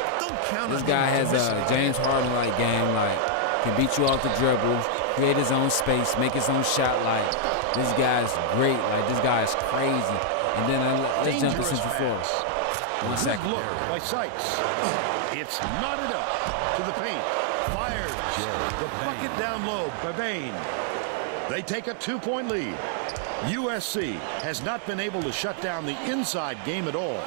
This guy has a James Harden-like game, like can beat you off the dribble, create his own space, make his own shot. Like this guy is great. Like this guy is crazy. And then let's jump to Central Florida. 1 second. By Sykes. It's knotted up to the paint. Fired. The bucket down low by Bain. They take a 2-point lead. USC has not been able to shut down the inside game at all.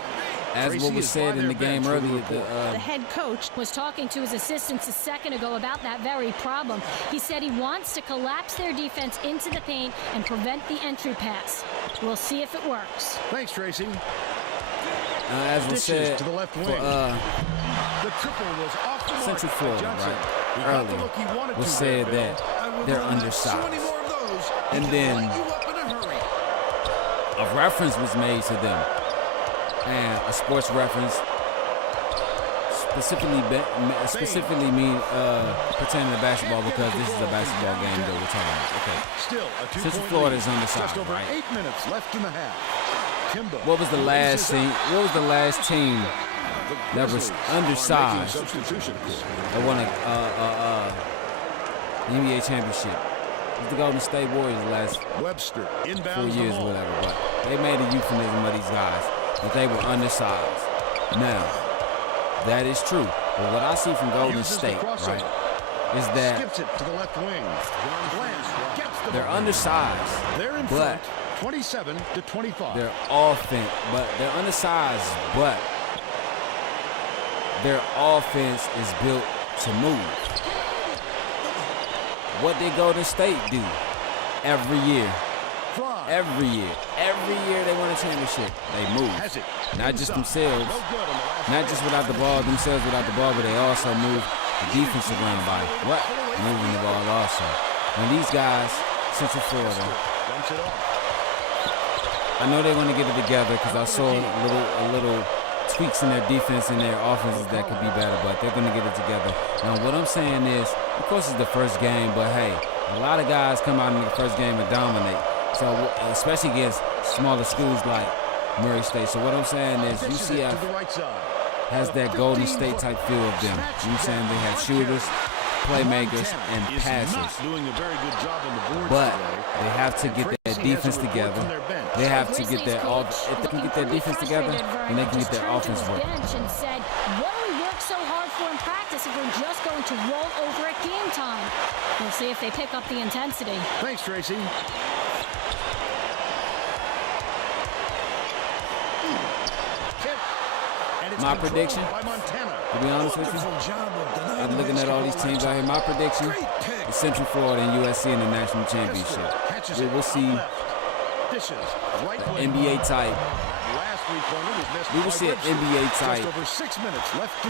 As what was said in the game earlier, the head coach was talking to his assistants a second ago about that very problem. He said he wants to collapse their defense into the paint and prevent the entry pass. We'll see if it works. Thanks, Tracy. As was said, to the left wing. The triple was off the mark. Central Florida, right? Earlier was said that they're undersized. And then a reference was made to them. And a sports reference specifically pertaining to basketball, because this is a basketball game that we're talking about. Okay. Central Florida is undersized, right? 8 minutes left in the half. What was the last team? What was the last team that was undersized that won a NBA championship? It was the Golden State Warriors the last 4 years or whatever. But they made a euphemism of these guys that they were undersized. Now, that is true. But what I see from Golden State, right, is that they're undersized, but 27 to 25. They're offense, but they're undersized, but their offense is built to move. What did Golden State do every year? Every year they won a championship. They move. Not just themselves, not just without the ball, themselves without the ball, but they also move the defense around by moving the ball also. And these guys, Central Florida, I know they want to get it together because I saw a little tweaks in their defense and their offenses that could be better, but they're going to get it together. Now, what I'm saying is, of course, it's the first game, but hey, a lot of guys come out in the first game and dominate. So, especially against smaller schools like Murray State. So what I'm saying is UCF has that Golden State type feel of them. You know what I'm saying? They have shooters, playmakers, and passers. But they have to get their defense together. They have to get their if they can get their defense together, then they can get their offense working. And said, what do we work so hard for in practice if we're just going to roll over at game time? We'll see if they pick up the intensity. Thanks, Tracy. My prediction, to be honest with you, I'm looking at all these teams out here. My prediction is Central Florida and USC in the national championship. We'll see NBA type. We will see an NBA type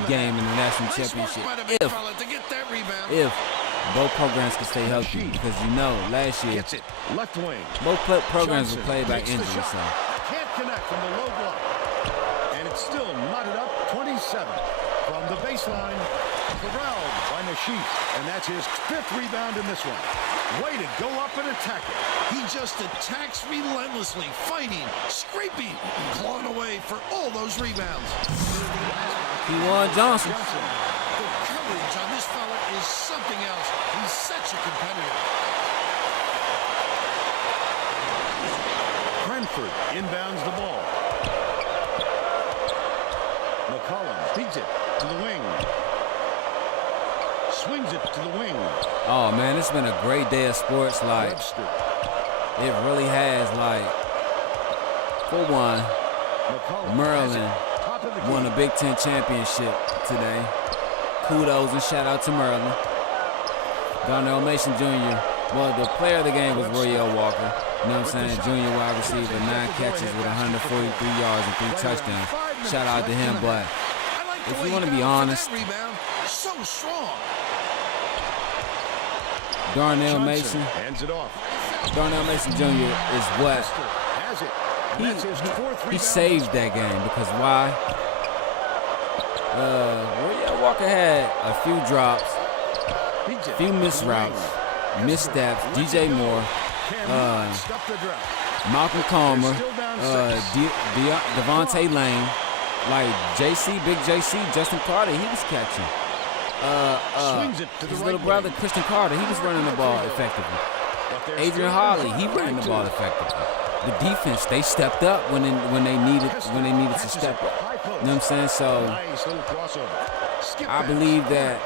game in the national championship if both programs can stay healthy. Because you know, last year both programs were played by injury. So. Can't connect from the low block. And it's still knotted up 27 from the baseline. Corralled by Nashif, and that's his 5th rebound in this one. Way to go up and attack it. He just attacks relentlessly, fighting, scraping, clawing away for all those rebounds. Johnson. The courage on this fella is something else. He's such a competitor. Cranford inbounds the ball. McCollum feeds it to the wing. Swings it to the wing. Oh man, it's been a great day of sports. Like it really has. Like for one, Maryland won a Big Ten championship today. Kudos and shout out to Maryland. Darnell Mason Jr. Well, the player of the game was Royale Walker. You know what I'm saying? Junior wide receiver, 9 catches with 143 yards and 3 touchdowns. Shout out to him. But if you want to be honest, so strong. Darnell Mason Jr. is what he saved that game because why? Royale Walker had a few drops, a few missed routes, missteps. DJ Moore, Malcolm Calmer, Devontae Lane, like Big JC, Justin Carter, he was catching. His little brother Christian Carter, he was running the ball effectively. Adrian Hawley, he ran the ball effectively. The defense, they stepped up when they needed to step up. You know what I'm saying? So I believe that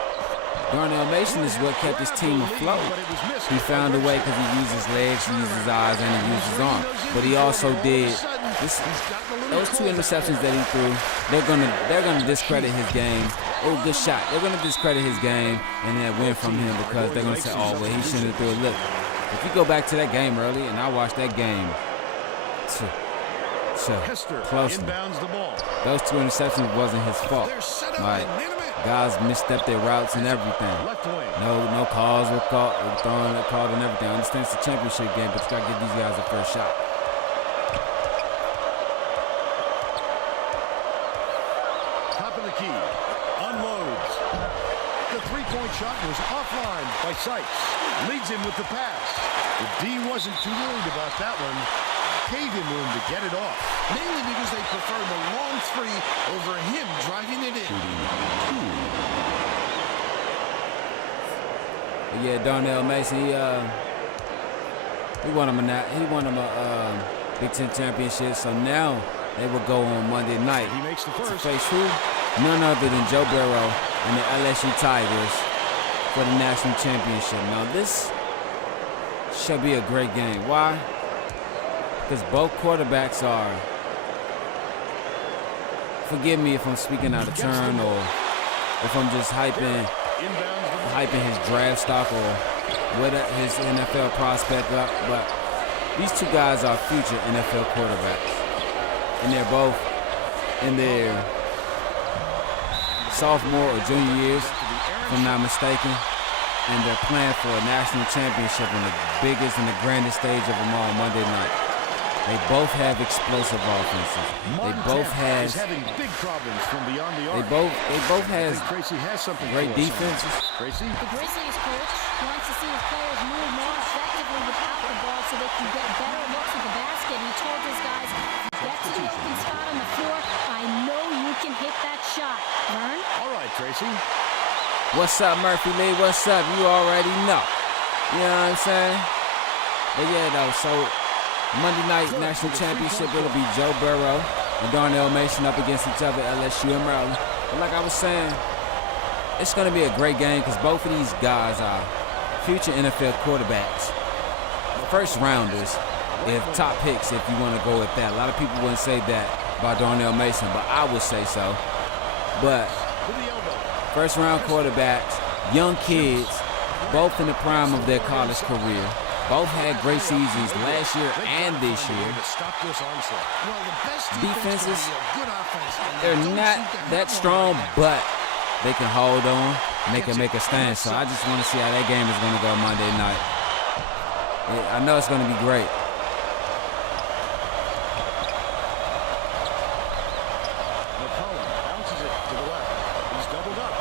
Darnell Mason is what kept his team afloat. He found a way because he used his legs, he used his eyes, and he used his arm. But he also did those 2 interceptions that he threw. They're gonna discredit his game. Oh, good shot. They're gonna discredit his game and that win from him because they're gonna say, oh, well, he shouldn't have threw it. Look, if you go back to that game early, and I watched that game closely, those 2 interceptions wasn't his fault. Like, guys misstepped their routes and everything. No calls were called and everything. I understand it's a championship game, but you gotta give these guys a fair shot. Top of the key. Unloads. The three-point shot was offline by Sykes. Leads him with the pass. The D wasn't too worried about that one. Gave him room to get it off. Mainly because they prefer the long three over him driving it in. But yeah, Darnell Mason, he won him a Big Ten championship. So now they will go on Monday night to face who? None other than Joe Burrow and the LSU Tigers for the national championship. Now this should be a great game. Why? Because both quarterbacks are, forgive me if I'm speaking out of turn or if I'm just hyping his draft stock or his NFL prospect up, but these 2 guys are future NFL quarterbacks. And they're both in their sophomore or junior years, if I'm not mistaken. And they're playing for a national championship on the biggest and the grandest stage of them all, Monday night. They both have explosive offenses. They both have big problems from beyond the arc. They both have great defenses. Tracy? The Grizzlies coach wants to see his players move more effectively without the ball so they can get better looks at the basket. He told his guys, get to the open spot on the floor. I know you can hit that shot. Vern? All right, Tracy. What's up, Murphy Lee? What's up? You already know. You know what I'm saying? But yeah, though, so Monday night national championship, it'll be Joe Burrow and Darnell Mason up against each other, LSU and Maryland. But like I was saying, it's going to be a great game because both of these guys are future NFL quarterbacks. First rounders, if top picks, if you want to go with that. A lot of people wouldn't say that about Darnell Mason, but I would say so. But first round quarterbacks, young kids, both in the prime of their college career. Both had great seasons last year and this year. Defenses, they're not that strong, but they can hold on and they can make a stand. So I just want to see how that game is going to go Monday night. I know it's going to be great. Bounces it to the left. He's doubled up.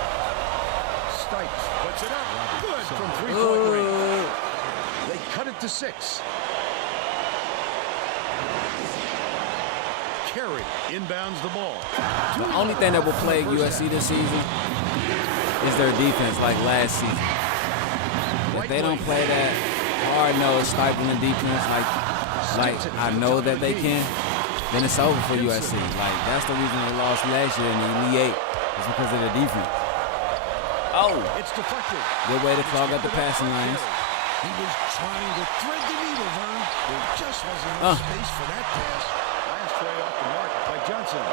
Stikes puts it up. Good from 3-point range. They cut it to 6. Carey inbounds the ball. The only thing that will plague USC this season is their defense, like last season. If they don't play that hard-nosed, stifling defense like I know that they can, then it's over for USC. Like, that's the reason they lost last year in the Elite 8. It's because of their defense. Oh! It's deflected. Good way to clog up the passing lanes. He was trying to thread the needle, Vern. There just wasn't enough space for that pass. Last play off the mark by Johnson.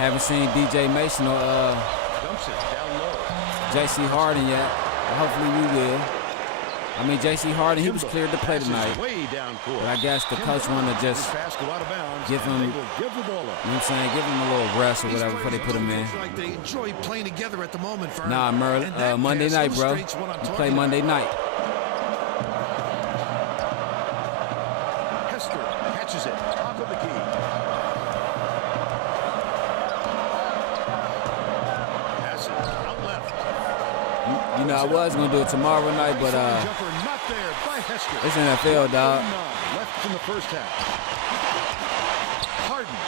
Haven't seen DJ Mason or Dumps it down low. J.C. Harden yet. But hopefully we will. I mean, J.C. Harden, he was cleared to play tonight. But I guess the coach wanted to just give him, you know what I'm saying, give him a little rest or whatever before they put him in. Like they enjoy playing together at the moment, Vern. Nah, Merle, Monday night, bro. You play Monday night. Hester catches it. Top of the key. Pass it out left. You know, I was going to do it tomorrow night, but it's NFL, dog. Left in the first half. Harden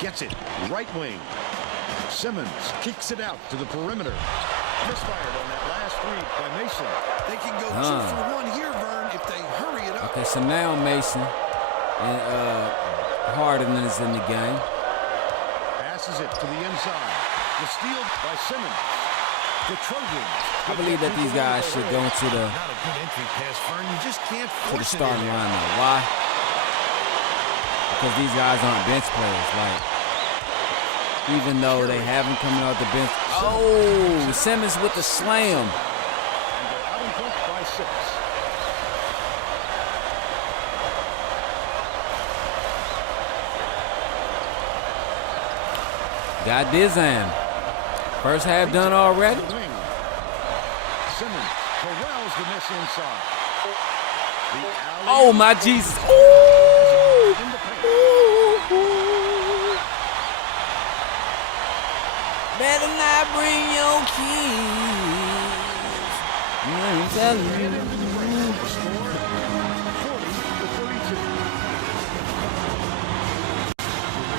gets it. Right wing. Simmons kicks it out to the perimeter. Misfired on that last three by Mason. They can go 2 for 1 here, Vern, if they hurry it up. Okay, so now Mason, and Harden is in the game. Passes it to the inside. The steal by Simmons. The Trojans. I believe that these guys should go into the Not a good entry pass, Fern. You just can't to the force it starting in there. lineup. Why? Because these guys aren't bench players. Like, even though they have them coming out the bench. Oh, Simmons with the slam. And they're out in front by 6. Got Dizan. First half done already. Simmons corrals the miss inside. Oh, my Jesus. Ooh. Better not bring your kids. I'm telling you.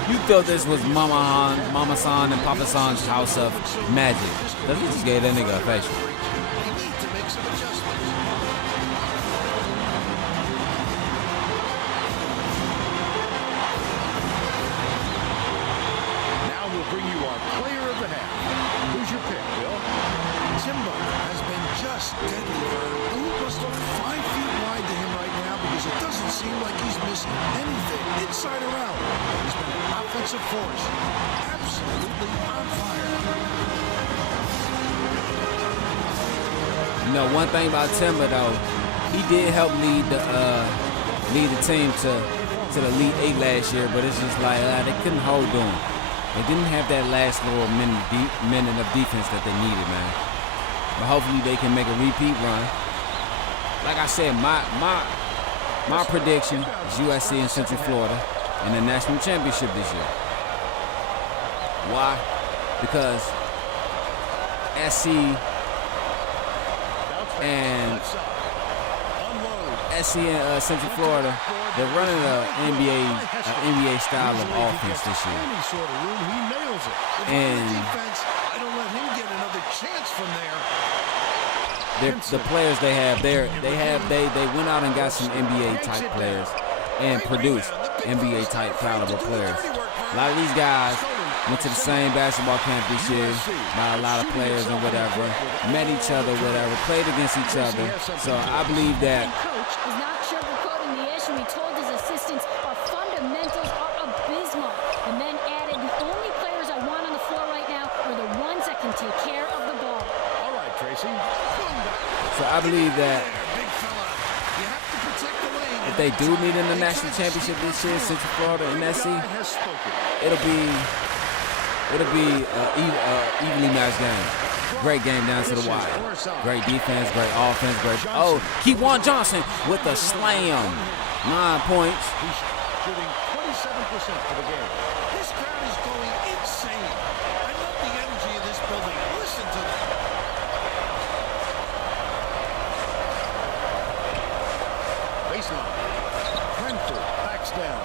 You thought this was Mama San and Papa San's house of magic. Because we just gave that nigga a facial. Now we'll bring you our player of the half. Who's your pick, Bill? Timber has been just deadly. The hoop must look 5 feet wide to him right now because it doesn't seem like he's missing anything inside or out. He's been an offensive force. Absolutely on fire. You know, one thing about Timber though, he did help lead the team to the Elite 8 last year, but it's just like they couldn't hold to him. They didn't have that last little minute of defense that they needed, man. But hopefully they can make a repeat run. Like I said, my prediction is USC and Central Florida in the national championship this year. Why? Because SC and Central Florida, they're running an NBA style of offense this year. And the players they have, they went out and got some NBA type players and produced NBA type caliber players. A lot of these guys went to the same basketball camp this year, by a lot of players and whatever, met each other, whatever, played against each other. So I believe that. Coach is not sugarcoating the issue. He told his assistants our fundamentals are abysmal, and then added, the only players I want on the floor right now are the ones that can take care of the ball. All right, Tracy. So I believe that if they do meet in the national championship this year, Central Florida and SC, it'll be evenly matched game. Great game down to the wire. Great defense, great offense, great. Oh, Kewan Johnson with the slam. 9 points. He's shooting 27% for the game. This crowd is going insane. I love the energy of this building. Listen to them. Baseline. Brentford backs down.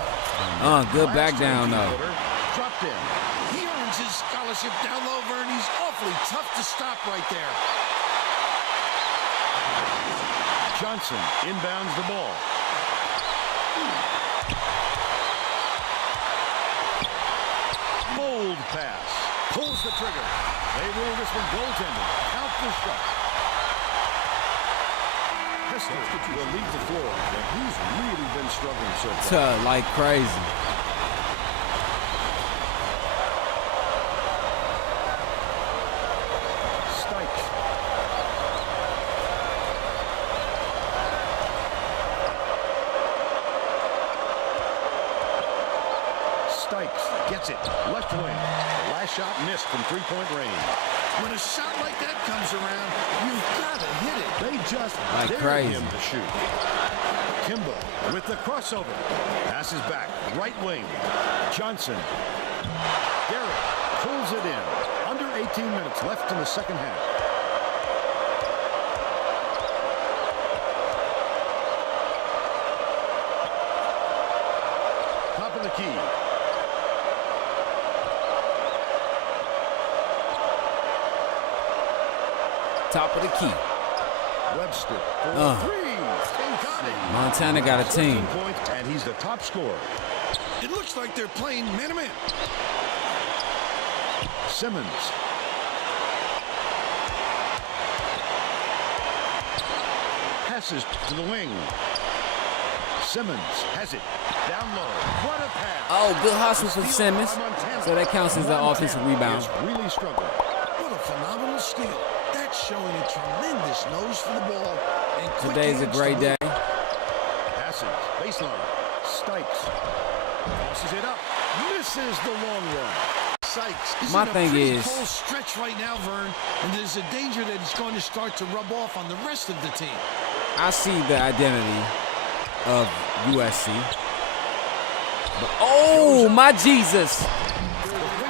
Good back down though. Dropped in. He earns his scholarship down low, Vern. He's awfully tough to stop right there. Johnson inbounds the ball. Bold pass. Pulls the trigger. They rule this one goaltending. Count the shot. Hester will leave the floor, and he's really been struggling so far. Like crazy. Gets it. Left wing. The last shot missed from three-point range. When a shot like that comes around, you've got to hit it. They just like dared crazy. Him to shoot. Kimba with the crossover. Passes back. Right wing. Johnson. Garrett pulls it in. Under 18 minutes left in the second half. Top of the key. Top of the key. Webster for three. Montana got a team. Points, and he's the top scorer. It looks like they're playing man-to-man. Simmons. Passes to the wing. Simmons has it. Down low. What a pass. Oh, good hustle from Simmons. So that counts as an offensive rebound. Really struggling. What a phenomenal steal. That's showing a tremendous nose for the ball. And quick Today's a hands great to day. Passes. Baseline. Stikes. Tosses it up. Misses the long run. Sykes. My thing is, cold stretch right now, Vern, and there's a danger that it's going to start to rub off on the rest of the team. I see the identity of USC. But, oh, my Jesus.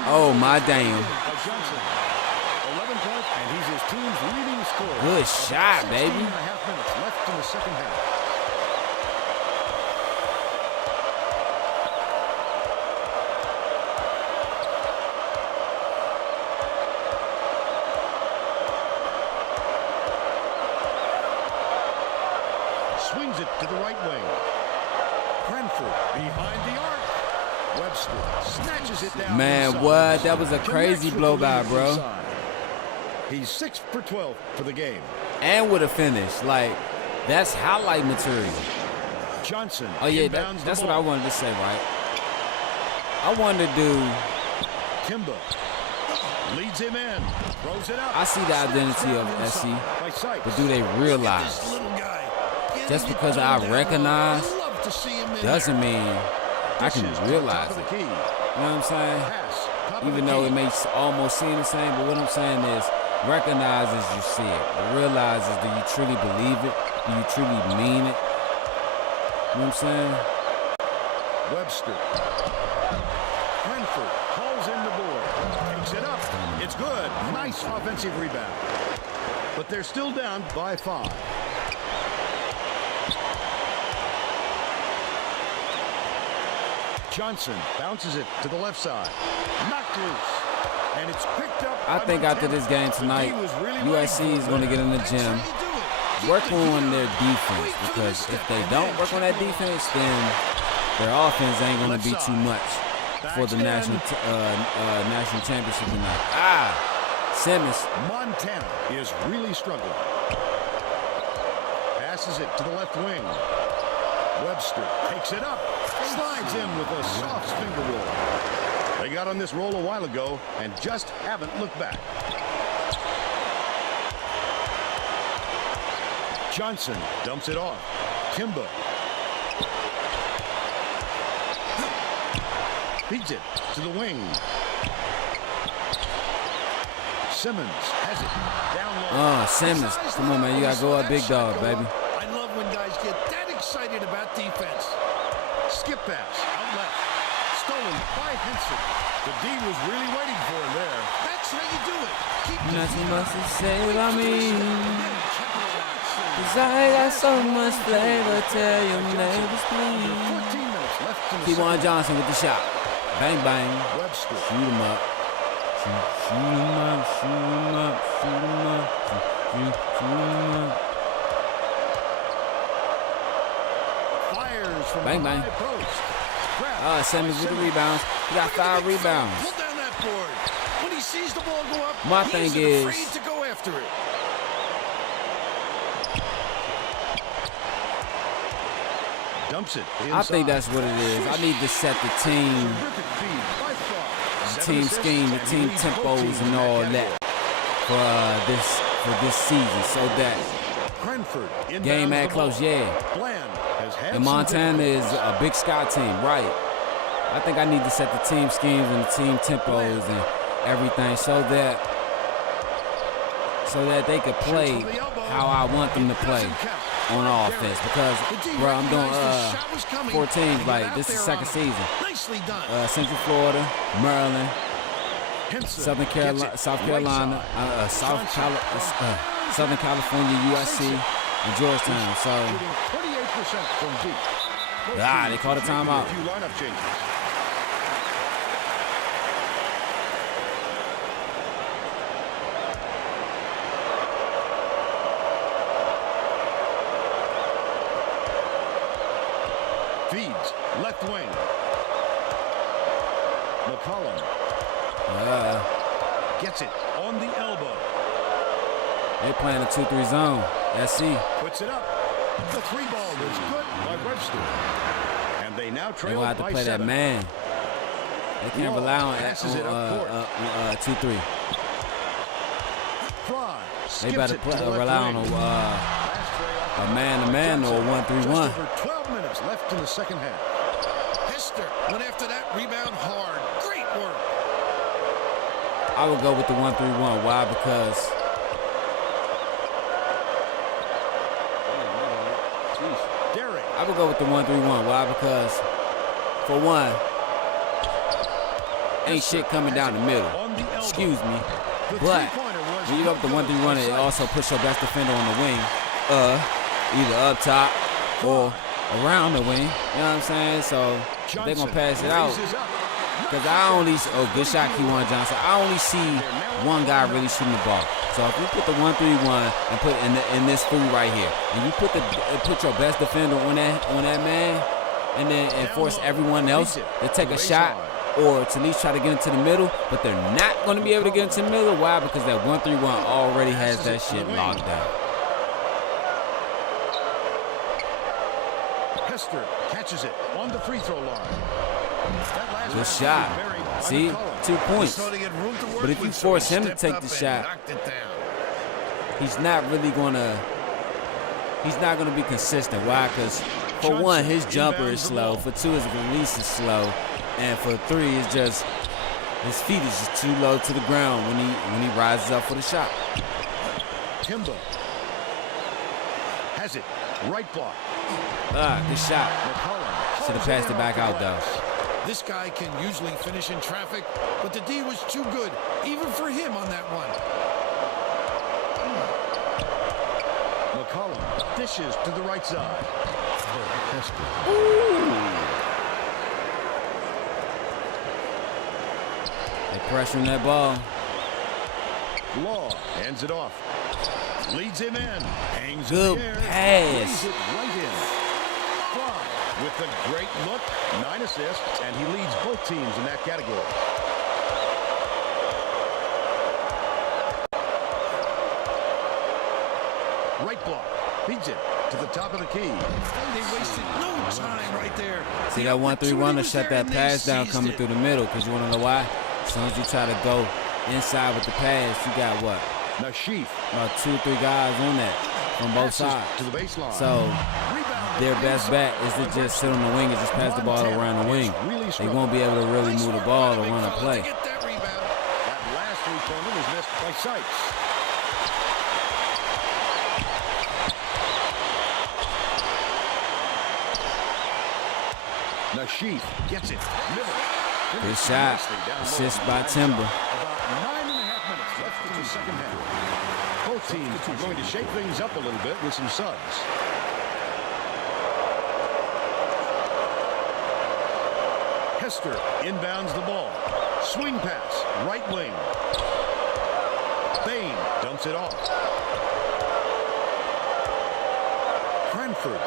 Oh, my damn. 11 points, and he's his team's leading scorer. Good shot, baby. 16 and a half minutes left in the second half. Swings it to the right wing. Cranford behind the arc. Webster snatches it down. Man, what? That was a crazy blow by, bro. He's 6 for 12 for the game. And with a finish. Like, that's highlight material. Johnson. Oh, yeah, that's what I wanted to say, right? I wanted to do. Kimba leads him in. Throws it up. I see the identity of SC, but do they realize? Just because I recognize doesn't mean I can realize it. You know what I'm saying? Even though it may almost seem the same, but what I'm saying is recognize as you see it. But realize is, do you truly believe it? Do you truly mean it? You know what I'm saying? Webster. Cranford calls in the board. Takes it up. It's good. Nice offensive rebound. But they're still down by 5. Johnson bounces it to the left side. Knocked loose. And it's picked up. I think after this game tonight, USC is going to get in the gym, work on their defense, because if they don't work on that defense, then their offense ain't going to be too much for the national championship tonight. Simmons. Montana is really struggling. Passes it to the left wing. Webster takes it up. Slides in with a soft finger roll. They got on this roll a while ago and just haven't looked back. Johnson dumps it off. Kimba feeds it to the wing. Simmons has it down low. Simmons. Come on, man. You got to go up big dog, baby. I love when guys get that excited about defense. Skip pass out left. Stolen by Henson. The D was really waiting for him there. That's how you do it. Keep Nothing much to say about me. Cause I got so much flavor. Tell your neighbors, please. 14 minutes left in the T1 Johnson with the shot. Bang, bang. Webster. Shoot him up. Shoot him up. Shoot him up. Shoot him up. Shoot him up. Fires from bang, bang. Simmons with the rebounds. He got 5 rebounds. Pull down that board. When he sees the ball go up, My thing is, afraid to go after it. Dumps it. I think that's what it is. I need to set the team scheme, the team tempos, and all that for this season, so that game ain't close. And Montana is a Big Sky team, right? I think I need to set the team schemes and the team tempos and everything so that they could play how I want them to play on offense. Because, bro, I'm doing 4 teams. Like, this is second season. Central Florida, Maryland, Southern Carolina, Southern California, USC, and Georgetown. So, they called a timeout. Feeds. Left wing. McCollum. Gets it on the elbow. They playing a 2-3 zone. SC. Puts it up. The 3 ball was good by Webster. And they now trail They'll have to by play 7. that man. They can't rely on 2-3. They better rely on a man-to-man or a 1-3-1. Over 12 minutes left in the second half. Hester went after that rebound hard. Great work. I would go with the 1-3-1. Why? Because I would go with the 1-3-1. Why? Because for one, ain't shit coming down the middle. Excuse me. But when you go with the 1-3-1, it also puts your best defender on the wing. Either up top or around the wing. You know what I'm saying? So they're going to pass it out. Because I only, good shot, Kewan Johnson. I only see one guy really shooting the ball. So if you put the 1-3-1 and put in this fool right here, and you put your best defender on that man, and then force everyone else to take a shot or to at least try to get into the middle, but they're not going to be able to get into the middle. Why? Because that 1-3-1 already has that shit locked down. Hester catches it on the free throw line. Good shot. See? 2 points. But if you force him to take the shot, he's not gonna be consistent. Why? Because for one, his jumper is slow. For two, his release is slow. And for three, it's just his feet is just too low to the ground when he rises up for the shot. Timber has it. Right block. Good shot. Should have passed it back out though. This guy can usually finish in traffic, but the D was too good, even for him on that one. McCollum dishes to the right side. They pressuring that ball. Law hands it off. Leads him in. Hangs good pass. It right in. Fry with a great look. 9 assists, and he leads both teams in that category. Right block. Feeds it to the top of the key. They wasted no time right there. See that 1-3-1 to shut that pass down coming through the middle, because you want to know why? As soon as you try to go inside with the pass, you got what? Nashif. About 2-3 guys on that from both sides. To the baseline. So their best bet is to just sit on the wing and just pass the ball around the wing. They won't be able to really move the ball or run a play. That last three-pointer was missed by Sykes. Nashif gets it. Middle. Good shot. Assist by Timber. About 9.5 minutes left in the second half. Both teams are going to shake things up a little bit with some subs. Hester inbounds the ball. Swing pass. Right wing. Bain dumps it off. Cranford.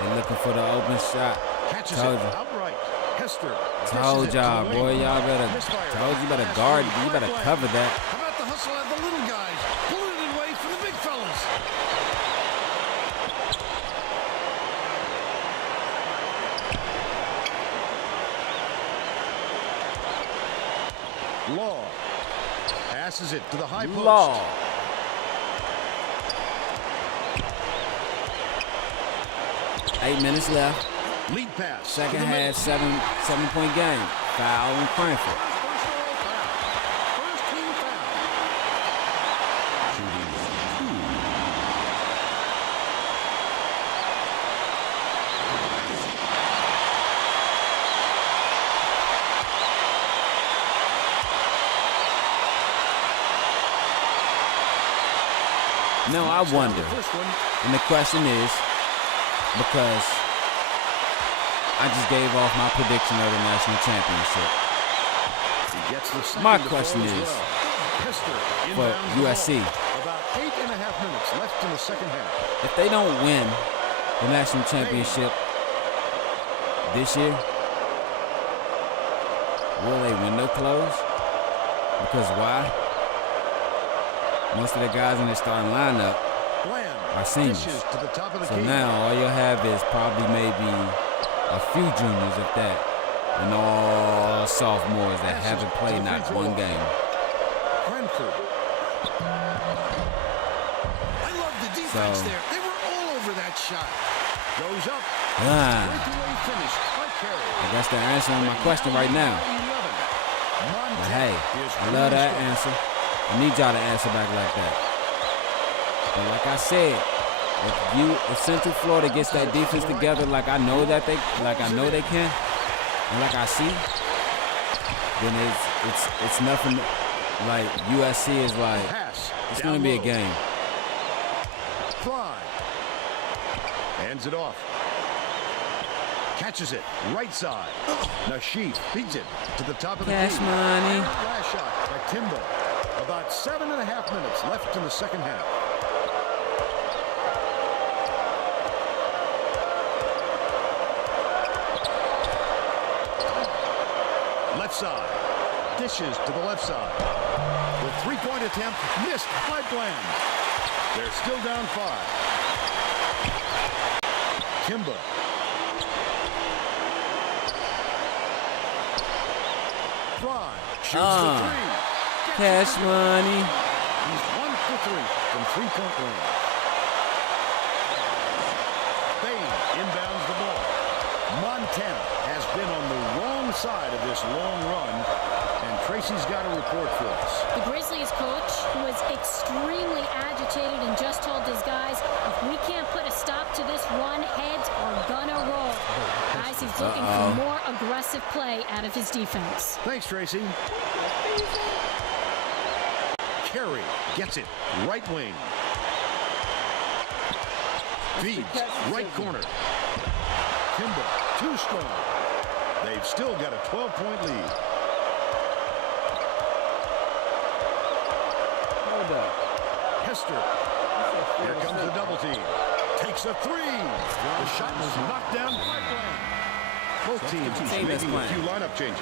They're looking for the open shot. Catches Told it you. outright. Hester. Told y'all, boy. Y'all better. Told you better guard. You better cover that. How about the hustle of the little guys? Pulling it away for the big fellas. Law passes it to the high post. Law. Eight minutes left. Lead pass. Second half, seven-point game. Foul on Cranford. First team foul. Shooting 2. Now I wonder, and the question is, because I just gave off my prediction of the national championship. My question is, for USC, about 8.5 minutes left in the second half. if they don't win the national championship this year, will they win their clothes? Because why? Most of the guys in their starting lineup are seniors. So now all you'll have is probably maybe a few juniors at that, and all sophomores that haven't played not one game. I love the defense there. They were all over that shot. Goes up. I guess they're answering my question right now. But hey, I love that answer. I need y'all to answer back like that. But like I said, if Central Florida gets that defense together like I know they can, and like I see, then it's nothing like USC is like, it's gonna be a game. Hands it off. Catches it. Right side. Nashif feeds it to the top of the Cash money. Last shot by Timbo. About 7.5 minutes left in the second half. Left side. Dishes to the left side. The three-point attempt missed by Bland. They're still down 5. Kimba. Fry shoots the 3. Cash money. He's 1 for 3 from three-point range. Bain inbounds the ball. Montana has been on the wrong side of this long run, and Tracy's got a report for us. The Grizzlies coach was extremely agitated and just told his guys, if we can't put a stop to this run, heads are gonna roll. Guys, he's looking for more aggressive play out of his defense. Thanks, Tracy. Carey gets it. Right wing. Feeds. Right corner. Kimba, too strong. They've still got a 12-point lead. Hold up. Hester. Here comes the double team. Takes a 3. The shot was knocked down by Bland. Both teams making a few lineup changes.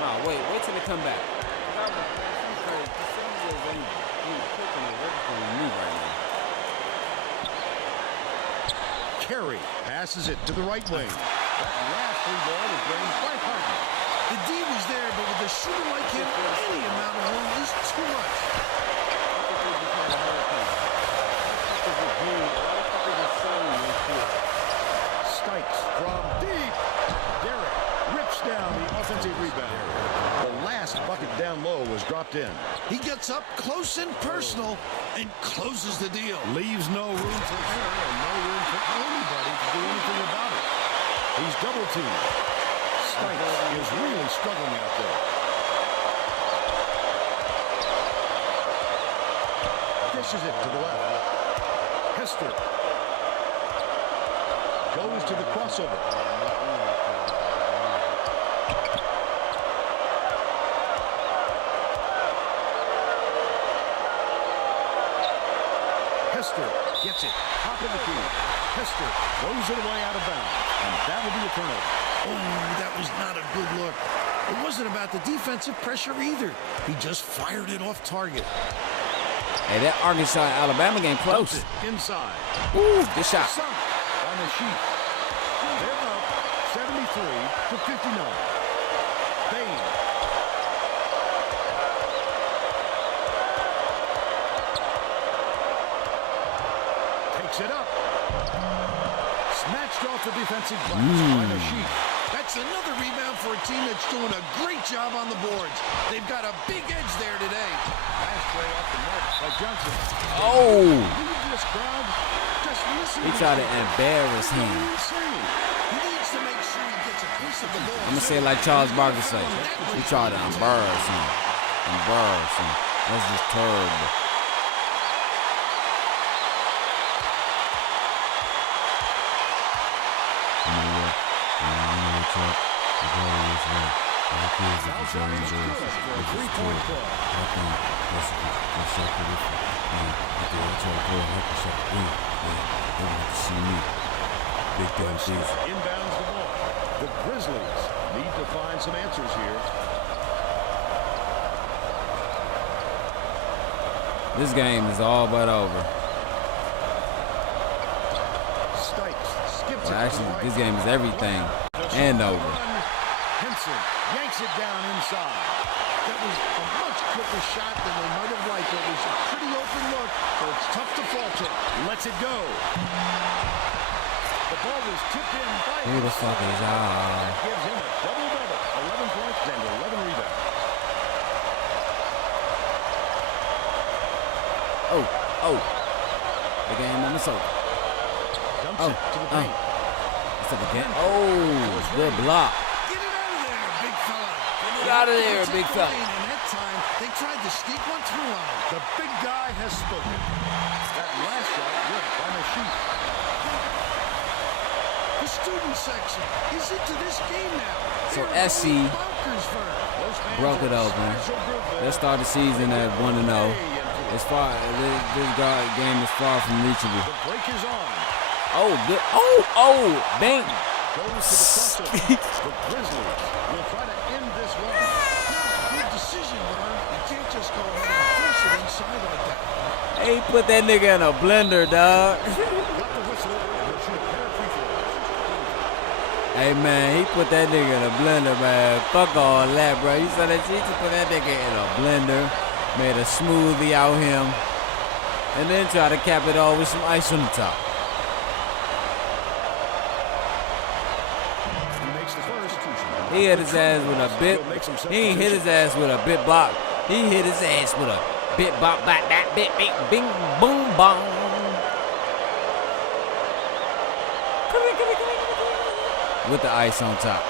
No, wait till they come back. Carey passes it to the right wing. That last free ball was raised by Harden. The D was there, but with a shooter like him, any amount of room is too much. Stikes from deep. Derek rips down the offensive rebound. The last bucket down low was dropped in. He gets up close and personal and closes the deal. Leaves no room for error and no room for anybody to do anything about it. He's double teamed. Stikes is really struggling out there. Dishes it to the left. Hester goes to the crossover. Hester gets it. Top of the key. Hester throws it away out of bounds. And that will be a turnover. Oh, that was not a good look. It wasn't about the defensive pressure either. He just fired it off target. Hey, that Arkansas-Alabama game close. Inside. Ooh, good shot. Sunk on the sheet. They're up 73-59. Bain. Takes it up. Snatched off the defensive glass by the sheet. That's another rebound for a team that's doing a great job on the boards. They've got a big edge there today. Last play off the mark by Johnson. Oh! This crowd, just listen. He tried to embarrass him. He needs to make sure he gets a piece of the ball. I'm going to say it like Charles Barkley say. He tried to embarrass him. Embarrass him. That's just terrible. Inbounds the ball. The Grizzlies need to find some answers here. This game is all but over. Well, actually, this game is everything and over. Henson yanks it down inside. That was a much quicker shot than they might have liked. It was a pretty open look, but it's tough to fault it. Lets it go. The ball was tipped in by Who the fuck is that gives him a double-double. 11 points and 11 rebounds. Oh. The game almost over. Dumps it to the paint. Oh, good block. Get it out of there, big fella. Get out of there, big fella. And that time, they tried to sneak one through on him. The big guy has spoken. That last shot, good by Masheet. The student section is into this game now. So SC broke it open. They start the season at 1-0. As far this game is far from reachable. The break is on. Oh, good. Oh, bang. Goes to the crossover. The Grizzlies will try to end this run. Good decision, Vern. You can't just go ahead and force it inside like that. Hey, put that nigga in a blender, dog. Hey, man, he put that nigga in a blender, man. Fuck all that, bro. You saw that shit? He put that nigga in a blender, made a smoothie out him, and then try to cap it all with some ice on the top. He hit his ass with a bit. He ain't hit his ass with a bit bop. He hit his ass with a bit bop, back, bit, bing, boom, bong. With the ice on top.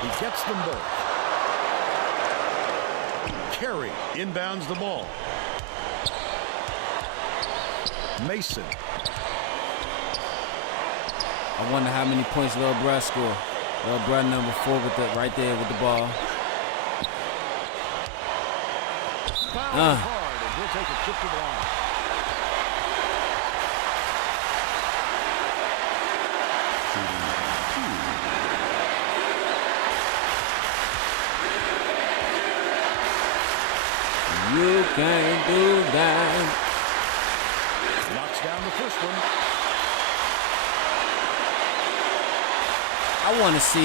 He gets them both. Carey inbounds the ball. Mason. I wonder how many points Lil Bruh scored. Lil Bruh number 4 with the right there with the ball. Hard, and he'll take a trip to the line. You can't do that. Knocks down the first one. I want to see.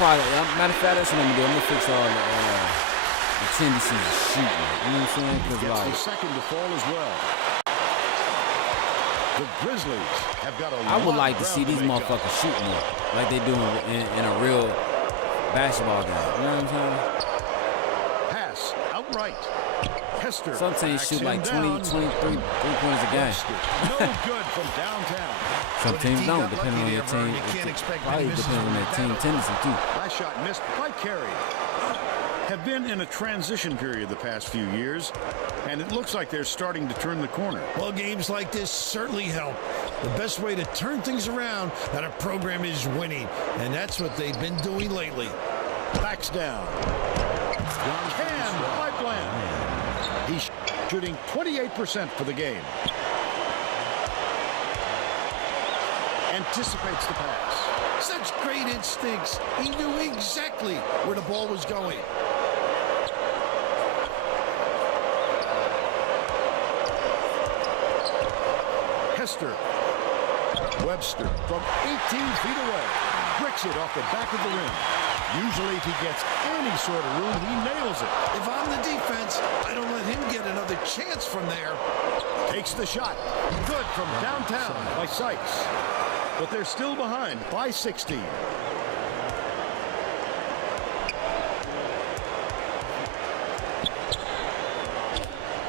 Matter of fact, that's what I'm gonna do. I'm gonna fix all the tendencies of shooting. You know what I'm saying? Because like the second to fall as well. The Grizzlies have got a I would like to see these motherfuckers shoot more, like they do in a real basketball game. You know what I'm saying? Pass outright. Hester. Some teams shoot like 20, 23 3-pointers a game. No good from downtown. Some teams don't, depending on your team. Probably depends on their team tendency too. Last shot missed by Carey. Have been in a transition period the past few years, and it looks like they're starting to turn the corner. Well, games like this certainly help. The best way to turn things around at a program is winning, and that's what they've been doing lately. Backs down. Can by Bland. He's shooting 28% for the game. Anticipates the pass. Such great instincts. He knew exactly where the ball was going. Hester. Webster from 18 feet away. Bricks it off the back of the rim. Usually if he gets any sort of room, he nails it. If I'm the defense, I don't let him get another chance from there. Takes the shot. Good from downtown by Sykes. But they're still behind by 16.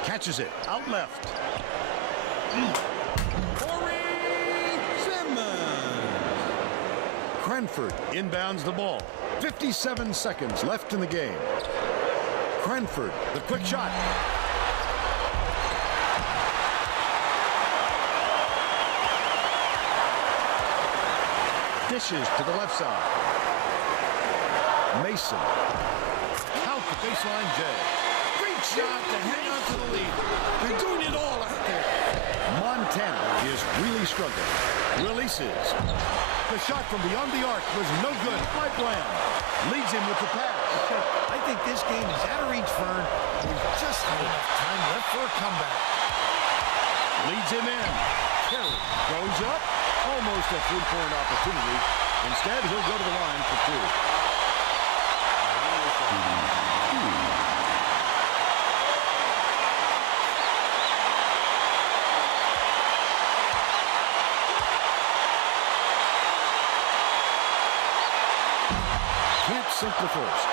Catches it out left. Cranford inbounds the ball. 57 seconds left in the game. Cranford, the quick shot. Dishes to the left side. Mason. Out the baseline, Jay. Great shot to hang on to the lead. They're doing it all out there. Montana is really struggling. Releases. The shot from beyond the arc was no good. By Bland. Leads him with the pass. I think this game is out of reach, Fern. There's just not enough time left for a comeback. Leads him in. Carey goes up. Almost a three-point opportunity. Instead, he'll go to the line for two. Can't sink the first.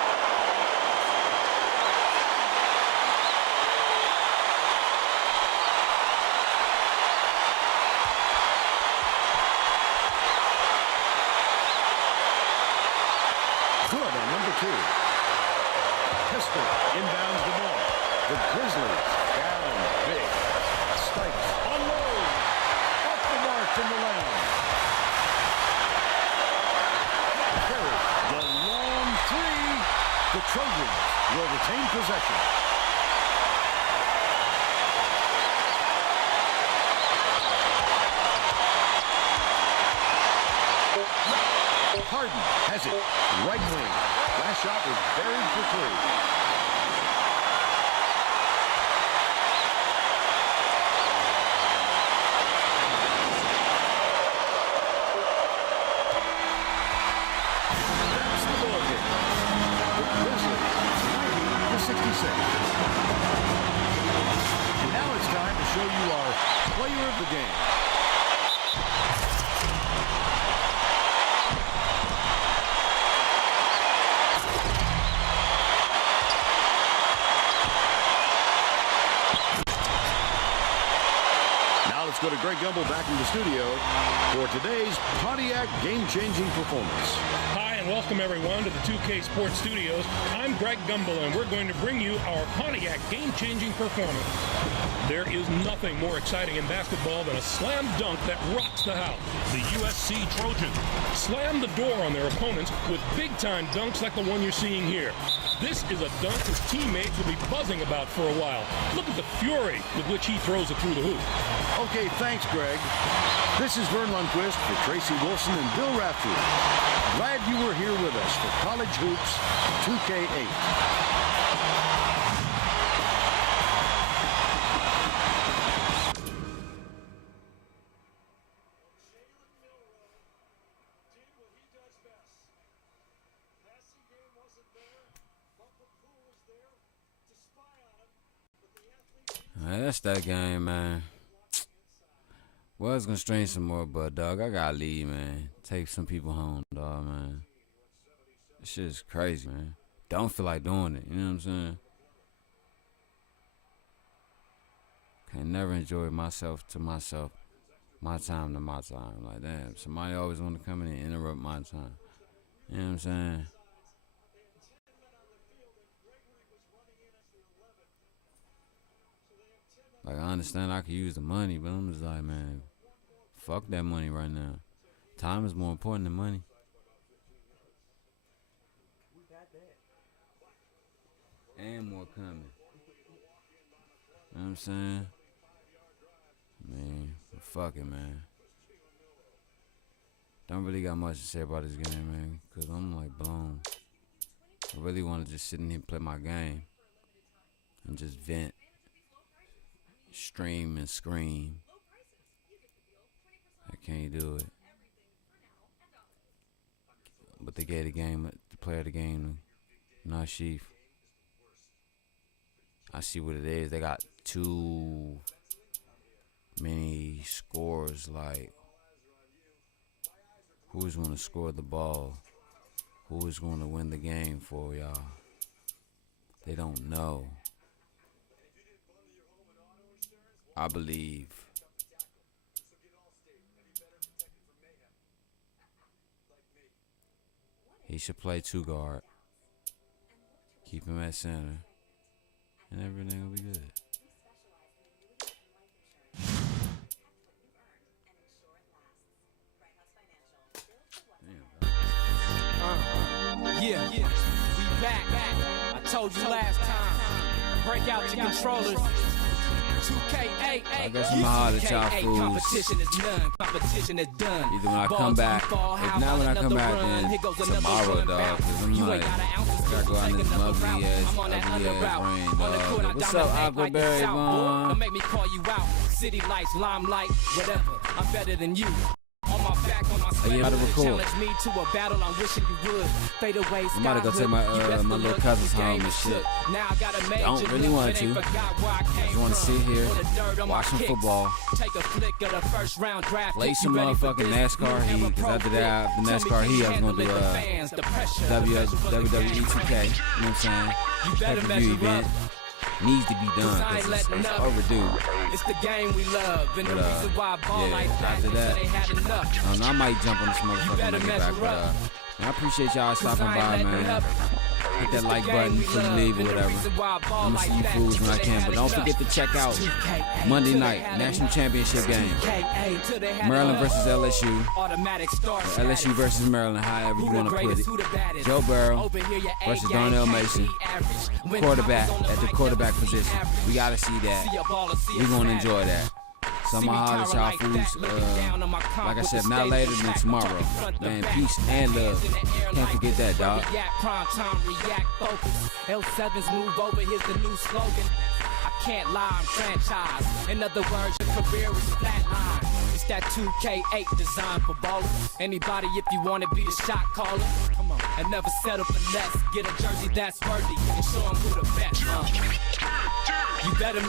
Good on number two. Pistol inbounds the ball. The Grizzlies down big. Stikes unload. Off the mark from the lane. Carey, the long three. The Trojans will retain possession. Harden has it. Right wing. Last shot was buried for three. That's the ball game. The Grizzlies 90-66. And now it's time to show you our player of the game. Let's go to Greg Gumbel back in the studio for today's Pontiac game-changing performance. Hi, and welcome everyone to the 2K Sports Studios. I'm Greg Gumbel, and we're going to bring you our Pontiac game-changing performance. There is nothing more exciting in basketball than a slam dunk that rocks the house. The USC Trojans slam the door on their opponents with big-time dunks like the one you're seeing here. This is a dunk his teammates will be buzzing about for a while. Look at the fury with which he throws it through the hoop. Okay, thanks, Greg. This is Vern Lundquist for Tracy Wilson and Bill Raftery. Glad you were here with us for College Hoops 2K8. That's that game, man. Was gonna strain some more, but dog, I gotta leave, man. Take some people home, dog, man. This shit is crazy, man. Don't feel like doing it, you know what I'm saying? Can never enjoy myself to myself, my time to my time. Like, damn, somebody always want to come in and interrupt my time. You know what I'm saying? Like, I understand I could use the money, but I'm just like, man, fuck that money right now. Time is more important than money. And more coming. You know what I'm saying? Man, fuck it, man. Don't really got much to say about this game, man, because I'm like blown. I really want to just sit in here and play my game and just vent. Stream and scream. I can't do it. But they gave the player of the game, Nashif. I see what it is. They got too many scores. Like, who is going to score the ball? Who is going to win the game for y'all? They don't know. I believe he should play two guard. Keep him at center. And everything will be good. Damn. Yeah, we back. I told you last time. Break out your controllers. 2K8. I guess I'm gonna holler at y'all fools. Competition is none. Competition is done. Either when I come back, if not when I come back, then tomorrow, dog. Cause I'm like, gotta go out in this ugly ass rain, dog. What's up, Aquaberry Vaughn? Make me call you out. City lights, limelight, whatever. I'm better than you. On my back, on my I'm about to record. challenge me to a battle. I'm wishing you would. Fade away. I'm about to go take my little cousins home and shit. Now I got a major Don't really want to. Just want to sit here, watch some football, take a flick of the first round draft. play some motherfucking NASCAR Heat. Cause after that, the NASCAR Heat, I was gonna do WWE 2K. You know what I'm saying? Pay-per-view event. Needs to be done because it's overdue. It's the game we love, and the reason why I ball like that after that, they had enough. I might jump on this motherfucker and make it back, but I appreciate y'all stopping by, man. Hit that like button before you leave or whatever. I'm gonna see you fools when I can, but don't forget to check out Monday night National Championship game. Maryland versus LSU. LSU versus Maryland, however you want to put it. Joe Burrow versus Darnell Mason. Quarterback at the quarterback position. We gotta see that. We gonna enjoy that. So I'm gonna holler at y'all fools, like I said, not later than tomorrow. Man, peace and love. Can't forget that, dog. Prime time, react, focus. L7's move over, here's the new slogan. I can't lie, I'm franchise. In other words, your career is flatline. It's that 2K8 designed for ballers. Anybody, if you want to be the shot caller, come on, and never settle for less. Get a jersey that's worthy and show them who the best. You better